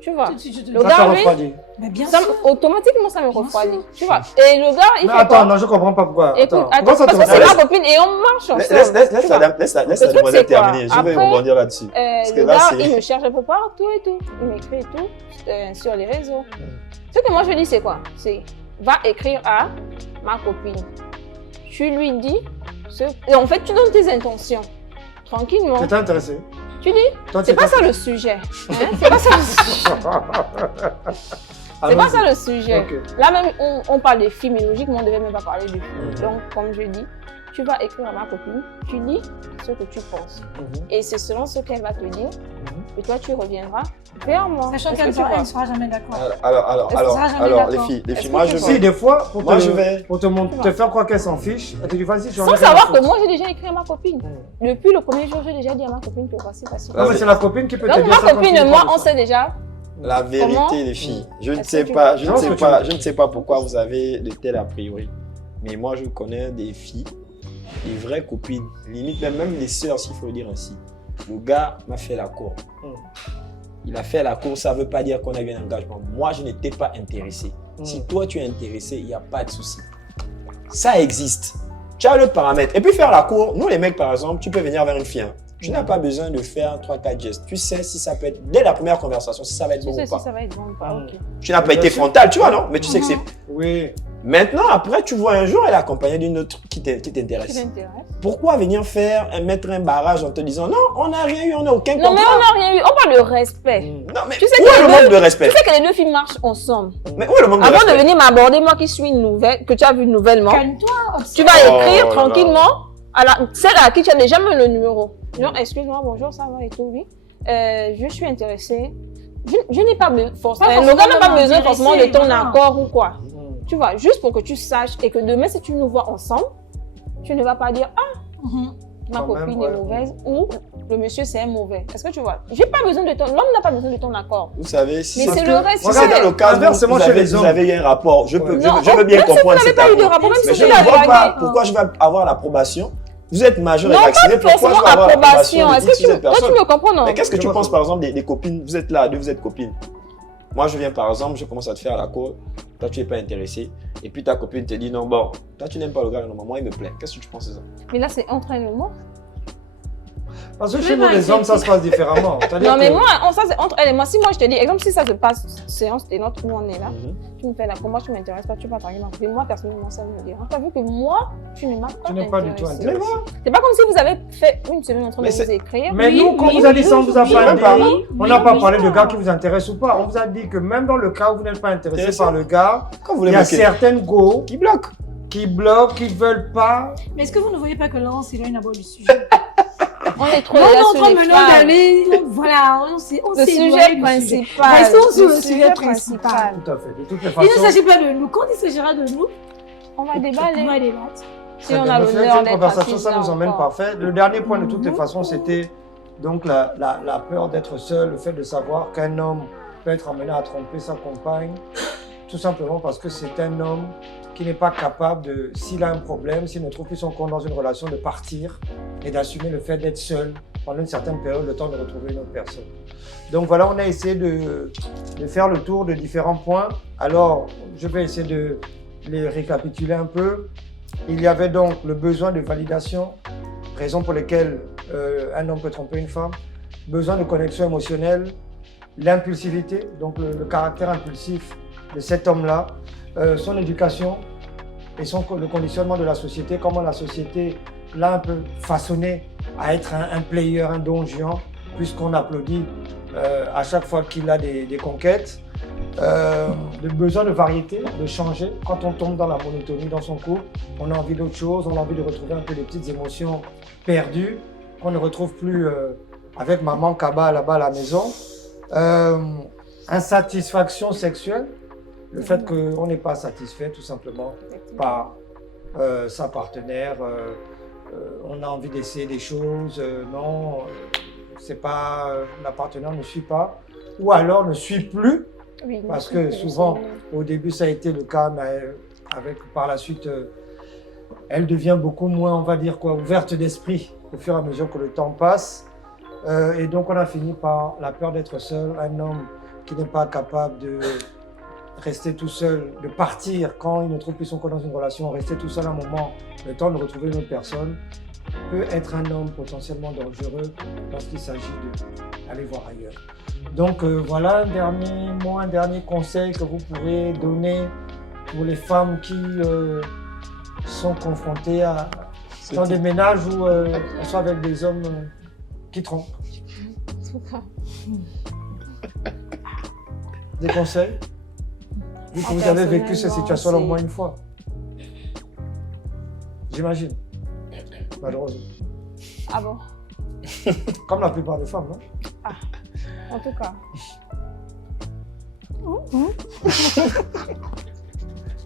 Tu vois. Le Ça gars, te lui, refroidit. Mais bien ça, sûr. automatiquement, ça me Bien refroidit. sûr. Tu vois. Et le gars, il Mais fait attends, quoi? non, je comprends pas pourquoi. Écoute, Attends, attends, pourquoi ça te parce que c'est refroidit? ma copine et on marche ensemble. Laisse tu vois. la Le truc, demoiselle c'est quoi? terminer. Je vais Après, rebondir là-dessus. Parce que Le là, gars, c'est- il me cherche un peu partout et tout. Il m'écrit et tout sur les réseaux. Ce que moi, je dis, c'est quoi? C'est va écrire à ma copine. Tu lui dis, et en fait, tu donnes tes intentions. Tranquillement. Tu t'es intéressé? Tu dis, Toi, c'est tu pas t'es- ça le sujet. Hein? C'est pas ça le sujet. C'est pas ça le sujet. Ok. Là même, on parle des filles, mais logiquement, on ne devait même pas parler de filles. Donc, comme je dis, tu vas écrire à ma copine, tu dis ce que tu penses. Et c'est selon ce qu'elle va te dire, et toi, tu reviendras vers moi. Sachant Est-ce qu'elle que tu vois? ne sera jamais d'accord. Alors, Est-ce que ça sera jamais les d'accord? filles, Est-ce que moi, tu je vois? Si, vais. des fois, pour Moi, te, je vais. pour te faire croire qu'elle s'en fiche, elle te dit vas-y, j'en ai Sans rien à savoir que foutre. moi, j'ai déjà écrit à ma copine. Depuis le premier jour, j'ai déjà dit à ma copine que voici, voici. Non, mais c'est la copine qui peut te Donc, dire ça ma quand copine tu et lui moi, parles on de ça. sait déjà. La vérité, Comment? les filles, je ne Est-ce sais que tu pas, vois? je ne Non, sais c'est pas, que tu- je ne sais pas pourquoi vous avez de tels a priori. Mais moi, je connais des filles, des vraies copines, limite même les sœurs, s'il faut le dire ainsi. Le gars m'a fait la cour. Il a fait la cour, ça ne veut pas dire qu'on a eu un engagement. Moi, je n'étais pas intéressé. Si toi, tu es intéressé, il n'y a pas de souci. Ça existe. Tu as le paramètre. Et puis faire la cour, nous les mecs, par exemple, tu peux venir vers une fille. Hein. Tu n'as pas besoin de faire 3-4 gestes. Tu sais si ça peut être, dès la première conversation, si ça va être Tu bon sais ou si pas. ça va être bon ou pas, ok. Tu n'as pas Bien été sûr. frontal, tu vois, non? Mais tu sais que c'est... Oui. Maintenant, après, tu vois un jour, elle est accompagnée d'une autre qui Qui t'intéresse. t'intéresse? Pourquoi venir mettre un barrage en te disant non, on n'a rien eu, on n'a aucun Non, mais contrat. on n'a rien eu. On parle de respect. Non, mais Tu sais où que est le les manque deux- de respect? Tu sais que les deux filles marchent ensemble. Mais où est le manque de Avant de respect? venir m'aborder, moi qui suis une nouvelle, que tu as vu nouvellement, Calme-toi, tu vas Oh écrire là là. tranquillement à celle à qui tu as déjà mis le numéro. Non, excuse-moi, bonjour, ça va et tout, oui. Je suis intéressée. Je n'ai pas forcément. Pas Le gars n'a pas forcément besoin forcément de ton intéressé, accord ou quoi. Tu vois, juste pour que tu saches et que demain, si tu nous vois ensemble, tu ne vas pas dire ah, ma Quand copine même, est ouais. mauvaise ou le monsieur c'est un mauvais. Est-ce que tu vois? J'ai pas besoin de ton. L'homme n'a pas besoin de ton accord. Vous savez, si Mais c'est c'est le respect. si c'est dans le cas où Inversement, vous chez avez, les hommes. vous avez eu un rapport, je veux Non, bien même si comprendre vous n'avez cet pas eu de accord. rapport, même Mais si je tu ne l'as vois pas dragué. pourquoi je vais avoir l'approbation. Vous êtes majeur et Non, vacciné, pas pourquoi je forcément vais avoir l'approbation approbation. de Est-ce X que ou Z toi, tu personne? me comprends, non? Mais qu'est-ce que Je tu vois penses pas. par exemple des copines? Vous êtes là, deux, vous êtes copines. Moi, je viens par exemple, je commence à te faire la cour. Toi, tu n'es pas intéressé. Et puis ta copine te dit non, bon, toi, tu n'aimes pas le gars, non, moi, il me plaît. Qu'est-ce que tu penses de ça? Mais là, c'est entraînement. Parce que chez nous, les hommes, ça se passe différemment. C'est-à-dire Non, mais que- moi, ça, c'est entre elle et moi. Si moi, je te dis, exemple, si ça se passe, séance des notes où on est là, tu me fais la cour, moi, tu m'intéresses pas, tu vas draguer ma copine. Moi, personnellement, ça me dérange pas, vu que moi, tu ne m'as pas Tu n'es pas du tout intéressé. intéressé. C'est pas comme si vous avez fait une semaine en train de Mais vous écrire. Mais Oui, nous, quand oui, vous avez dit ça, on oui, vous a oui, pas oui, dit. oui, On n'a pas oui, parlé oui. de gars qui vous intéressent ou pas. On vous a dit que même dans le cas où vous n'êtes pas intéressé Intéressé. par le gars, Quand vous il voulez y a bloquer, certaines go qui bloque. qui bloquent, qui ne veulent pas. Mais est-ce que vous ne voyez pas que là, on s'éloigne d'abord du sujet? On est trop On est là en sur train les maintenant femmes. d'aller, voilà, on s'est Le éloigné sujet du principal. Restons sur le Le sujet principal. Tout à fait. De toutes les Il ne façons, s'agit pas de nous. Quand il s'agira de nous, On va on va déballer. débattre. Si très on bien. a Mais finalement, l'honneur cette d'être conversation, assise ça là nous emmène encore. parfait. Le dernier point, de toutes les façons, c'était donc la peur d'être seul, le fait de savoir qu'un homme peut être amené à tromper sa compagne, tout simplement parce que c'est un homme qui n'est pas capable de, s'il a un problème, s'il ne trouve plus son compte dans une relation, de partir et d'assumer le fait d'être seul pendant une certaine période, le temps de retrouver une autre personne. Donc voilà, on a essayé de faire le tour de différents points. Alors, je vais essayer de les récapituler un peu. Il y avait donc le besoin de validation, raison pour laquelle un homme peut tromper une femme, besoin de connexion émotionnelle, l'impulsivité, donc le caractère impulsif de cet homme-là, son éducation et le conditionnement de la société, comment la société l'a un peu façonné à être un player, un don géant, puisqu'on applaudit à chaque fois qu'il a des conquêtes. Le besoin de variété, de changer. Quand on tombe dans la monotonie dans son couple, on a envie d'autre chose, on a envie de retrouver un peu des petites émotions perdues qu'on ne retrouve plus avec maman Kaba là-bas à la maison. Insatisfaction sexuelle, le fait qu'on n'est pas satisfait tout simplement par sa partenaire. On a envie d'essayer des choses, non, c'est pas, la partenaire ne suit pas, ou alors ne suit plus. Oui, Parce que souvent, au début, ça a été le cas, mais par la suite, elle devient beaucoup moins, on va dire quoi, ouverte d'esprit au fur et à mesure que le temps passe. Et donc, on a fini par la peur d'être seul, un homme qui n'est pas capable de rester tout seul, de partir quand il ne trouve plus son corps dans une relation, rester tout seul un moment, le temps de retrouver une autre personne, peut être un homme potentiellement dangereux lorsqu'il s'agit d'aller voir ailleurs. Donc voilà un dernier conseil que vous pourrez donner pour les femmes qui sont confrontées dans des ménages où elles sont avec des hommes qui trompent. Des conseils? Vu que vous avez vécu cette situation-là au moins une fois. J'imagine. Malheureusement. Ah bon? Comme la plupart des femmes, non? Ah, en tout cas.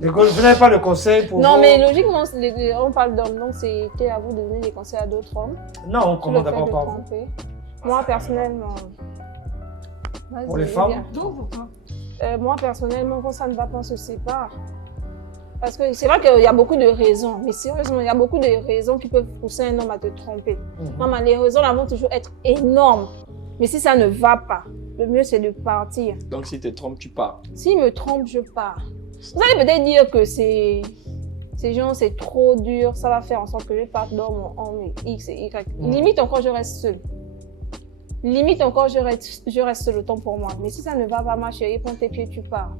Vous n'avez pas de conseils pour Non, vous? mais logiquement, on parle d'hommes, donc c'était à vous de donner des conseils à d'autres hommes. Non, on Sur commence le fait d'abord de par vous. tromper. Moi, personnellement... Pour les Vas-y, femmes? viens. Donc, pourquoi? Moi, personnellement, quand ça ne va pas, on se sépare. Parce que c'est vrai qu'il y a beaucoup de raisons, mais sérieusement, il y a beaucoup de raisons qui peuvent pousser un homme à te tromper. Non, mais les raisons là vont toujours être énormes. Mais si ça ne va pas, le mieux c'est de partir. Donc si tu te trompes, tu pars. S'il me trompe, je pars. Vous allez peut-être dire que ces gens, c'est trop dur, ça va faire en sorte que je parte dans mon homme X et Y. Limite encore, je reste seule. Limite encore, je reste seule, autant pour moi. Mais si ça ne va pas, ma chérie, prends tes pieds, tu pars.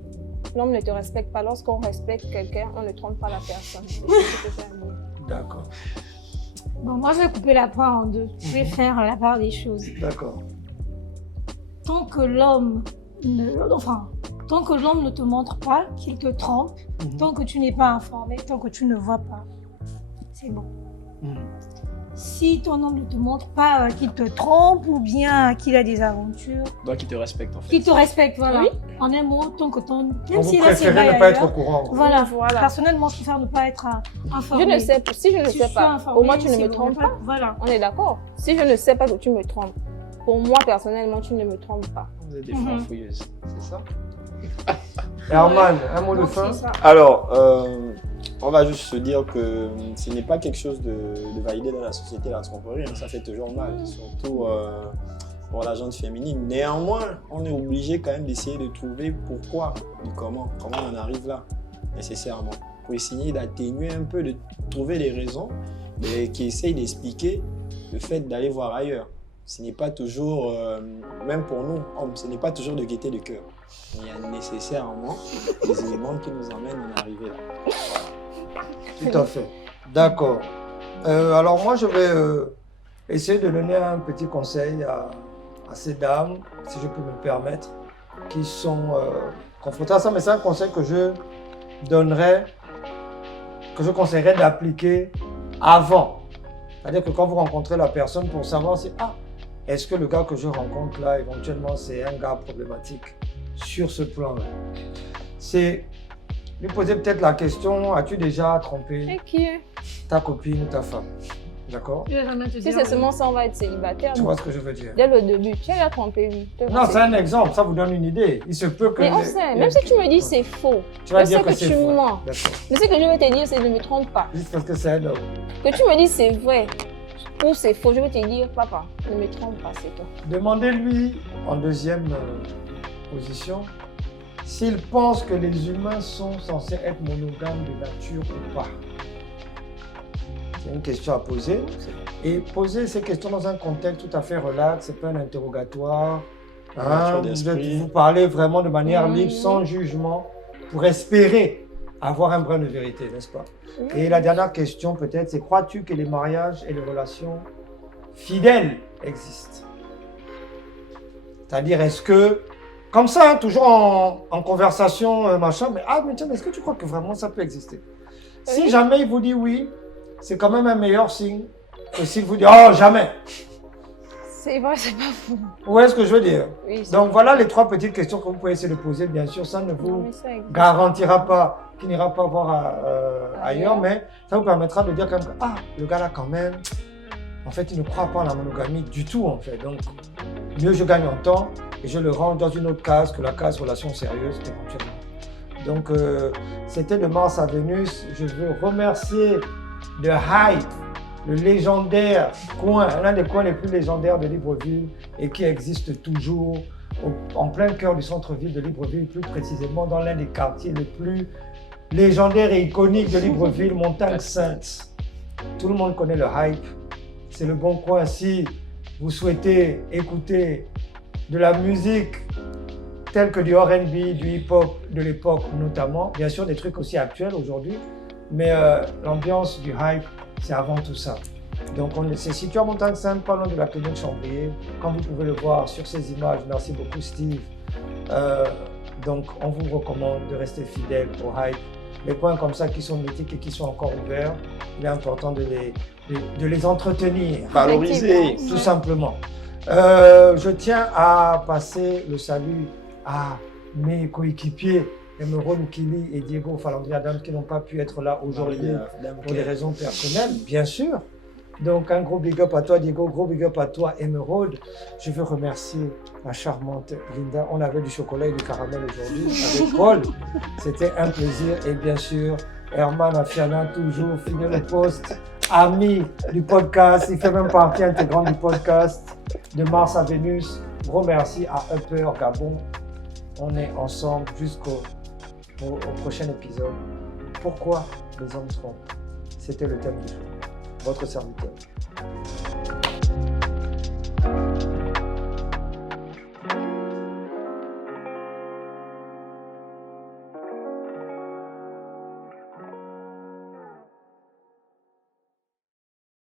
L'homme ne te respecte pas. Lorsqu'on respecte quelqu'un, on ne trompe pas la personne. D'accord. Bon, moi, je vais couper la poire en deux. Je vais faire la part des choses. D'accord. Tant que l'homme ne te montre pas qu'il te trompe, tant que tu n'es pas informé, tant que tu ne vois pas, c'est bon. Si ton homme ne te montre pas qu'il te trompe ou bien qu'il a des aventures, Donc il te respecte en fait. qu'il te respecte, voilà. Oui. En un mot, tant que ton... Donc, Même vous s'il a ses préférez bails ne pas être au ailleurs, courant. voilà. Voilà. Personnellement, je préfère ne pas être informé. Je ne sais pas. Si je ne Si je sais suis pas, informée, au moins tu ne c'est me bon, trompes pas. Voilà. On est d'accord. Si je ne sais pas que tu me trompes, pour moi personnellement, tu ne me trompes pas. Vous êtes des femmes fouilleuses, c'est ça? Herman, un mot de Donc, fin? c'est ça. Alors, on va juste se dire que ce n'est pas quelque chose de validé dans la société, la tromperie, hein, ça fait toujours mal, surtout pour la gente féminine. Néanmoins, on est obligé quand même d'essayer de trouver pourquoi et comment on en arrive là, nécessairement, pour essayer d'atténuer un peu, de trouver les raisons qui essayent d'expliquer le fait d'aller voir ailleurs. Ce n'est pas toujours, même pour nous, hommes, ce n'est pas toujours de gaieté de cœur. Il y a nécessairement des éléments qui nous amènent à en arriver là. Tout à fait. D'accord. Alors moi, je vais essayer de donner un petit conseil à ces dames, si je peux me permettre, qui sont confrontées à ça. Mais c'est un conseil que je donnerais, que je conseillerais d'appliquer avant. C'est-à-dire que quand vous rencontrez la personne pour savoir si, est-ce que le gars que je rencontre là, éventuellement, c'est un gars problématique sur ce plan-là. C'est lui poser peut-être la question, as-tu déjà trompé Et qui est? ta copine ou ta femme? D'accord? Je vais jamais te Si dire. c'est seulement ça, on va être célibataire. Tu vois ce que je veux dire? Dès le début, tu as trompé lui. Non, c'est un exemple, ça vous donne une idée. Il se peut que... Mais on sait, même si tu me dis c'est faux, tu vas je dire sais que c'est tu faux. mens. D'accord. Mais ce que je vais te dire, c'est ne me trompe pas. Juste parce que c'est un homme. Que tu me dis c'est vrai ou c'est faux, je vais te dire, papa, ne me trompe pas, c'est tout. Demandez-lui, en deuxième position, s'il pense que les humains sont censés être monogames de nature ou pas. C'est une question à poser. Et poser ces questions dans un contexte tout à fait relax, c'est pas un interrogatoire. Hein, vous parlez vraiment de manière libre, sans jugement, pour espérer avoir un brin de vérité, n'est-ce pas? Et la dernière question peut-être, c'est crois-tu que les mariages et les relations fidèles existent? C'est-à-dire, est-ce que, comme ça, hein, toujours en conversation, machin, mais tiens, est-ce que tu crois que vraiment ça peut exister? Si jamais il vous dit oui, c'est quand même un meilleur signe que s'il vous dit oh, jamais. C'est vrai, c'est pas fou. Vous voyez ce que je veux dire? Oui, Donc voilà les trois petites questions que vous pouvez essayer de poser. Bien sûr, ça ne vous garantira pas qu'il n'ira pas voir ailleurs, mais ça vous permettra de dire quand même que le gars là quand même, en fait, il ne croit pas en la monogamie du tout en fait. Donc, mieux je gagne en temps et je le range dans une autre case que la case relation sérieuse éventuellement. Donc, c'était de Mars à Vénus. Je veux remercier le Hype, le légendaire coin, l'un des coins les plus légendaires de Libreville et qui existe toujours en plein cœur du centre-ville de Libreville, plus précisément dans l'un des quartiers les plus légendaires et iconiques de Libreville, Montagne Sainte. Tout le monde connaît le hype. C'est le bon coin si vous souhaitez écouter de la musique telle que du R&B, du hip-hop de l'époque notamment. Bien sûr, des trucs aussi actuels aujourd'hui. Mais l'ambiance du hype, c'est avant tout ça. Donc, on s'est situé à Montagne-Sainte, pas loin de la clinique Chambrier. Comme vous pouvez le voir sur ces images, merci beaucoup Steve. Donc, on vous recommande de rester fidèle au hype. Les coins comme ça qui sont mythiques et qui sont encore ouverts, il est important de les entretenir. Valoriser. Tout simplement. Je tiens à passer le salut à mes coéquipiers, Emeraude Nkili et Diego Falandri-Adams, qui n'ont pas pu être là aujourd'hui pour des raisons personnelles, bien sûr. Donc un gros big up à toi Diego, gros big up à toi Emeraude. Je veux remercier la charmante Linda. On avait du chocolat et du caramel aujourd'hui avec Paul. C'était un plaisir. Et bien sûr, Herman Afiana, toujours fidèle au poste, ami du podcast. Il fait même partie intégrante du podcast de Mars à Vénus. Gros merci à Upper Gabon. On est ensemble jusqu'au prochain épisode. Pourquoi les hommes trompent? C'était le thème du jour. Votre serviteur.